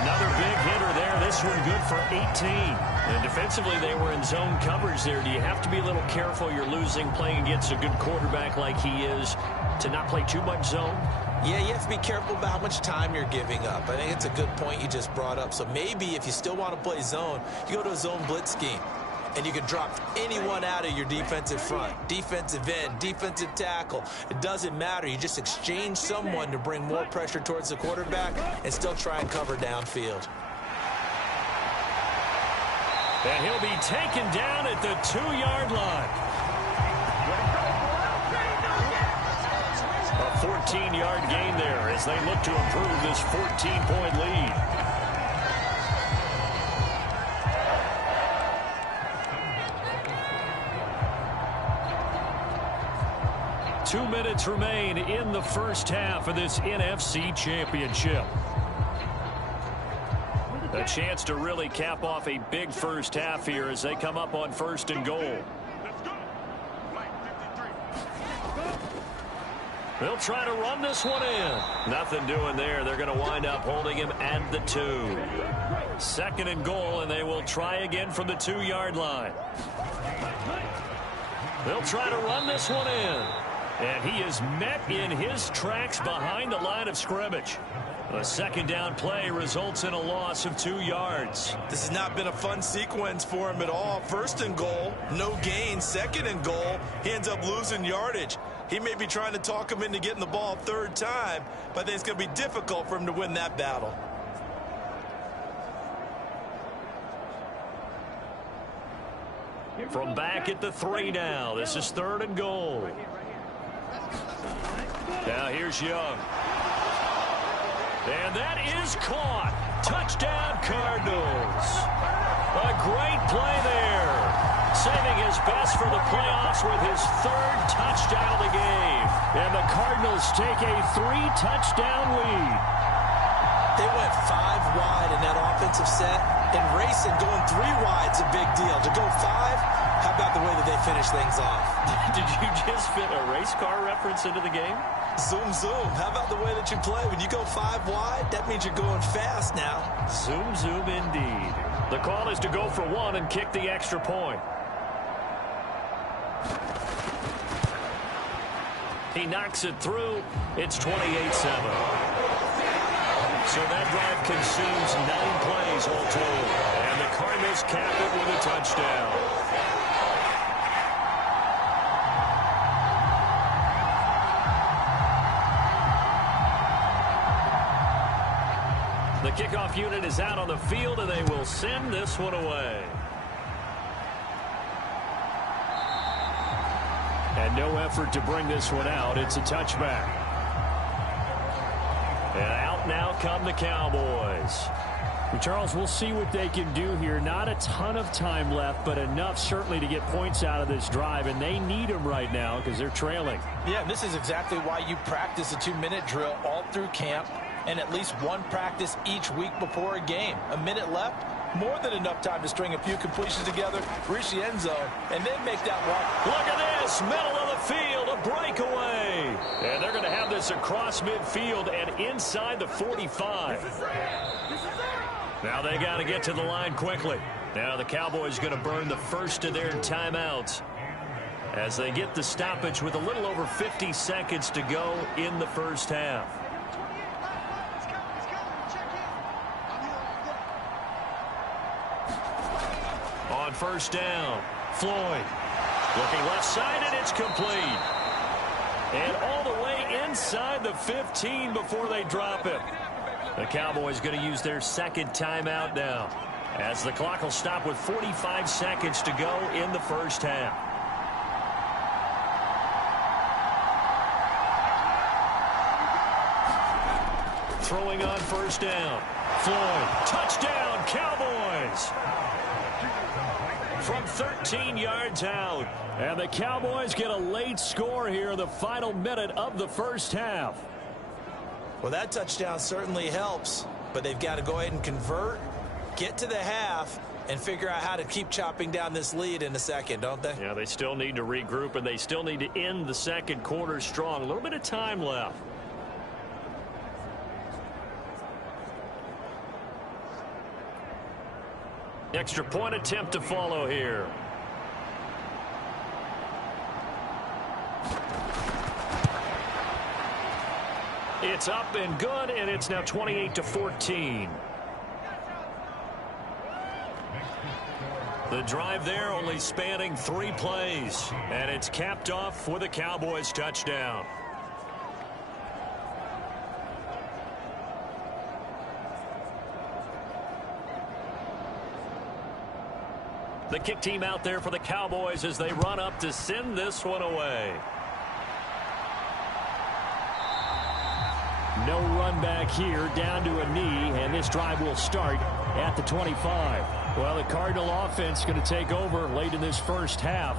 Another big hitter there. This one good for 18. And defensively, they were in zone coverage there. Do you have to be a little careful? You're losing playing against a good quarterback like he is to not play too much zone? Yeah, you have to be careful about how much time you're giving up. I think it's a good point you just brought up. So maybe if you still want to play zone, you go to a zone blitz scheme. And you can drop anyone out of your defensive front, defensive end, defensive tackle. It doesn't matter. You just exchange someone to bring more pressure towards the quarterback and still try and cover downfield. And he'll be taken down at the 2-yard line. A 14-yard gain there as they look to improve this 14-point lead. Two minutes remain in the first half of this NFC Championship. A chance to really cap off a big first half here as they come up on 1st and goal. They'll try to run this one in. Nothing doing there. They're going to wind up holding him at the 2. 2nd and goal, and they will try again from the 2-yard line. They'll try to run this one in. And he is met in his tracks behind the line of scrimmage. A 2nd down play results in a loss of 2 yards. This has not been a fun sequence for him at all. 1st and goal, no gain. 2nd and goal, he ends up losing yardage. He may be trying to talk him into getting the ball 3rd time, but I think it's going to be difficult for him to win that battle. From back at the 3 now. This is 3rd and goal. Now here's Young. And that is caught. Touchdown, Cardinals. A great play there. Saving his best for the playoffs with his 3rd touchdown of the game. And the Cardinals take a 3-touchdown lead. They went 5 wide in that offensive set. And racing, going 3 wide's a big deal. To go 5, how about the way that they finish things off? Did you just fit a race car reference into the game? Zoom, zoom. How about the way that you play? When you go 5 wide, that means you're going fast now. Zoom, zoom indeed. The call is to go for 1 and kick the extra point. He knocks it through. It's 28-7. So that drive consumes 9 plays all told. And the Cardinals cap it with a touchdown. The kickoff unit is out on the field, and they will send this one away. And no effort to bring this one out. It's a touchback. And out now come the Cowboys. Charles, we'll see what they can do here. Not a ton of time left, but enough certainly to get points out of this drive, and they need them right now because they're trailing. Yeah, this is exactly why you practice a 2-minute drill all through camp and at least 1 practice each week before a game. A minute left, more than enough time to string a few completions together, reach the end zone, and then make that run. Look at this, middle of the field, a breakaway. And they're going to have this across midfield and inside the 45. Now they got to get to the line quickly. Now the Cowboys going to burn the first of their timeouts as they get the stoppage with a little over 50 seconds to go in the first half. On 1st down, Floyd looking left side, and it's complete. And all the way inside the 15 before they drop it. The Cowboys going to use their 2nd timeout now as the clock will stop with 45 seconds to go in the first half. Throwing on 1st down. Floyd, touchdown, Cowboys! From 13 yards out. And the Cowboys get a late score here in the final minute of the first half. Well, that touchdown certainly helps, but they've got to go ahead and convert, get to the half, and figure out how to keep chopping down this lead in the second, don't they? Yeah, they still need to regroup, and they still need to end the second quarter strong. A little bit of time left. Extra point attempt to follow here. It's up and good, and it's now 28-14. The drive there only spanning 3 plays, and it's capped off with a Cowboys touchdown. The kick team out there for the Cowboys as they run up to send this one away. No run back here, down to a knee, and this drive will start at the 25. Well, the Cardinal offense going to take over late in this first half.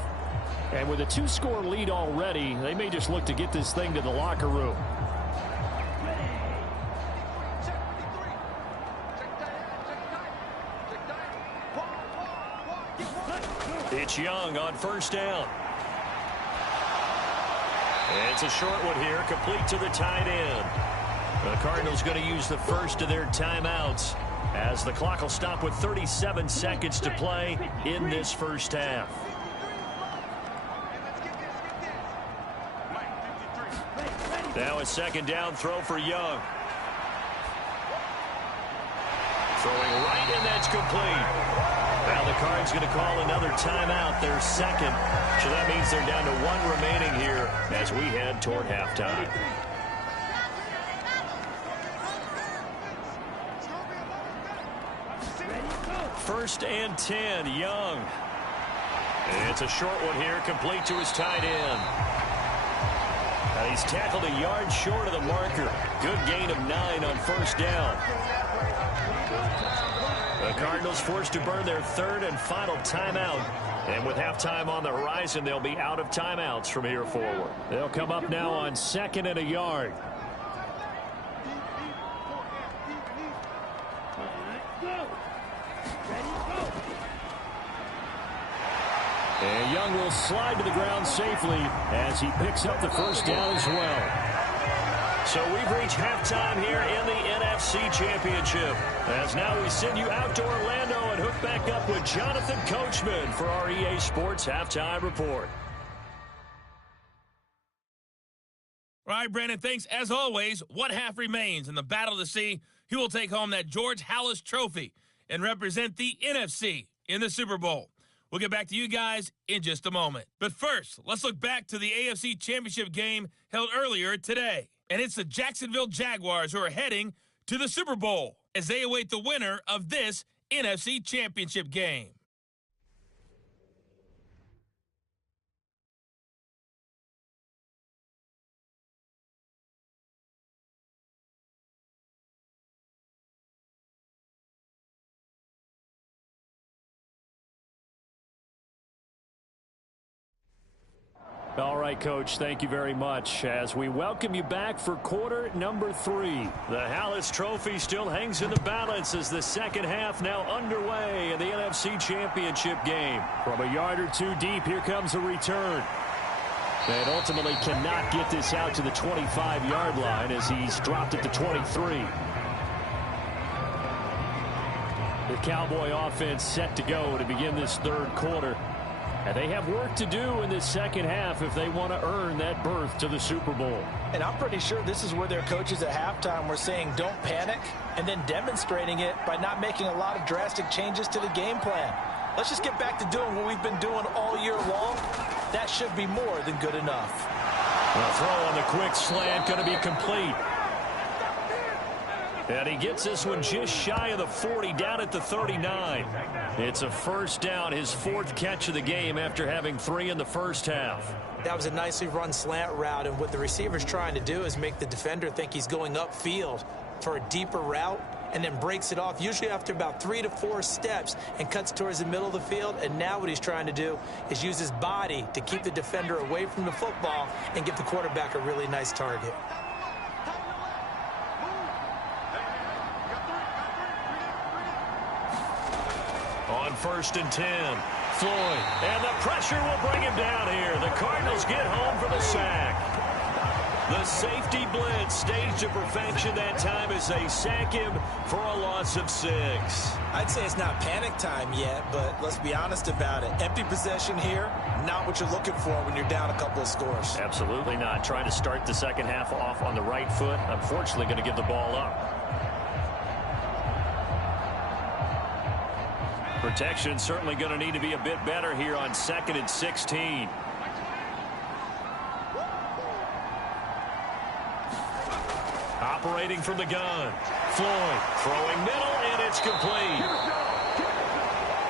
And with a 2-score lead already, they may just look to get this thing to the locker room. It's Young on first down. It's a short one here, complete to the tight end. The Cardinals going to use the first of their timeouts as the clock will stop with 37 seconds to play in this first half. Now a second down throw for Young. Throwing right, and that's complete. Now the Cards going to call another timeout, their second. So that means they're down to 1 remaining here as we head toward halftime. First and 10, Young. It's a short one here, complete to his tight end. He's tackled a yard short of the marker. Good gain of 9 on first down. The Cardinals forced to burn their third and final timeout. And with halftime on the horizon, they'll be out of timeouts from here forward. They'll come up now on second and a yard. And Young will slide to the ground safely as he picks up the first down as well. So we've reached halftime here in the NFC Championship. As now we send you out to Orlando and hook back up with Jonathan Coachman for our EA Sports Halftime Report. All right, Brandon, thanks. As always, one half remains in the battle to see who will take home that George Halas Trophy and represent the NFC in the Super Bowl. We'll get back to you guys in just a moment. But first, let's look back to the AFC Championship game held earlier today. And it's the Jacksonville Jaguars who are heading to the Super Bowl as they await the winner of this NFC Championship game. All right, Coach, thank you very much as we welcome you back for quarter number 3. The Halas Trophy still hangs in the balance as the second half now underway in the NFC Championship game. From a yard or two deep, here comes a return. And ultimately cannot get this out to the 25-yard line as he's dropped it to 23. The Cowboy offense set to go to begin this third quarter. And they have work to do in this second half if they want to earn that berth to the Super Bowl. And I'm pretty sure this is where their coaches at halftime were saying don't panic, and then demonstrating it by not making a lot of drastic changes to the game plan. Let's just get back to doing what we've been doing all year long. That should be more than good enough. The throw on the quick slant going to be complete. And he gets this one just shy of the 40, down at the 39. It's a first down, his 4th catch of the game after having 3 in the first half. That was a nicely run slant route, and what the receiver's trying to do is make the defender think he's going upfield for a deeper route, and then breaks it off, usually after about 3 to 4 steps, and cuts towards the middle of the field. And now what he's trying to do is use his body to keep the defender away from the football and give the quarterback a really nice target. On first and 10, Floyd, and the pressure will bring him down here. The Cardinals get home for the sack. The safety blitz staged to perfection that time as they sack him for a loss of 6. I'd say it's not panic time yet, but let's be honest about it. Empty possession here, not what you're looking for when you're down a couple of scores. Absolutely not. Trying to start the second half off on the right foot. Unfortunately, going to give the ball up. Protection certainly going to need to be a bit better here on 2nd and 16. Operating from the gun. Floyd throwing middle, and it's complete.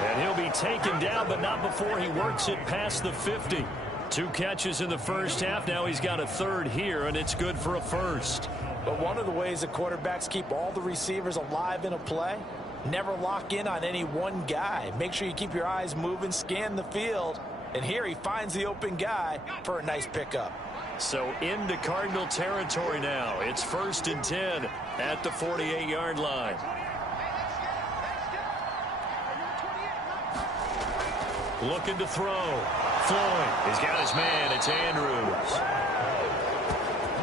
And he'll be taken down, but not before he works it past the 50. 2 catches in the first half. Now he's got a third here, and it's good for a first. But one of the ways that quarterbacks keep all the receivers alive in a play, never lock in on any one guy. Make sure you keep your eyes moving, scan the field. And here he finds the open guy for a nice pickup. So into Cardinal territory now. It's 1st and 10 at the 48-yard line. Looking to throw. Floyd. He's got his man. It's Andrews.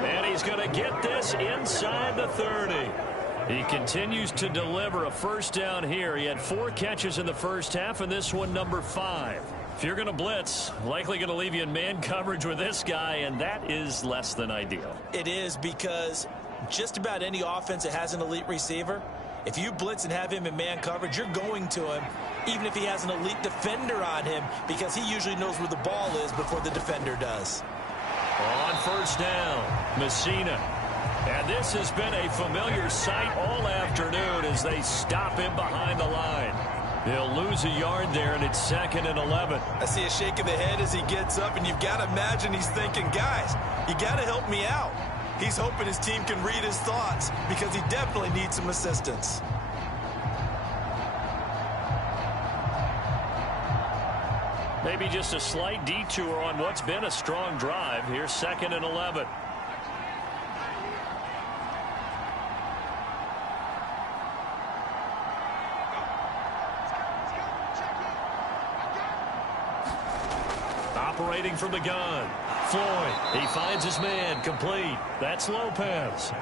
And he's going to get this inside the 30. He continues to deliver a first down here. He had 4 catches in the first half, and this one number 5. If you're going to blitz, likely going to leave you in man coverage with this guy, and that is less than ideal. It is, because just about any offense that has an elite receiver, if you blitz and have him in man coverage, you're going to him, even if he has an elite defender on him, because he usually knows where the ball is before the defender does. On first down, Messina. And this has been a familiar sight all afternoon as they stop him behind the line. He'll lose a yard there, and it's 2nd and 11. I see a shake of the head as he gets up, and you've got to imagine he's thinking, guys, you got to help me out. He's hoping his team can read his thoughts because he definitely needs some assistance. Maybe just a slight detour on what's been a strong drive. Here's 2nd and 11. Operating from the gun. Floyd. He finds his man. Complete. That's Lopez.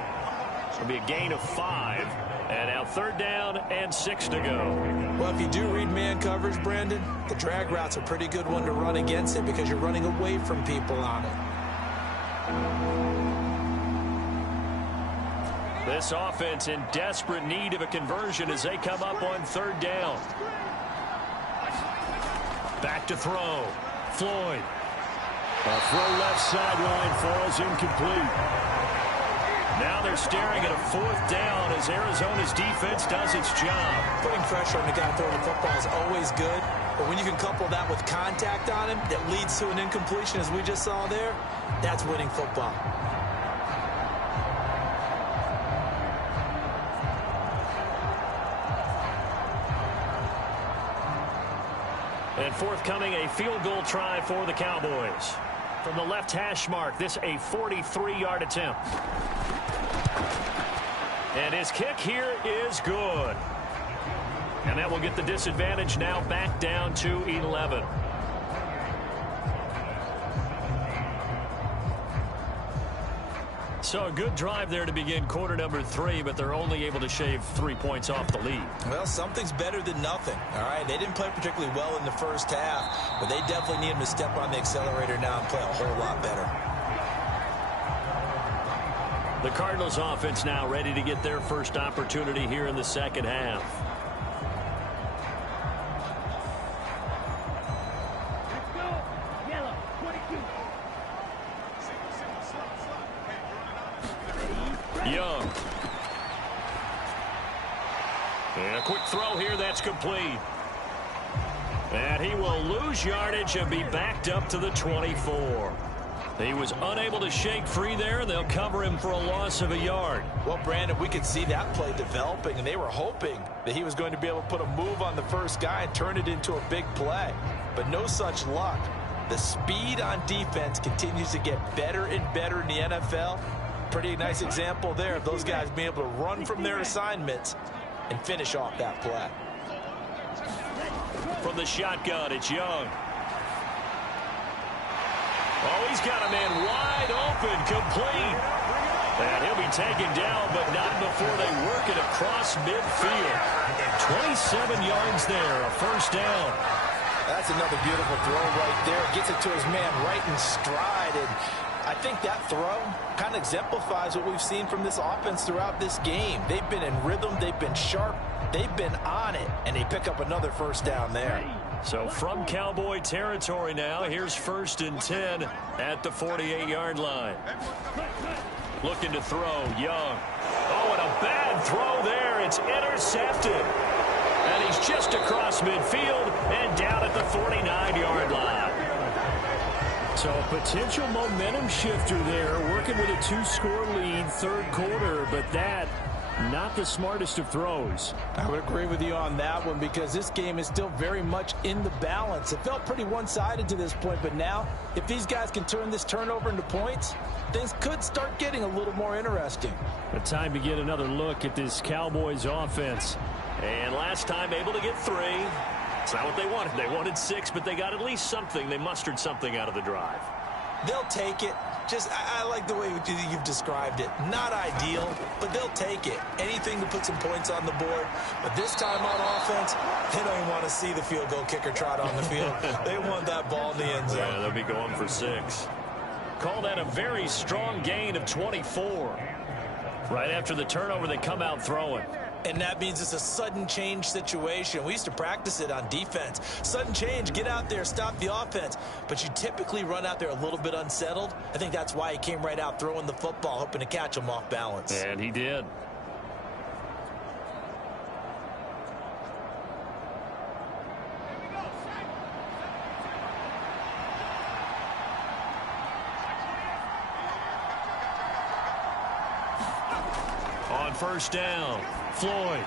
It'll be a gain of 5. And now 3rd down and 6 to go. Well, if you do read man coverage, Brandon, the drag route's a pretty good one to run against it because you're running away from people on it. This offense in desperate need of a conversion as they come up on 3rd down. Back to throw. Floyd. A throw left sideline falls incomplete. Now they're staring at a 4th down as Arizona's defense does its job. Putting pressure on the guy throwing the football is always good, but when you can couple that with contact on him that leads to an incompletion, as we just saw there, that's winning football. And forthcoming, a field goal try for the Cowboys. From the left hash mark, this a 43-yard attempt. And his kick here is good. And that will get the disadvantage now back down to 11. So a good drive there to begin quarter number 3, but they're only able to shave 3 points off the lead. Well, something's better than nothing, all right? They didn't play particularly well in the first half, but they definitely need him to step on the accelerator now and play a whole lot better. The Cardinals offense now ready to get their first opportunity here in the second half. Young. And a quick throw here, that's complete. And he will lose yardage and be backed up to the 24. He was unable to shake free there, and they'll cover him for a loss of a yard. Well, Brandon, we could see that play developing, and they were hoping that he was going to be able to put a move on the first guy and turn it into a big play. But no such luck. The speed on defense continues to get better and better in the NFL. Pretty nice example there of those guys being able to run from their assignments and finish off that play. From the shotgun, it's Young. Oh, he's got a man wide open, complete. And he'll be taken down, but not before they work it across midfield. 27 yards there, a first down. That's another beautiful throw right there. Gets it to his man right in stride. And I think that throw kind of exemplifies what we've seen from this offense throughout this game. They've been in rhythm. They've been sharp. They've been on it. And they pick up another first down there. So from Cowboy territory now, here's 1st and 10 at the 48-yard line. Looking to throw, Young. Oh, and a bad throw there. It's intercepted. And he's just just across midfield and down at the 49-yard line. So a potential momentum shifter there, working with a 2-score lead, third quarter, but that not the smartest of throws. I would agree with you on that one because this game is still very much in the balance. It felt pretty one-sided to this point, but now if these guys can turn this turnover into points, things could start getting a little more interesting. But time to get another look at this Cowboys offense. And last time able to get 3. It's not what they wanted. They wanted 6, but they got at least something. They mustered something out of the drive. They'll take it. I like the way you've described it. Not ideal, but they'll take it. Anything to put some points on the board. But this time on offense, they don't even want to see the field goal kicker trot on the field. They want that ball in the end zone. Yeah, they'll be going for 6. Call that a very strong gain of 24. Right after the turnover, they come out throwing. And that means it's a sudden change situation. We used to practice it on defense. Sudden change, get out there, stop the offense. But you typically run out there a little bit unsettled. I think that's why he came right out throwing the football, hoping to catch him off balance. And he did. On first down, Floyd.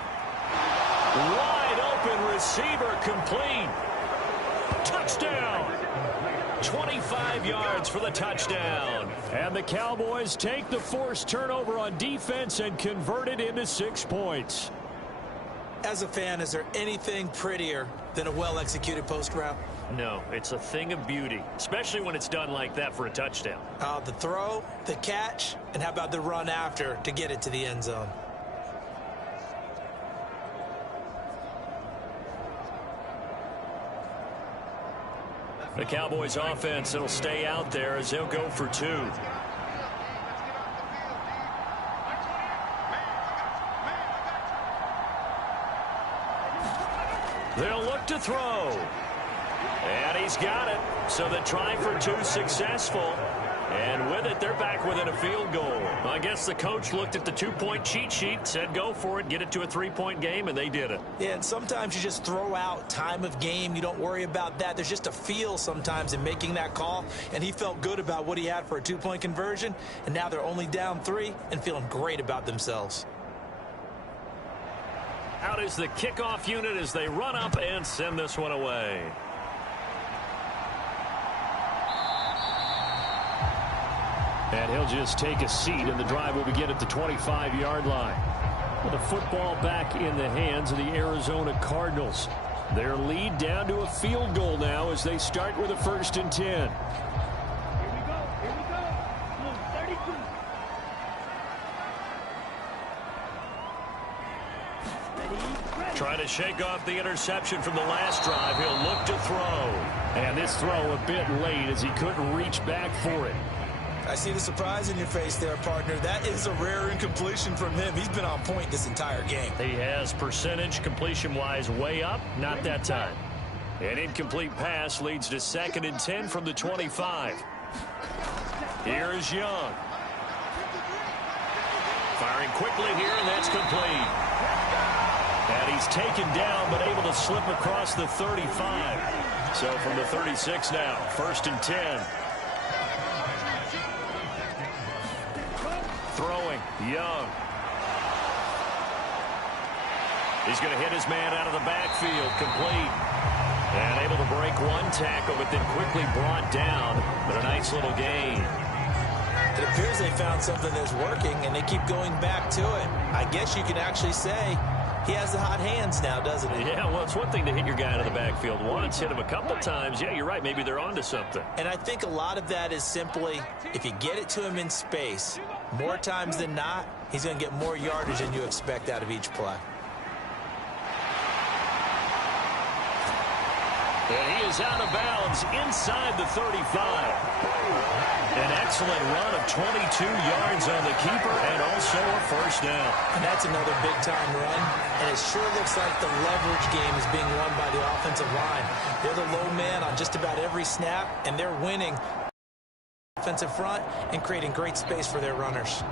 Wide open receiver complete. Touchdown. 25 yards for the touchdown. And the Cowboys take the forced turnover on defense and convert it into 6 points. As a fan, is there anything prettier than a well-executed post route? No, it's a thing of beauty, especially when it's done like that for a touchdown. The throw, the catch, and how about the run after to get it to the end zone? The Cowboys offense, it'll stay out there as they'll go for 2. They'll look to throw. And he's got it. So the try for 2 successful. And with it, they're back within a field goal. I guess the coach looked at the 2-point cheat sheet, said go for it, get it to a 3-point game, and they did it. Yeah, and sometimes you just throw out time of game. You don't worry about that. There's just a feel sometimes in making that call, and he felt good about what he had for a 2-point conversion, and now they're only down 3 and feeling great about themselves. Out is the kickoff unit as they run up and send this one away. And he'll just take a seat, and the drive will begin at the 25-yard line. With the football back in the hands of the Arizona Cardinals. Their lead down to a field goal now as they start with a 1st and 10. Here we go. 32. Trying to shake off the interception from the last drive. He'll look to throw. And this throw a bit late as he couldn't reach back for it. I see the surprise in your face there, partner. That is a rare incompletion from him. He's been on point this entire game. He has percentage completion-wise way up. Not that time. An incomplete pass leads to 2nd and 10 from the 25. Here is Young. Firing quickly here, and that's complete. And he's taken down, but able to slip across the 35. So from the 36 now, 1st and 10. Throwing, Young. He's going to hit his man out of the backfield, complete. And able to break 1 tackle, but then quickly brought down. But a nice little gain. It appears they found something that's working, and they keep going back to it. I guess you can actually say he has the hot hands now, doesn't he? Yeah, well, it's one thing to hit your guy out of the backfield once, hit him a couple times. Yeah, you're right. Maybe they're onto something. And I think a lot of that is simply if you get it to him in space, more times than not, he's going to get more yardage than you expect out of each play. And he is out of bounds inside the 35. An excellent run of 22 yards on the keeper and also a 1st down. And that's another big-time run. And it sure looks like the leverage game is being won by the offensive line. They're the low man on just about every snap, and they're winning offensive front and creating great space for their runners.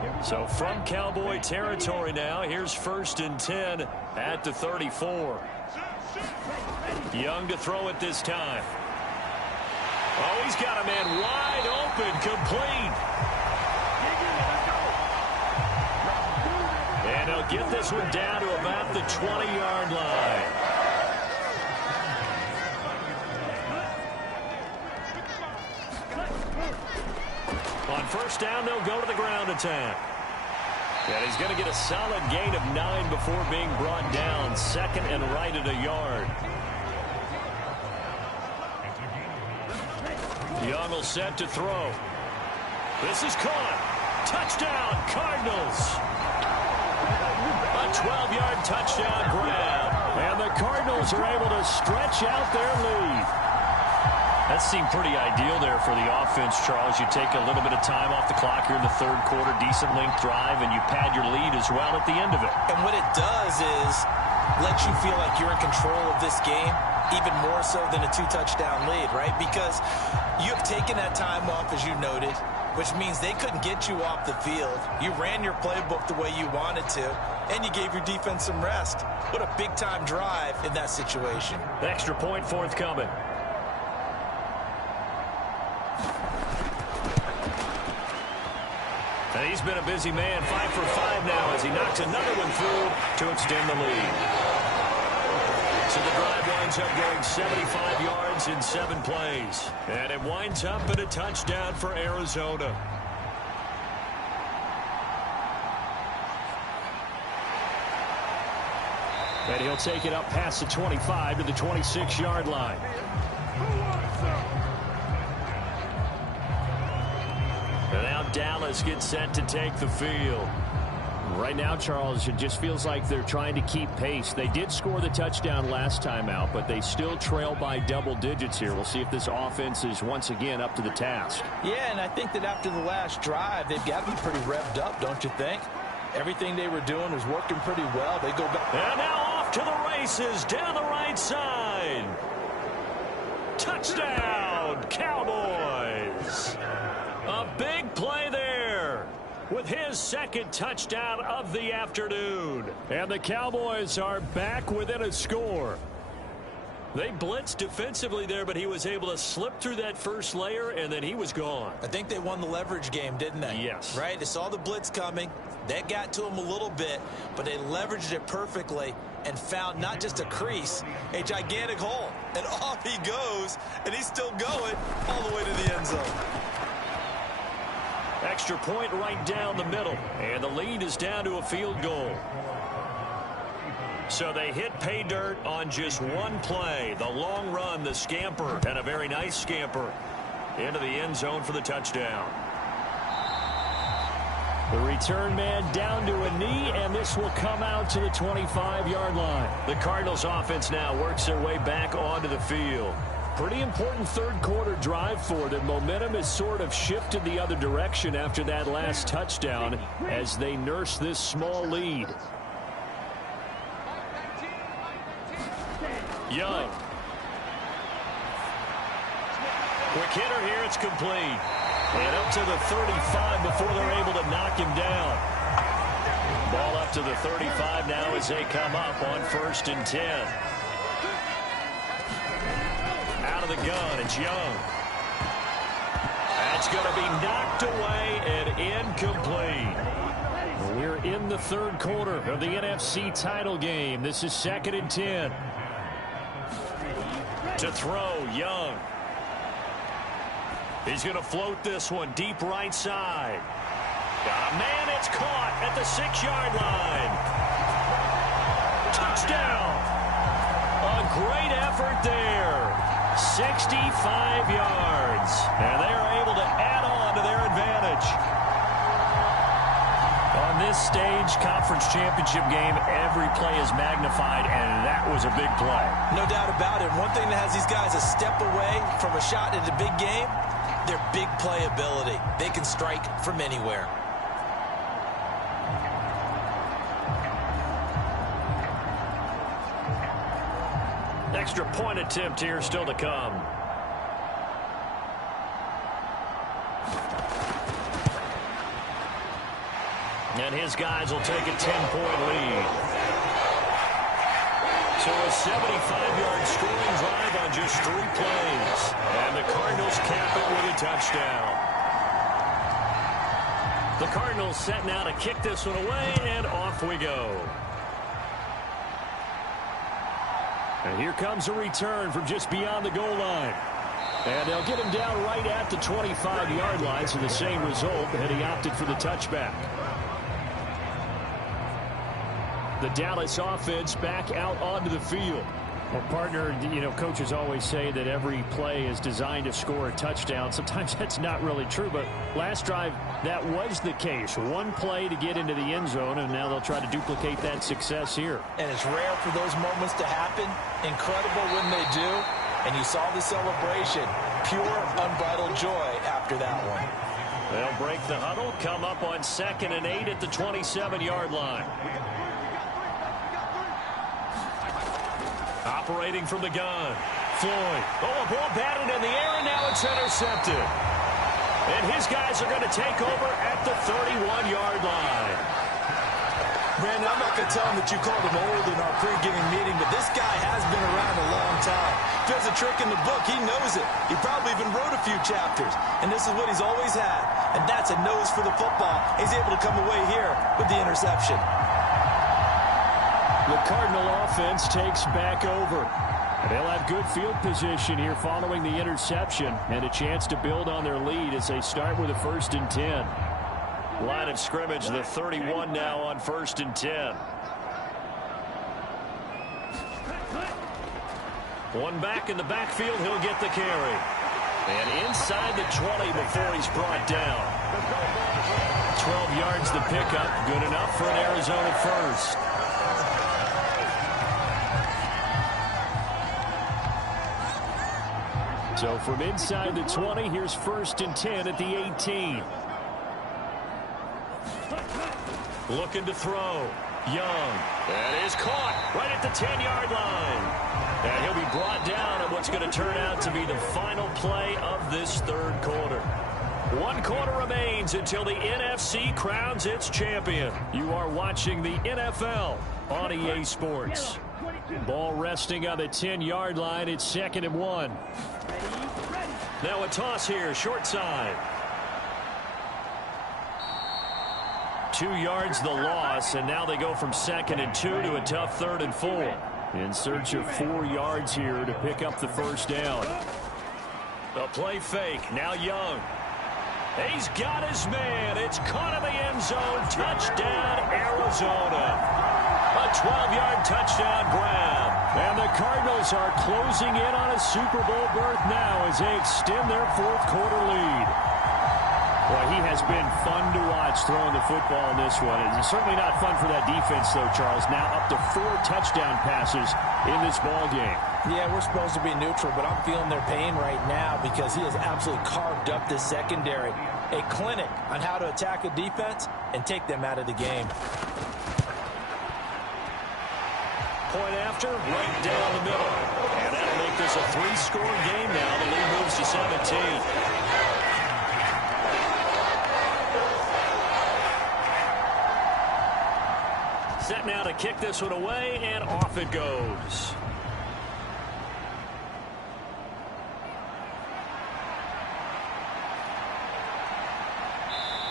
Here So from Cowboy territory now, here's 1st and 10 at the 34. Young to throw it this time. Oh, he's got a man wide open, complete. And he'll get this one down to about the 20-yard line. On 1st down, they'll go to the ground attack. And he's going to get a solid gain of 9 before being brought down. 2nd and right at a yard. Young will set to throw. This is caught. Touchdown, Cardinals. A 12-yard touchdown grab. And the Cardinals are able to stretch out their lead. That seemed pretty ideal there for the offense, Charles. You take a little bit of time off the clock here in the 3rd quarter, decent length drive, and you pad your lead as well at the end of it. And what it does is let you feel like you're in control of this game, even more so than a 2-touchdown lead, right? Because you have taken that time off, as you noted, which means they couldn't get you off the field. You ran your playbook the way you wanted to, and you gave your defense some rest. What a big-time drive in that situation. Extra point forthcoming. And he's been a busy man, 5 for 5 now as he knocks another one through to extend the lead. So the drive winds up going 75 yards in 7 plays. And it winds up in a touchdown for Arizona. And he'll take it up past the 25 to the 26-yard line. And now Dallas gets set to take the field. Right now, Charles, it just feels like they're trying to keep pace. They did score the touchdown last time out, but they still trail by double digits here. We'll see if this offense is once again up to the task. Yeah, and I think that after the last drive, they've got to be pretty revved up, don't you think? Everything they were doing was working pretty well. They go back. And now off to the races down the right side. Touchdown, Cowboys. A big play there with his 2nd touchdown of the afternoon. And the Cowboys are back within a score. They blitzed defensively there, but he was able to slip through that first layer, and then he was gone. I think they won the leverage game, didn't they? Yes. Right? They saw the blitz coming. That got to him a little bit, but they leveraged it perfectly and found not just a crease, a gigantic hole. And off he goes, and he's still going all the way to the end zone. Extra point right down the middle, and the lead is down to a field goal. So they hit pay dirt on just one play. The long run, the scamper, and a very nice scamper into the end zone for the touchdown. The return man down to a knee, and this will come out to the 25-yard line. The Cardinals offense now works their way back onto the field. Pretty important 3rd quarter drive for them. Momentum has sort of shifted the other direction after that last touchdown as they nurse this small lead. Young. Quick hitter here, it's complete. And up to the 35 before they're able to knock him down. Ball up to the 35 now as they come up on 1st and 10. Out of the gun, it's Young. That's going to be knocked away and incomplete. We're in the 3rd quarter of the NFC title game. This is 2nd and 10. To throw, Young. He's going to float this one deep right side. Got a man, it's caught at the 6-yard line. Touchdown. A great effort there. 65 yards. And they are able to add on to their advantage. On this stage, conference championship game, every play is magnified, and that was a big play. No doubt about it. One thing that has these guys a step away from a shot in the big game, their big play ability. They can strike from anywhere. Extra point attempt here still to come. And his guys will take a 10-point lead. So a 75-yard scoring drive on just 3 plays. And the Cardinals cap it with a touchdown. The Cardinals set now to kick this one away, and off we go. And here comes a return from just beyond the goal line. And they'll get him down right at the 25-yard line, so the same result, and he opted for the touchback. The Dallas offense back out onto the field. Well, partner, you know, coaches always say that every play is designed to score a touchdown. Sometimes that's not really true, but last drive, that was the case. One play to get into the end zone, and now they'll try to duplicate that success here. And it's rare for those moments to happen. Incredible when they do. And you saw the celebration. Pure, unbridled joy after that one. They'll break the huddle, come up on 2nd and 8 at the 27-yard line. Operating from the gun. Floyd. Oh, a ball batted in the air, and now it's intercepted. And his guys are going to take over at the 31-yard line. Brandon, I'm not going to tell him that you called him old in our pre-game meeting, but this guy has been around a long time. If there's a trick in the book, he knows it. He probably even wrote a few chapters. And this is what he's always had. And that's a nose for the football. He's able to come away here with the interception. The Cardinal offense takes back over. They'll have good field position here following the interception and a chance to build on their lead as they start with a 1st and 10. Line of scrimmage, the 31 now on 1st and 10. One back in the backfield, he'll get the carry. And inside the 20 before he's brought down. 12 yards the pickup, good enough for an Arizona first. So from inside the 20, here's 1st and 10 at the 18. Looking to throw. Young. That is caught right at the 10-yard line. And he'll be brought down at what's going to turn out to be the final play of this 3rd quarter. 1 quarter remains until the NFC crowns its champion. You are watching the NFL on EA Sports. Ball resting on the 10-yard line. It's 2nd and 1. Now a toss here, short side. 2 yards the loss, and now they go from 2nd and 2 to a tough 3rd and 4. In search of 4 yards here to pick up the 1st down. A play fake, now Young. He's got his man. It's caught in the end zone. Touchdown, Arizona. A 12-yard touchdown grab. And the Cardinals are closing in on a Super Bowl berth now as they extend their 4th quarter lead. Well, he has been fun to watch throwing the football in this one. It's certainly not fun for that defense, though, Charles. Now up to 4 touchdown passes in this ball game. Yeah, we're supposed to be neutral, but I'm feeling their pain right now because he has absolutely carved up this secondary. A clinic on how to attack a defense and take them out of the game. Point after, right down the middle. And that'll make this a 3-score game now. The lead moves to 17. Set now to kick this one away, and off it goes.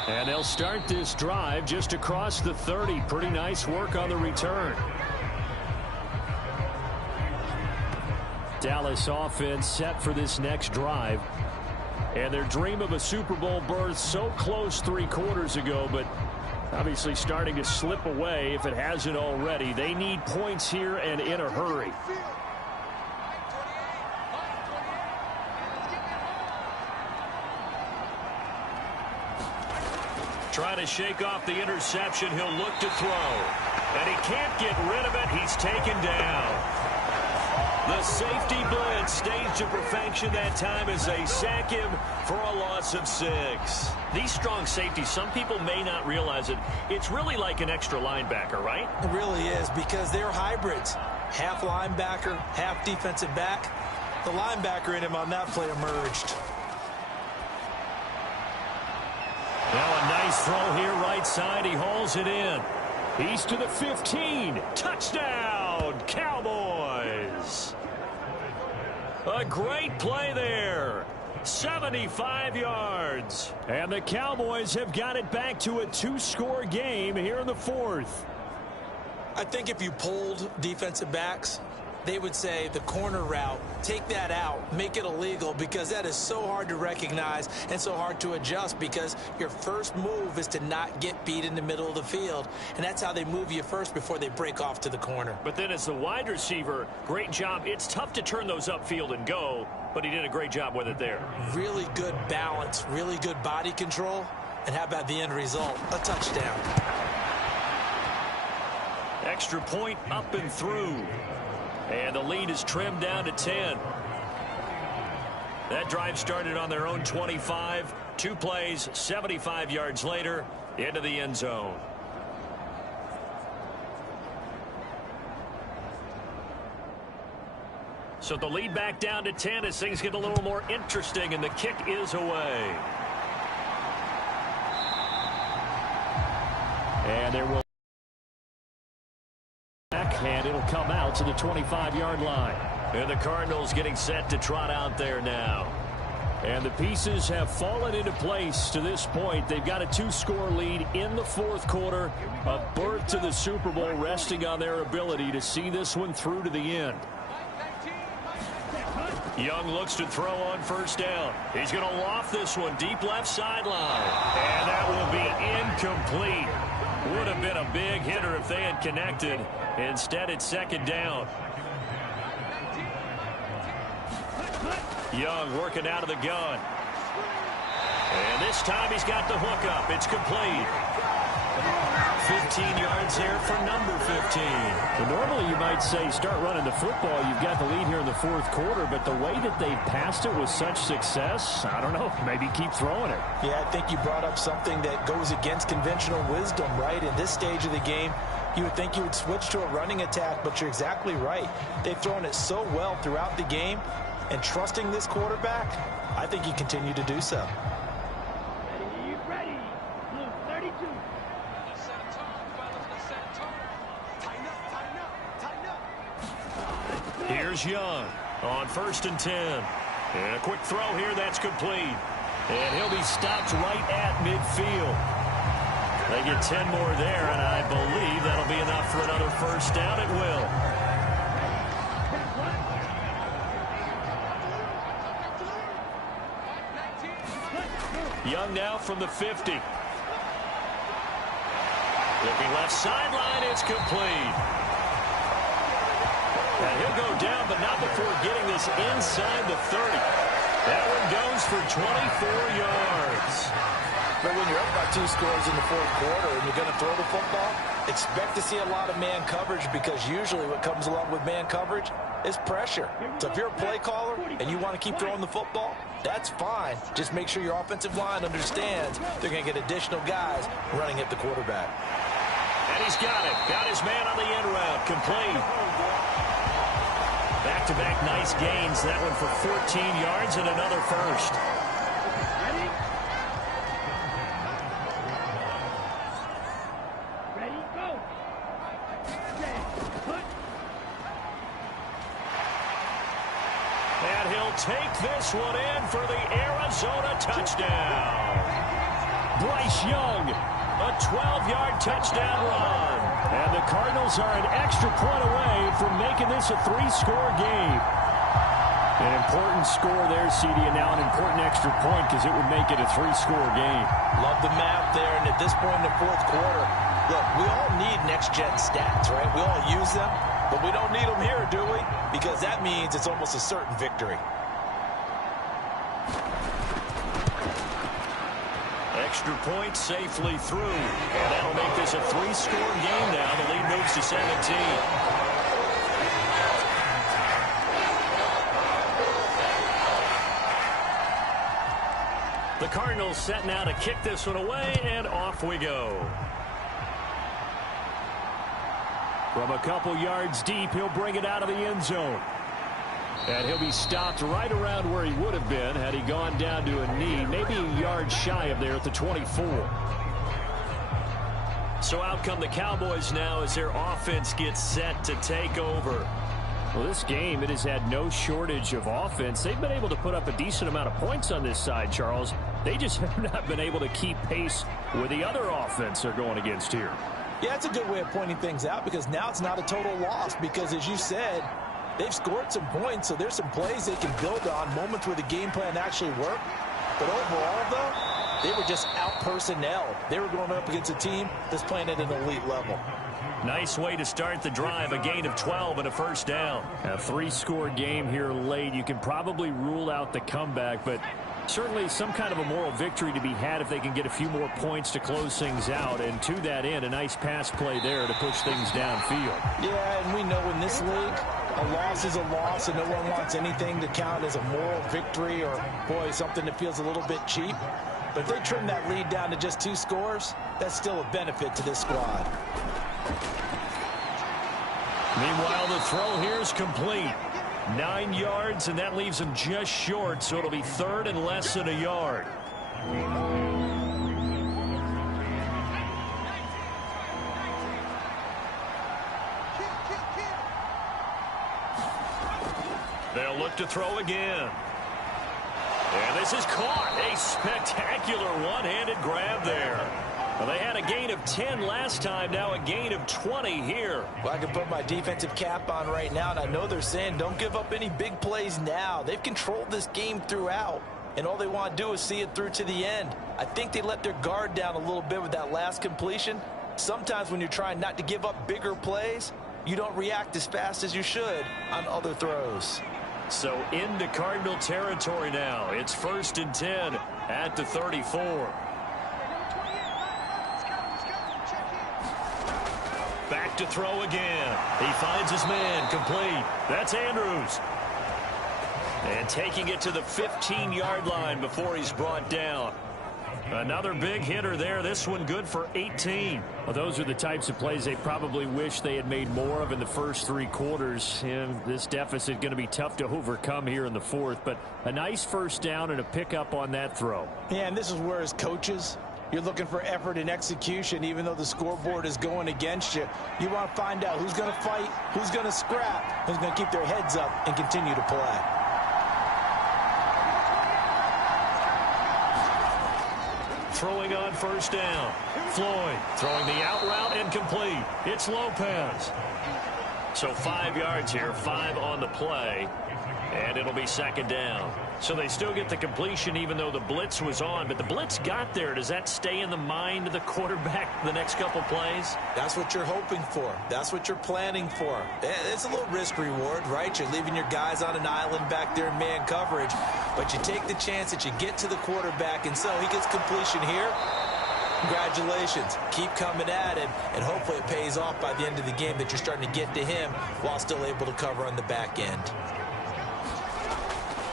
And they'll start this drive just across the 30. Pretty nice work on the return. Dallas offense set for this next drive. And their dream of a Super Bowl berth so close 3 quarters ago, but obviously starting to slip away if it hasn't already. They need points here and in a hurry. Trying to shake off the interception. He'll look to throw. And he can't get rid of it. He's taken down. The safety blitz staged to perfection that time as they sack him for a loss of 6. These strong safeties, some people may not realize it. It's really like an extra linebacker, right? It really is because they're hybrids. Half linebacker, half defensive back. The linebacker in him on that play emerged. Well, a nice Nice throw here right side. He hauls it in. He's to the 15. Touchdown, Cowboys. A great play there. 75 yards. And the Cowboys have got it back to a 2-score game here in the 4th. I think if you polled defensive backs, they would say the corner route, take that out, make it illegal, because that is so hard to recognize and so hard to adjust, because your first move is to not get beat in the middle of the field, and that's how they move you first before they break off to the corner. But then as the wide receiver, great job. It's tough to turn those upfield and go, but he did a great job with it there. Really good balance, really good body control, and how about the end result? A touchdown. Extra point up and through. And the lead is trimmed down to 10. That drive started on their own 25. 2 plays, 75 yards later, into the end zone. So the lead back down to 10 as things get a little more interesting, and the kick is away. And there will and it'll come out to the 25-yard line. And the Cardinals getting set to trot out there now. And the pieces have fallen into place to this point. They've got a 2-score lead in the 4th quarter. A berth to the Super Bowl resting on their ability to see this one through to the end. Young looks to throw on first down. He's going to loft this one deep left sideline. And that will be incomplete. Would have been a big hitter if they had connected. Instead, it's second down. Young working out of the gun. And this time he's got the hook up. It's complete. 15 yards there for number 15. Well, normally you might say start running the football. You've got the lead here in the 4th quarter, but the way that they passed it with such success, I don't know, maybe keep throwing it. Yeah, I think you brought up something that goes against conventional wisdom, right? In this stage of the game, you would think you would switch to a running attack, but you're exactly right. They've thrown it so well throughout the game, and trusting this quarterback, I think he continued to do so. Ready. Blue 32. Here's Young on 1st and 10. And a quick throw here, that's complete. And he'll be stopped right at midfield. They get 10 more there, and I believe that'll be enough for another first down. It will. Young now from the 50. Looking left sideline, it's complete. And he'll go down, but not before getting this inside the 30. That one goes for 24 yards. But when you're up by 2 scores in the 4th quarter and you're going to throw the football, expect to see a lot of man coverage, because usually what comes along with man coverage is pressure. So if you're a play caller and you want to keep throwing the football, that's fine. Just make sure your offensive line understands they're going to get additional guys running at the quarterback. And he's got it. Got his man on the end route. Complete. Back-to-back nice gains. That one for 14 yards and another first. Ready, go. And he'll take this one in for the Arizona touchdown. Bryce Young, a 12-yard touchdown run. And the Cardinals are an extra point away from making this a 3-score game. An important score there, CD, and now an important extra point because it would make it a 3-score game. Love the math there, and at this point in the 4th quarter, look, we all need next-gen stats, right? We all use them, but we don't need them here, do we? Because that means it's almost a certain victory. Extra point safely through. And that'll make this a 3-score game now. The lead moves to 17. The Cardinals set now to kick this one away, and off we go. From a couple yards deep, he'll bring it out of the end zone. And he'll be stopped right around where he would have been had he gone down to a knee, maybe a yard shy of there at the 24. So out come the Cowboys now as their offense gets set to take over. Well, this game, it has had no shortage of offense. They've been able to put up a decent amount of points on this side, Charles. They just have not been able to keep pace with the other offense they're going against here. Yeah, that's a good way of pointing things out because now it's not a total loss because, as you said, they've scored some points, so there's some plays they can build on, moments where the game plan actually worked. But overall, though, they were just out-personnel. They were going up against a team that's playing at an elite level. Nice way to start the drive, a gain of 12 and a first down. A 3-score game here late. You can probably rule out the comeback, but certainly some kind of a moral victory to be had if they can get a few more points to close things out. And to that end, a nice pass play there to push things downfield. Yeah, and we know in this league, a loss is a loss, and no one wants anything to count as a moral victory or, boy, something that feels a little bit cheap. But if they trim that lead down to just 2 scores, that's still a benefit to this squad. Meanwhile, the throw here is complete. 9 yards, and that leaves him just short, so it'll be 3rd and less than a yard. They'll look to throw again. And this is caught. A spectacular one-handed grab there. Well, they had a gain of 10 last time, now a gain of 20 here. Well, I can put my defensive cap on right now, and I know they're saying don't give up any big plays now. They've controlled this game throughout, and all they want to do is see it through to the end. I think they let their guard down a little bit with that last completion. Sometimes when you're trying not to give up bigger plays, you don't react as fast as you should on other throws. So into Cardinal territory now. It's 1st and 10 at the 34. Back to throw again. He finds his man, complete. That's Andrews. And taking it to the 15-yard line before he's brought down. Another big hitter there. This one good for 18. Well, those are the types of plays they probably wish they had made more of in the first 3 quarters. And this deficit going to be tough to overcome here in the 4th. But a nice first down and a pickup on that throw. Yeah, and this is where, as coaches, you're looking for effort and execution, even though the scoreboard is going against you. You want to find out who's going to fight, who's going to scrap, who's going to keep their heads up and continue to play. Throwing on first down. Floyd throwing the out route and complete. It's Lopez. So 5 yards here, 5 on the play, and it'll be 2nd down. So they still get the completion even though the blitz was on, but the blitz got there. Does that stay in the mind of the quarterback the next couple plays? That's what you're hoping for. That's what you're planning for. It's a little risk reward, right? You're leaving your guys on an island back there in man coverage, but you take the chance that you get to the quarterback, and so he gets completion here. Congratulations. Keep coming at him, and hopefully it pays off by the end of the game that you're starting to get to him while still able to cover on the back end.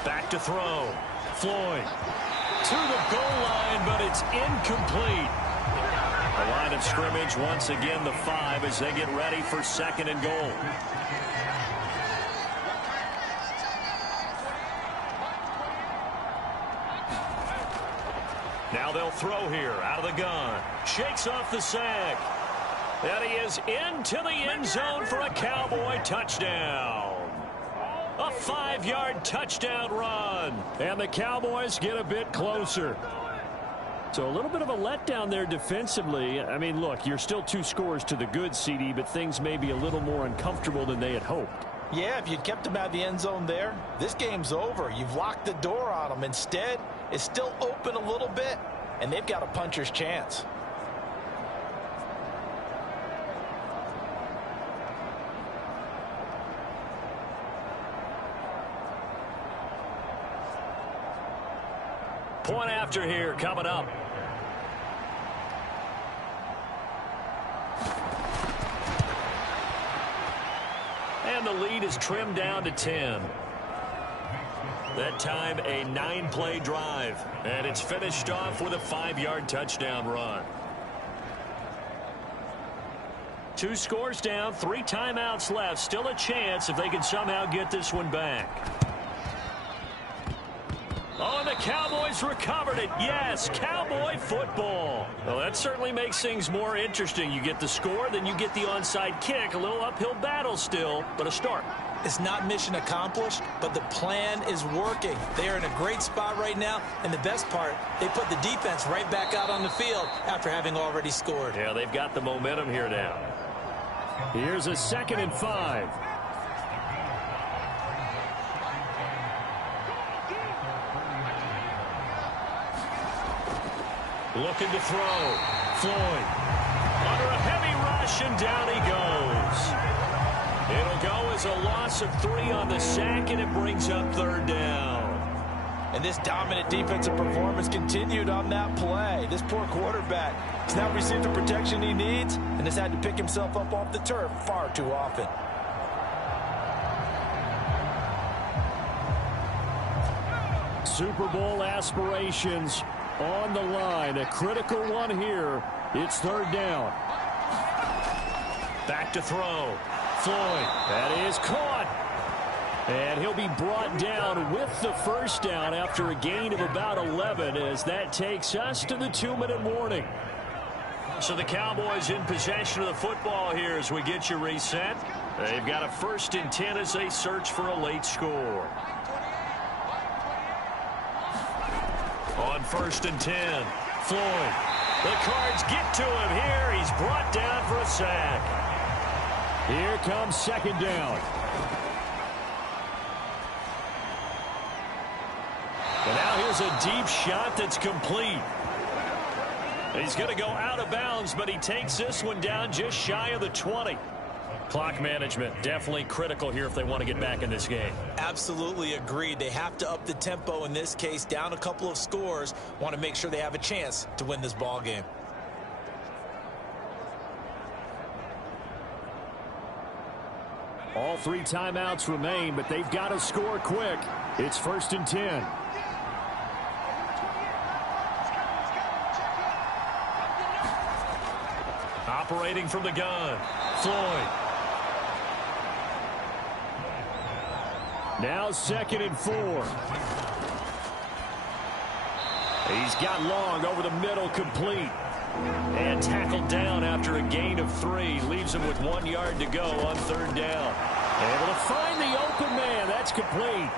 Back to throw. Floyd to the goal line, but it's incomplete. The line of scrimmage once again the 5 as they get ready for 2nd and goal. Now they'll throw here out of the gun. Shakes off the sack. And he is into the end zone for a Cowboy touchdown. A 5-yard touchdown run. And the Cowboys get a bit closer. So a little bit of a letdown there defensively. I mean, look, you're still 2 scores to the good, CD, but things may be a little more uncomfortable than they had hoped. Yeah, if you'd kept them out of the end zone there, this game's over. You've locked the door on them. Instead, it's still open a little bit, and they've got a puncher's chance. Point after here coming up. And the lead is trimmed down to 10. That time a 9-play drive. And it's finished off with a 5-yard touchdown run. 2 scores down, 3 timeouts left. Still a chance if they can somehow get this one back. Oh, and the Cowboys recovered it. Yes, Cowboy football. Well, that certainly makes things more interesting. You get the score, then you get the onside kick. A little uphill battle still, but a start. It's not mission accomplished, but the plan is working. They are in a great spot right now, and the best part, they put the defense right back out on the field after having already scored. Yeah, they've got the momentum here now. Here's a 2nd and 5. Looking to throw. Floyd. Under a heavy rush, and down he goes. It'll go as a loss of 3 on the sack, and it brings up 3rd down. And this dominant defensive performance continued on that play. This poor quarterback has now received the protection he needs and has had to pick himself up off the turf far too often. Super Bowl aspirations on the line. A critical one here. It's 3rd down. Back to throw. Floyd. That is caught. And he'll be brought down with the 1st down after a gain of about 11 as that takes us to the 2-minute warning. So the Cowboys in possession of the football here as we get you reset. They've got a 1st and 10 as they search for a late score. On 1st and 10, Floyd. The Cards get to him here. He's brought down for a sack. Here comes 2nd down. And now here's a deep shot that's complete. He's going to go out of bounds, but he takes this one down just shy of the 20. Clock management definitely critical here if they want to get back in this game. Absolutely agreed. They have to up the tempo in this case, down a couple of scores. Want to make sure they have a chance to win this ball game. All 3 timeouts remain, but they've got to score quick. It's 1st and 10. Operating from the gun, Floyd. Now 2nd and 4. He's got Long over the middle, complete. And tackled down after a gain of 3. Leaves him with 1 yard to go on 3rd down. Able to find the open man. That's complete.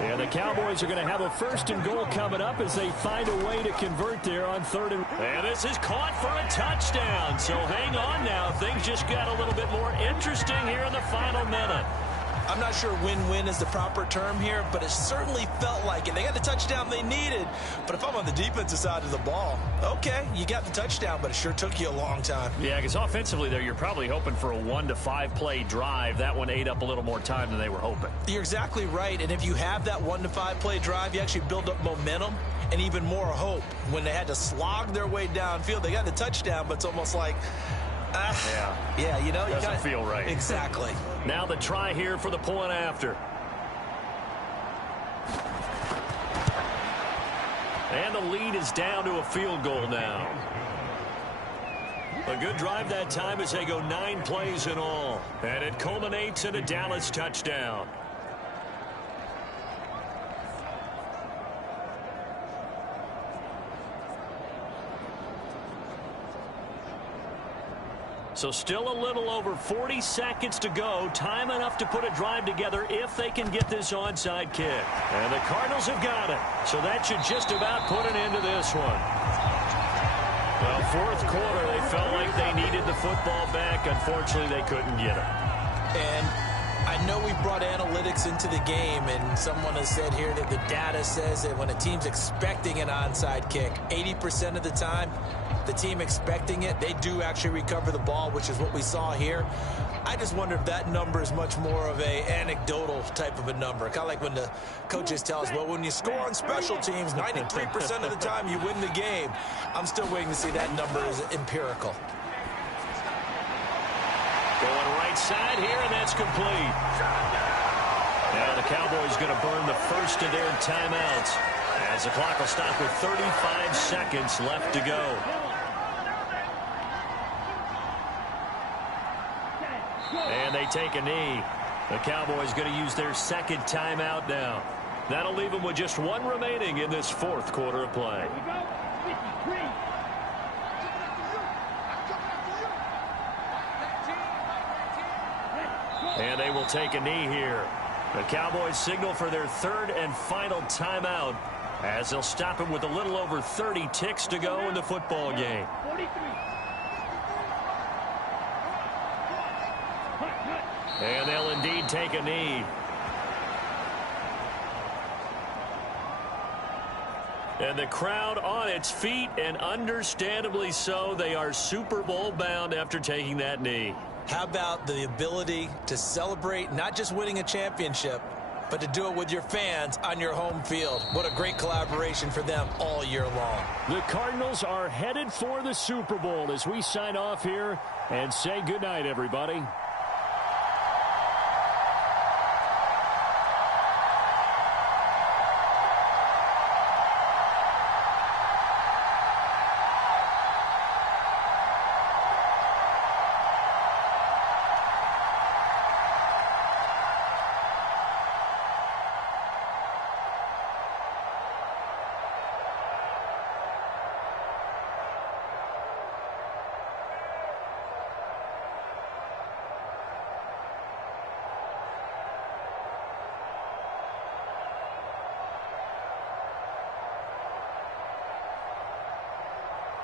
And the Cowboys are going to have a 1st and goal coming up as they find a way to convert there on 3rd and... And this is caught for a touchdown. So hang on now. Things just got a little bit more interesting here in the final minute. I'm not sure win-win is the proper term here, but it certainly felt like it. They got the touchdown they needed, but if I'm on the defensive side of the ball, okay, you got the touchdown, but it sure took you a long time. Yeah, because offensively there, you're probably hoping for a 1 to 5 play drive. That one ate up a little more time than they were hoping. You're exactly right, and if you have that 1 to 5 play drive, you actually build up momentum and even more hope. When they had to slog their way downfield, they got the touchdown, but it's almost like... Yeah, you know, doesn't feel right. Exactly. Now the try here for the point after. And the lead is down to a field goal now. A good drive that time as they go 9 plays in all. And it culminates in a Dallas touchdown. So still a little over 40 seconds to go. Time enough to put a drive together if they can get this onside kick. And the Cardinals have got it. So that should just about put an end to this one. Well, 4th quarter, they felt like they needed the football back. Unfortunately, they couldn't get it. And I know we brought analytics into the game, and someone has said here that the data says that when a team's expecting an onside kick, 80% of the time, the team expecting it, they do actually recover the ball, which is what we saw here. I just wonder if that number is much more of a anecdotal type of a number. Kind of like when the coaches tell us, well, when you score on special teams, 93% of the time you win the game. I'm still waiting to see that number is empirical. Going right side here, and that's complete. Now the Cowboys going to burn the first of their timeouts as the clock will stop with 35 seconds left to go. And they take a knee. The Cowboys going to use their 2nd timeout now. That'll leave them with just one remaining in this fourth quarter of play. Here we go. 53. And they will take a knee here. The Cowboys signal for their third and final timeout as they'll stop him with a little over 30 ticks to go in the football game. 43. And they'll indeed take a knee. And the crowd on its feet, and understandably so. They are Super Bowl bound after taking that knee. How about the ability to celebrate not just winning a championship, but to do it with your fans on your home field? What a great collaboration for them all year long. The Cardinals are headed for the Super Bowl as we sign off here and say goodnight, everybody.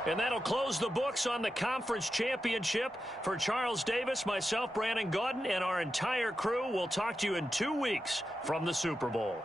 And that'll close the books on the conference championship. For Charles Davis, myself, Brandon Gaudin, and our entire crew, we'll talk to you in 2 weeks from the Super Bowl.